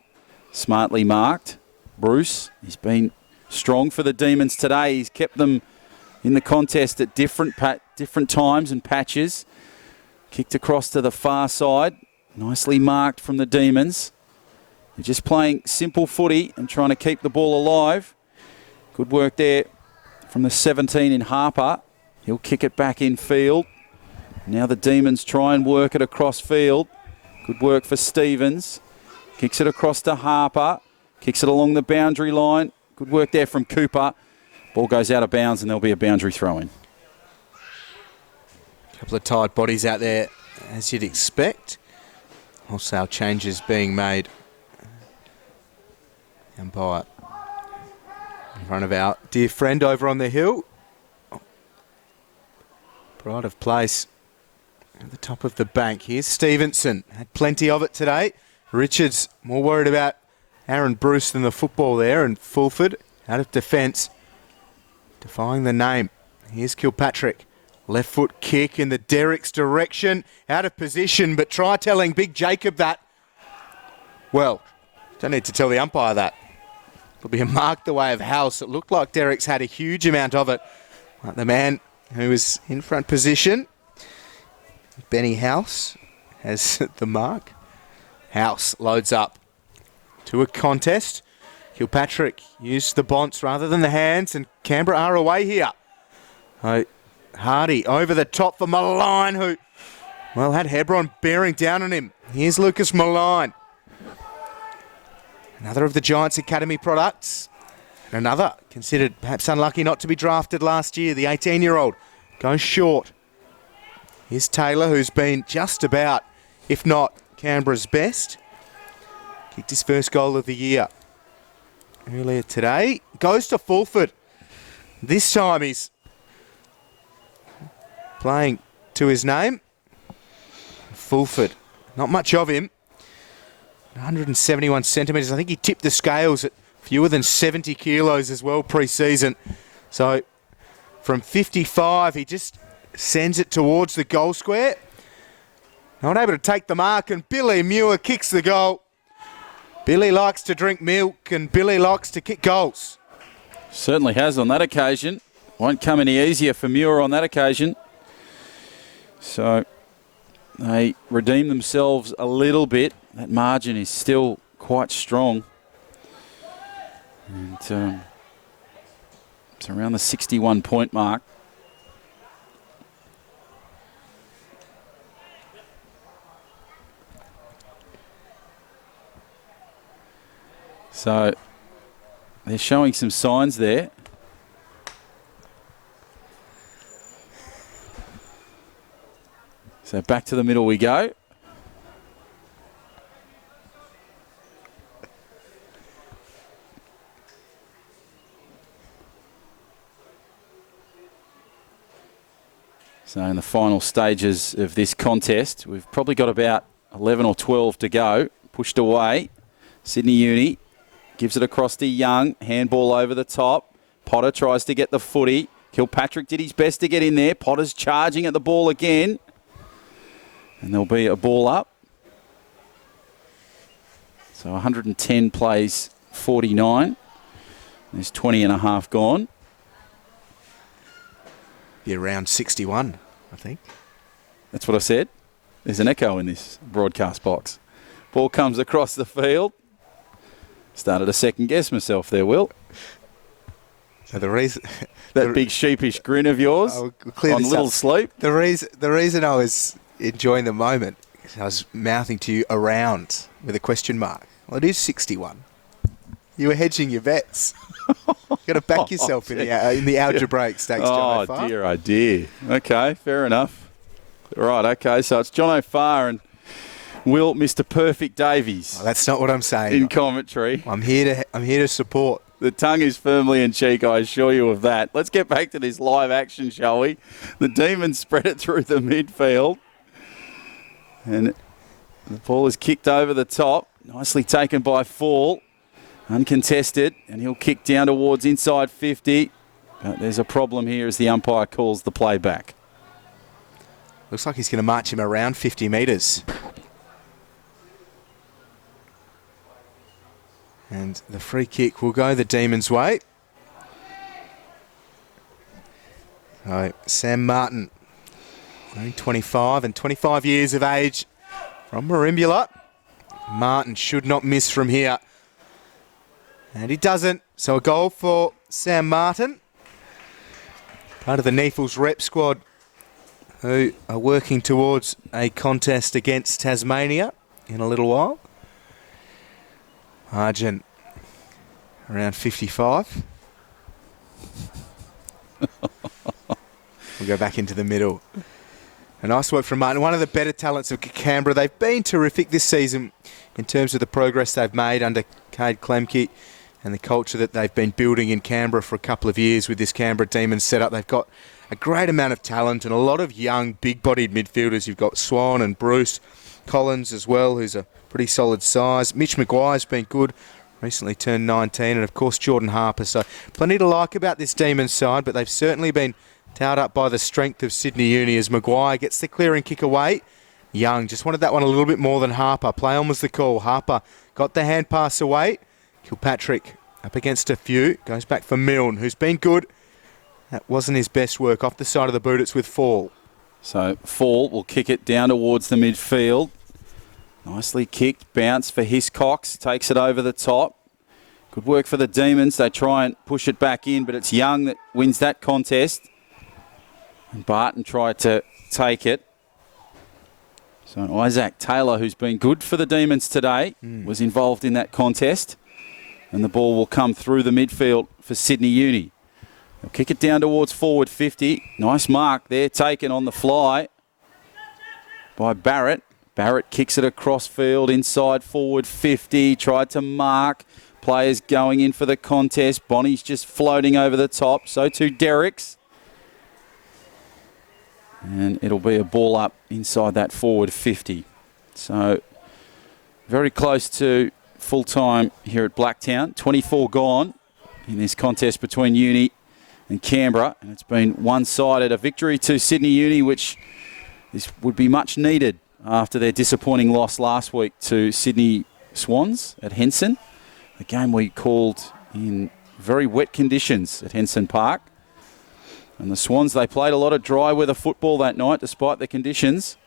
Smartly marked. Bruce, he's been strong for the Demons today. He's kept them in the contest at different times and patches. Kicked across to the far side. Nicely marked from the Demons. They're just playing simple footy and trying to keep the ball alive. Good work there from the 17 in Harper. He'll kick it back in field. Now the Demons try and work it across field. Good work for Stevens. Kicks it across to Harper. Kicks it along the boundary line. Good work there from Cooper. Ball goes out of bounds and there'll be a boundary throw-in. Couple of tired bodies out there, as you'd expect. Wholesale changes being made. Umpire in front of our dear friend over on the hill. Pride of place at the top of the bank. Here's Stevenson. Had plenty of it today. Richards more worried about Aaron Bruce than the football there. And Fulford out of defence, defying the name. Here's Kilpatrick. Left foot kick in the Derrick's direction. Out of position, but try telling Big Jacob that. Well, don't need to tell the umpire that. It'll be a mark the way of House. It looked like Derrick's had a huge amount of it. Like the man who was in front position, Benny House, has the mark. House loads up to a contest. Kilpatrick used the bonce rather than the hands, and Canberra are away here. Hardy over the top for Malign, who, well, had Hebron bearing down on him. Here's Lucas Malign. Another of the Giants Academy products. Another considered perhaps unlucky not to be drafted last year. The 18-year-old goes short. Here's Taylor, who's been just about, if not Canberra's best. Kicked his first goal of the year earlier today. Goes to Fulford. This time he's playing to his name. Fulford. Not much of him. 171 centimetres. I think he tipped the scales at fewer than 70 kilos as well pre-season. So from 55, he just sends it towards the goal square. Not able to take the mark, and Billy Muir kicks the goal. Billy likes to drink milk and Billy likes to kick goals. Certainly has on that occasion. Won't come any easier for Muir on that occasion. So they redeem themselves a little bit. That margin is still quite strong. And it's around the 61-point mark. So they're showing some signs there. So back to the middle we go. So in the final stages of this contest, we've probably got about 11 or 12 to go. Pushed away. Sydney Uni gives it across to Young. Handball over the top. Potter tries to get the footy. Kilpatrick did his best to get in there. Potter's charging at the ball again. And there'll be a ball up. So 110 plays 49. There's 20 and a half gone. Be around 61, I think. That's what I said. There's an echo in this broadcast box. Ball comes across the field. Started to second guess myself there, Will. So the reason that big sheepish grin of yours on little sleep. The reason I was enjoying the moment, I was mouthing to you around with a question mark. Well, it is 61. You were hedging your bets. You've got to back yourself in the algebraic stakes, John O'Farr. Oh, dear. Okay, fair enough. Right, okay, so it's John O'Farr and Will, Mr. Perfect Davies. Oh, that's not what I'm saying. In commentary. I'm here to support. The tongue is firmly in cheek, I assure you of that. Let's get back to this live action, shall we? The Demons spread it through the midfield. And the ball is kicked over the top. Nicely taken by Fall. Uncontested. And he'll kick down towards inside 50. But there's a problem here as the umpire calls the play back. Looks like he's going to march him around 50 metres. And the free kick will go the Demons' way. So Sam Martin, only 25 and 25 years of age from Merimbula. Martin should not miss from here. And he doesn't. So a goal for Sam Martin. Part of the NEAFL's rep squad who are working towards a contest against Tasmania in a little while. Margin around 55. We'll go back into the middle. A nice work from Martin. One of the better talents of Canberra. They've been terrific this season in terms of the progress they've made under Cade Klemke and the culture that they've been building in Canberra for a couple of years with this Canberra Demons setup. They've got a great amount of talent and a lot of young, big-bodied midfielders. You've got Swan and Bruce Collins as well, who's a pretty solid size. Mitch Maguire's been good, recently turned 19, and of course Jordan Harper. So plenty to like about this Demons side, but they've certainly been towed up by the strength of Sydney Uni as Maguire gets the clearing kick away. Young just wanted that one a little bit more than Harper. Play on was the call. Harper got the hand pass away. Kilpatrick up against a few. Goes back for Milne, who's been good. That wasn't his best work. Off the side of the boot, it's with Fall. So Fall will kick it down towards the midfield. Nicely kicked. Bounce for Hiscox. Takes it over the top. Good work for the Demons. They try and push it back in, but it's Young that wins that contest. And Barton tried to take it. So Isaac Taylor, who's been good for the Demons today, was involved in that contest. And the ball will come through the midfield for Sydney Uni. They'll kick it down towards forward 50. Nice mark there, taken on the fly by Barrett. Barrett kicks it across field inside forward 50. Tried to mark. Players going in for the contest. Bonnie's just floating over the top. So too Derricks. And it'll be a ball up inside that forward 50. So very close to full time here at Blacktown. 24 gone in this contest between Uni and Canberra. And it's been one-sided. A victory to Sydney Uni, which this would be much needed after their disappointing loss last week to Sydney Swans at Henson. The game we called in very wet conditions at Henson Park. And the Swans, they played a lot of dry weather football that night despite the conditions.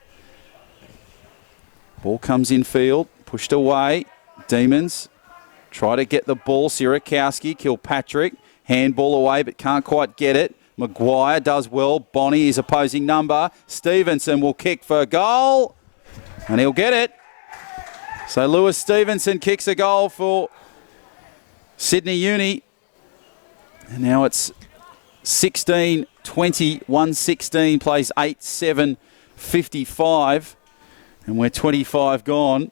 Ball comes in field, pushed away. Demons try to get the ball. Sirakowski, Kilpatrick. Handball away but can't quite get it. Maguire does well. Bonnie is opposing number. Stevenson will kick for a goal. And he'll get it. So Lewis Stevenson kicks a goal for Sydney Uni. And now it's 16-20, 1-16, plays 8-7, 55. And we're 25 gone.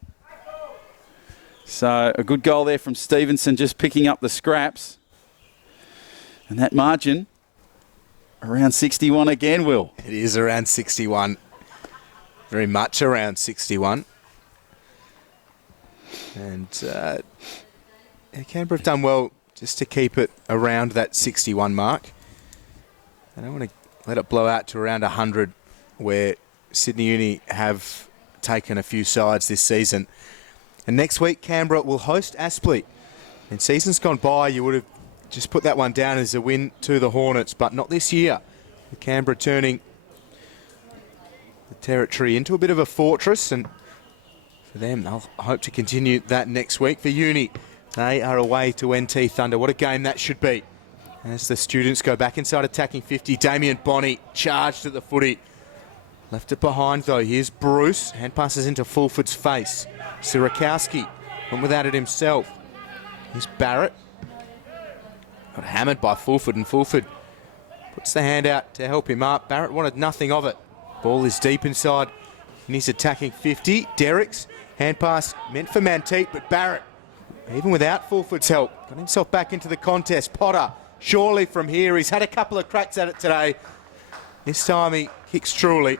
So a good goal there from Stevenson, just picking up the scraps. And that margin around 61 again, Will. It is around 61. Very much around 61. And Canberra have done well just to keep it around that 61 mark. I don't want to let it blow out to around 100, where Sydney Uni have taken a few sides this season. And next week, Canberra will host Aspley. In seasons gone by, you would have just put that one down as a win to the Hornets, but not this year. With Canberra turning the territory into a bit of a fortress, and for them, they'll hope to continue that next week. For Uni, they are away to NT Thunder. What a game that should be. As the students go back inside attacking 50, Damien Bonney charged at the footy. Left it behind though. Here's Bruce. Hand passes into Fulford's face. Sirakowski went without it himself. Here's Barrett. Got hammered by Fulford, and Fulford puts the hand out to help him up. Barrett wanted nothing of it. Ball is deep inside and he's attacking 50. Derricks. Hand pass meant for Manteet, but Barrett, even without Fulford's help, got himself back into the contest. Potter, surely from here. He's had a couple of cracks at it today. This time he kicks truly.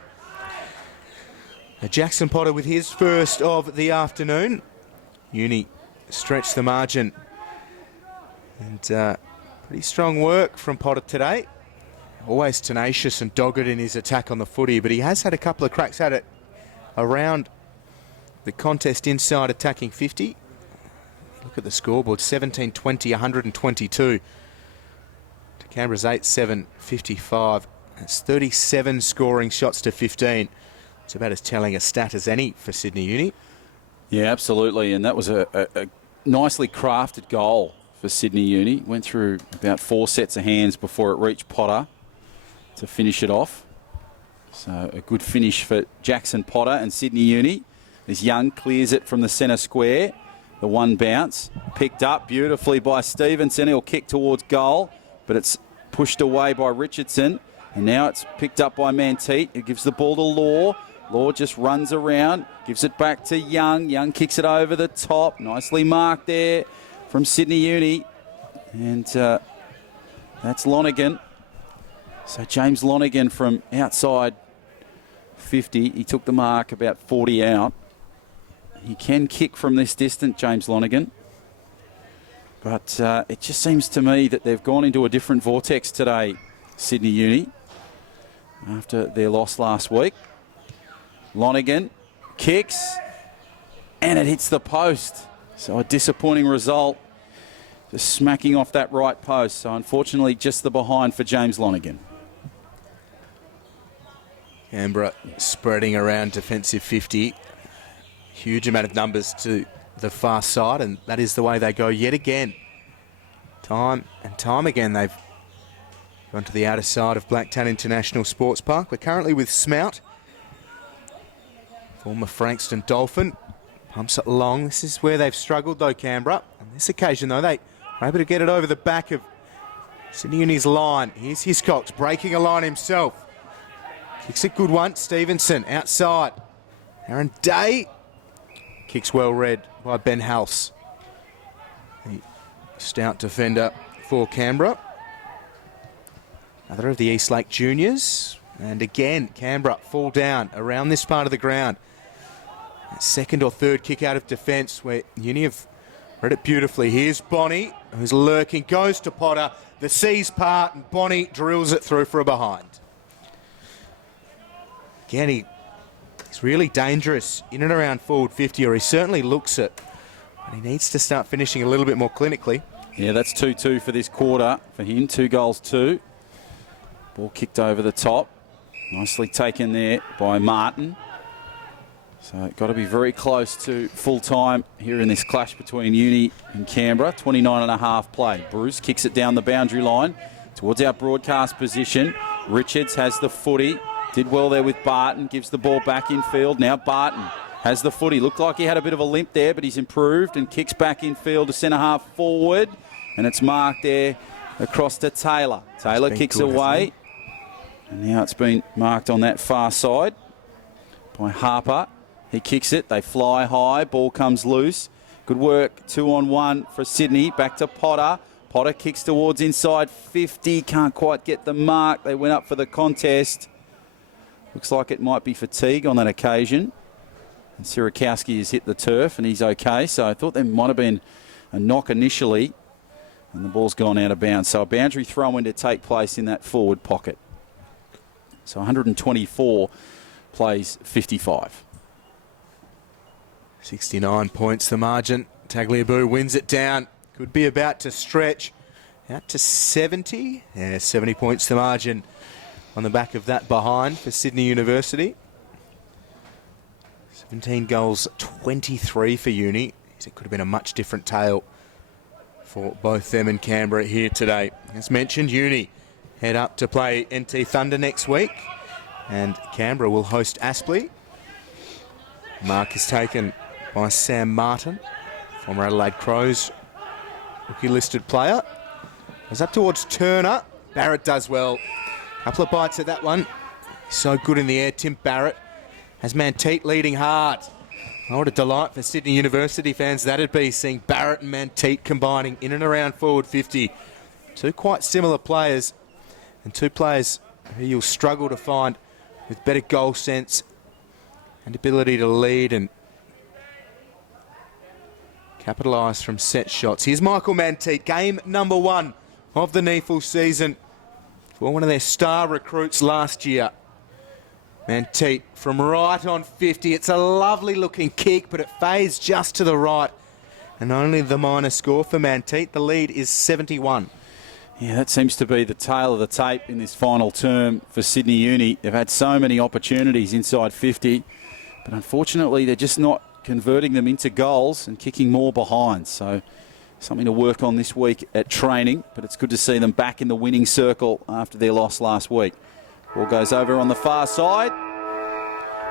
Jackson Potter with his first of the afternoon. Uni stretched the margin. And pretty strong work from Potter today. Always tenacious and dogged in his attack on the footy, but he has had a couple of cracks at it around the contest inside attacking 50. Look at the scoreboard, 17-20, 122. To Canberra's 8-7, 55. That's 37 scoring shots to 15. It's about as telling a stat as any for Sydney Uni. Yeah, absolutely. And that was a nicely crafted goal for Sydney Uni. Went through about 4 sets of hands before it reached Potter to finish it off. So a good finish for Jackson Potter and Sydney Uni. As Young clears it from the centre square. The one bounce picked up beautifully by Stevenson. He'll kick towards goal, but it's pushed away by Richardson. And now it's picked up by Manteet, who gives the ball to Law. Law just runs around, gives it back to Young. Young kicks it over the top. Nicely marked there from Sydney Uni. And that's Lonergan. So James Lonergan from outside 50. He took the mark about 40 out. He can kick from this distance, James Lonergan. But it just seems to me that they've gone into a different vortex today, Sydney Uni, after their loss last week. Lonergan kicks, and it hits the post. So a disappointing result, just smacking off that right post. So unfortunately, just the behind for James Lonergan. Canberra spreading around defensive 50. Huge amount of numbers to the far side, and that is the way they go yet again. Time and time again, they've gone to the outer side of Blacktown International Sports Park. We're currently with Smout, former Frankston Dolphin. Pumps it long. This is where they've struggled, though, Canberra. On this occasion, though, they were able to get it over the back of Sydney Uni's line. Here's Hiscox breaking a line himself. Kicks a good one. Stevenson outside. Aaron Day kicks well read by Ben House. The stout defender for Canberra. Another of the Eastlake Juniors. And again, Canberra fall down around this part of the ground. Second or third kick out of defence where Uni have read it beautifully. Here's Bonnie, who's lurking, goes to Potter. The C's part, and Bonnie drills it through for a behind. Again, he's really dangerous in and around forward 50, or he certainly looks it But he needs to start finishing a little bit more clinically. Yeah, that's 2-2 for this quarter for him. 2 goals, 2. Ball kicked over the top. Nicely taken there by Martin. So got to be very close to full time here in this clash between Uni and Canberra. 29.5 play. Bruce kicks it down the boundary line towards our broadcast position. Richards has the footy. Did well there with Barton. Gives the ball back in field. Now Barton has the footy. Looked like he had a bit of a limp there, but he's improved and kicks back in field to centre half forward. And it's marked there across to Taylor. Taylor kicks away. And now it's been marked on that far side by Harper. He kicks it. They fly high. Ball comes loose. Good work. 2-on-1 for Sydney. Back to Potter. Potter kicks towards inside 50. Can't quite get the mark. They went up for the contest. Looks like it might be fatigue on that occasion. And Sirakowski has hit the turf and he's okay. So I thought there might have been a knock initially. And the ball's gone out of bounds. So a boundary throw-in to take place in that forward pocket. So 124 plays 55. 69 points the margin. Tagliabue wins it down. Could be about to stretch out to 70. Yeah, 70 points the margin on the back of that behind for Sydney University. 17 goals, 23 for Uni. It could have been a much different tale for both them and Canberra here today. As mentioned, Uni head up to play NT Thunder next week, and Canberra will host Aspley. Mark is taken by Sam Martin, former Adelaide Crows rookie-listed player. Goes up towards Turner. Barrett does well. Couple of bites at that one. So good in the air, Tim Barrett. Has Manteet leading hard. Oh, what a delight for Sydney University fans that'd be, seeing Barrett and Manteet combining in and around forward 50. Two quite similar players, and two players who you'll struggle to find with better goal sense and ability to lead and capitalise from set shots. Here's Michael Manteet, game number 1 of the NEAFL season for one of their star recruits last year. Manteet from right on 50. It's a lovely looking kick, but it fades just to the right. And only the minor score for Manteet. The lead is 71. Yeah, that seems to be the tale of the tape in this final term for Sydney Uni. They've had so many opportunities inside 50, but unfortunately they're just not converting them into goals and kicking more behind. So something to work on this week at training, but it's good to see them back in the winning circle after their loss last week. Ball goes over on the far side.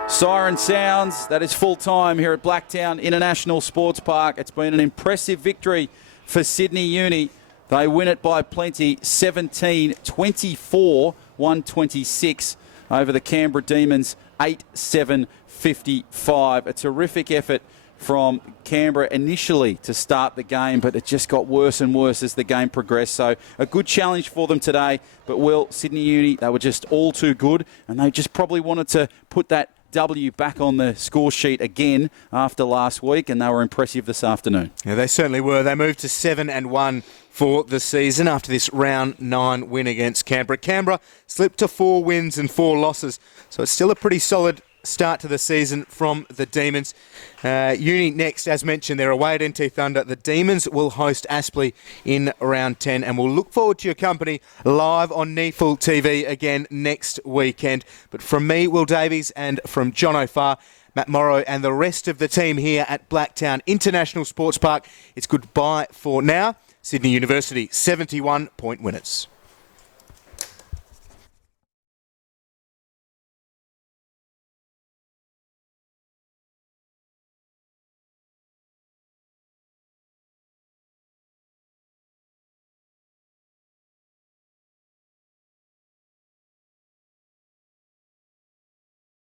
Siren sounds. That is full time here at Blacktown International Sports Park. It's been an impressive victory for Sydney Uni. They win it by plenty, 17-24, 126 over the Canberra Demons, 8-7-55. A terrific effort from Canberra initially to start the game, but it just got worse and worse as the game progressed. So a good challenge for them today, but Sydney Uni, they were just all too good, and they just probably wanted to put that W back on the score sheet again after last week, and they were impressive this afternoon. Yeah, they certainly were. They moved to 7-1 for the season after this round 9 win against Canberra. Canberra slipped to 4 wins and 4 losses, so it's still a pretty solid start to the season from the Demons. Uni next, as mentioned, they're away at NT Thunder. The Demons will host Aspley in round 10, and we'll look forward to your company live on NEAFL TV again next weekend. But from me, Will Davies, and from John O'Farr, Matt Morrow and the rest of the team here at Blacktown International Sports Park, it's goodbye for now. Sydney University, 71-point winners.